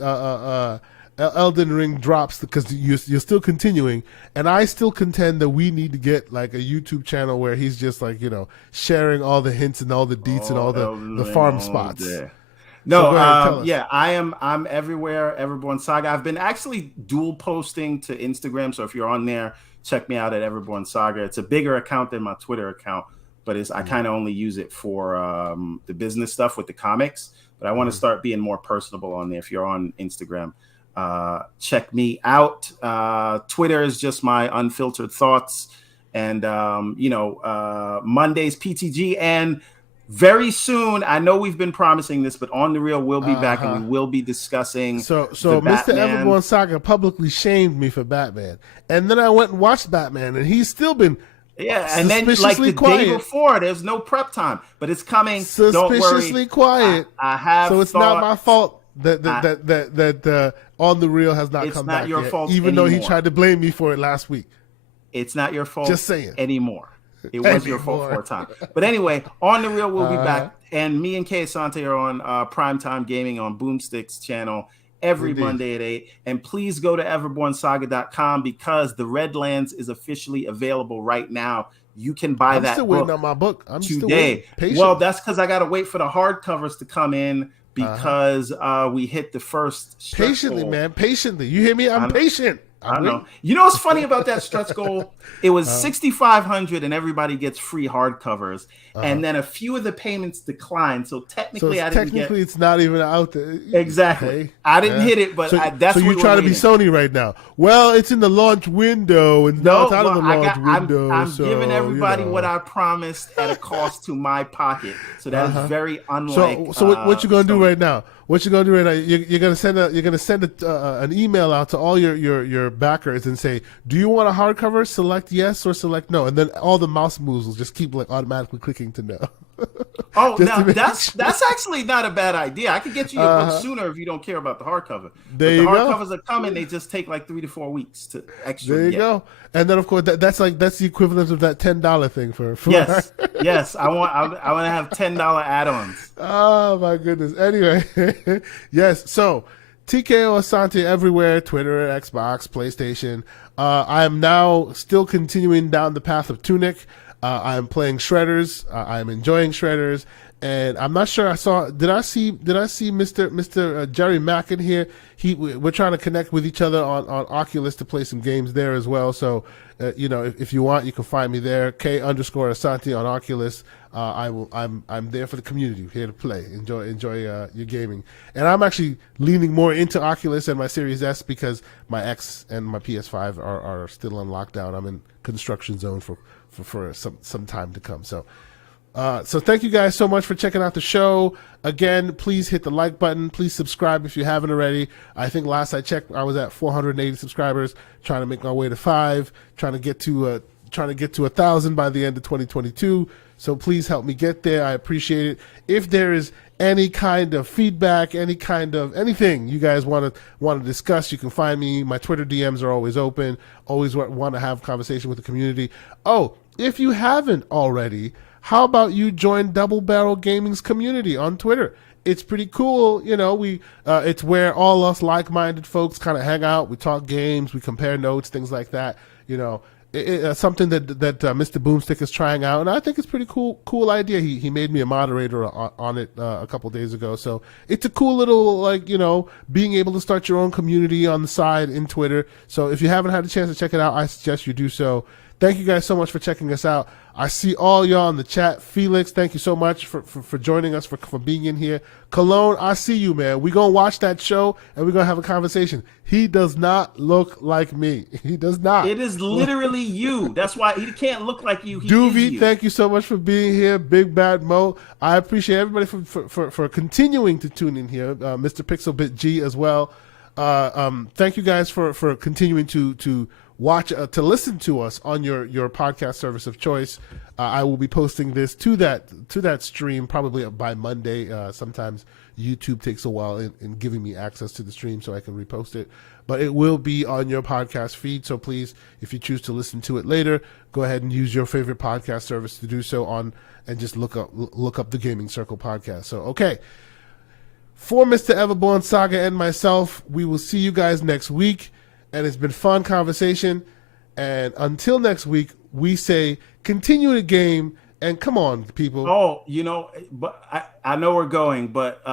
drops? Because you're still continuing, and I still contend that we need to get like a YouTube channel where he's just like sharing all the hints and all the deets and all the farm spots. No, I'm everywhere. Everborn Saga. I've been actually dual posting to Instagram, so if you're on there, check me out at Everborn Saga. It's a bigger account than my Twitter account. But I kind of only use it for the business stuff with the comics. But I want to start being more personable on there. If you're on Instagram, check me out. Twitter is just my unfiltered thoughts. And, Mondays, PTG. And very soon, I know we've been promising this, but On the Real will be back and we will be discussing. So Mr. Everborn Saga publicly shamed me for Batman. And then I went and watched Batman, and he's still been... Yeah, and then like the day before, there's no prep time, but it's coming. Suspiciously quiet. I have. So it's not my fault that On the Real has not come back yet. It's not your fault, even though he tried to blame me for it last week. It's not your fault. Just saying anymore. It was your fault for a time. But anyway, On the Real will be back, and me and Kay Asante are on Primetime Gaming on Boomstick's channel every Monday at 8. And please go to everbornsaga.com because the Redlands is officially available right now. You can buy that book. I'm still waiting on my book. I'm today. Well, that's because I got to wait for the hardcovers to come in because we hit the first stretch Patiently, goal. Man. Patiently. You hear me? I'm patient. I know. You know what's funny about that stretch goal? It was $6,500 and everybody gets free hardcovers. And then a few of the payments declined. So technically, it's not even out there. Exactly. Okay. I didn't hit it, but that's so you're trying to be Sony right now. Well, it's in the launch window and now it's out of the launch window. I'm giving everybody what I promised at a cost to my pocket. So that is very unlike. So what you gonna do right now? What you're gonna do right now? You're gonna send an email out to all your backers and say, do you want a hardcover? Select yes or select no, and then all the mouse moves will just keep like automatically clicking to no. Oh, now that's actually not a bad idea. I could get you a book sooner if you don't care about the hardcover. There you go. The hardcovers are coming; they just take like 3 to 4 weeks to extra. There you go. And then of course that's the equivalent of that $10 thing for yes, yes. I want to have $10 add-ons. Oh my goodness. Anyway, yes. So TKO Asante everywhere: Twitter, Xbox, PlayStation. I am now still continuing down the path of Tunic. I'm playing Shredders. I'm enjoying Shredders, and I'm not sure. Did I see Mr. Jerry Mack in here? We're trying to connect with each other on Oculus to play some games there as well. So, if you want, you can find me there. K_Asante on Oculus. I'm there for the community, here to play. Enjoy your gaming. And I'm actually leaning more into Oculus and my Series S because my X and my PS5 are still on lockdown. I'm in construction zone for some time to come. So thank you guys so much for checking out the show. Again, please hit the like button. Please subscribe if you haven't already. I think last I checked, I was at 480 subscribers, trying to make my way to 5, trying to get to 1,000 by the end of 2022. So please help me get there. I appreciate it. If there is any kind of feedback, any kind of anything you guys want to discuss, you can find me. My Twitter DMs are always open. Always want to have conversation with the community. Oh, if you haven't already, how about you join Double Barrel Gaming's community on Twitter? It's pretty cool. It's where all us like-minded folks kind of hang out. We talk games, we compare notes, things like that. It's something that Mr. Boomstick is trying out, and I think it's pretty cool idea. He made me a moderator on it a couple days ago, so it's a cool little being able to start your own community on the side in Twitter. So if you haven't had a chance to check it out, I suggest you do so. Thank you guys so much for checking us out. I see all y'all in the chat. Felix, thank you so much for joining us, for being in here. Cologne, I see you, man. We're going to watch that show, and we're going to have a conversation. He does not look like me. He does not. It is literally you. That's why he can't look like you. He is Doovie, you. thank you so much for being here. Big Bad Mo. I appreciate everybody for continuing to tune in here. Mr. Pixelbit G as well. Thank you guys for continuing to watch, to listen to us on your podcast service of choice. I will be posting this to that stream probably by Monday. Sometimes YouTube takes a while in giving me access to the stream so I can repost it, but it will be on your podcast feed. So please, if you choose to listen to it later, go ahead and use your favorite podcast service to do so on, and just look up the Gaming Circle podcast. So, okay. For Mr. Everborn Saga and myself, we will see you guys next week. And it's been fun conversation. And until next week, we say continue to game. And come on, people. Oh, but I know we're going, but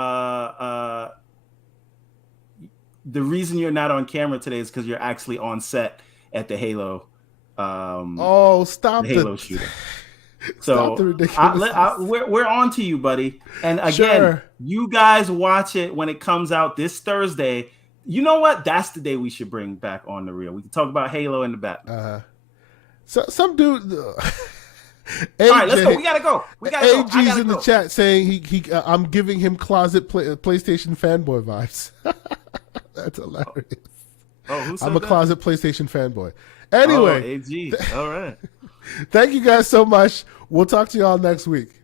the reason you're not on camera today is because you're actually on set at the Halo. Stop the Halo shooting. So we're on to you, buddy. And again, You guys watch it when it comes out this Thursday. You know what? That's the day we should bring back On the Reel. We can talk about Halo in the back. So some dude. AJ, all right, let's go. We gotta go. AG's in the chat saying I'm giving him closet PlayStation fanboy vibes. That's hilarious. Who said I'm a closet PlayStation fanboy. Anyway, AG. All right. Thank you guys so much. We'll talk to y'all next week.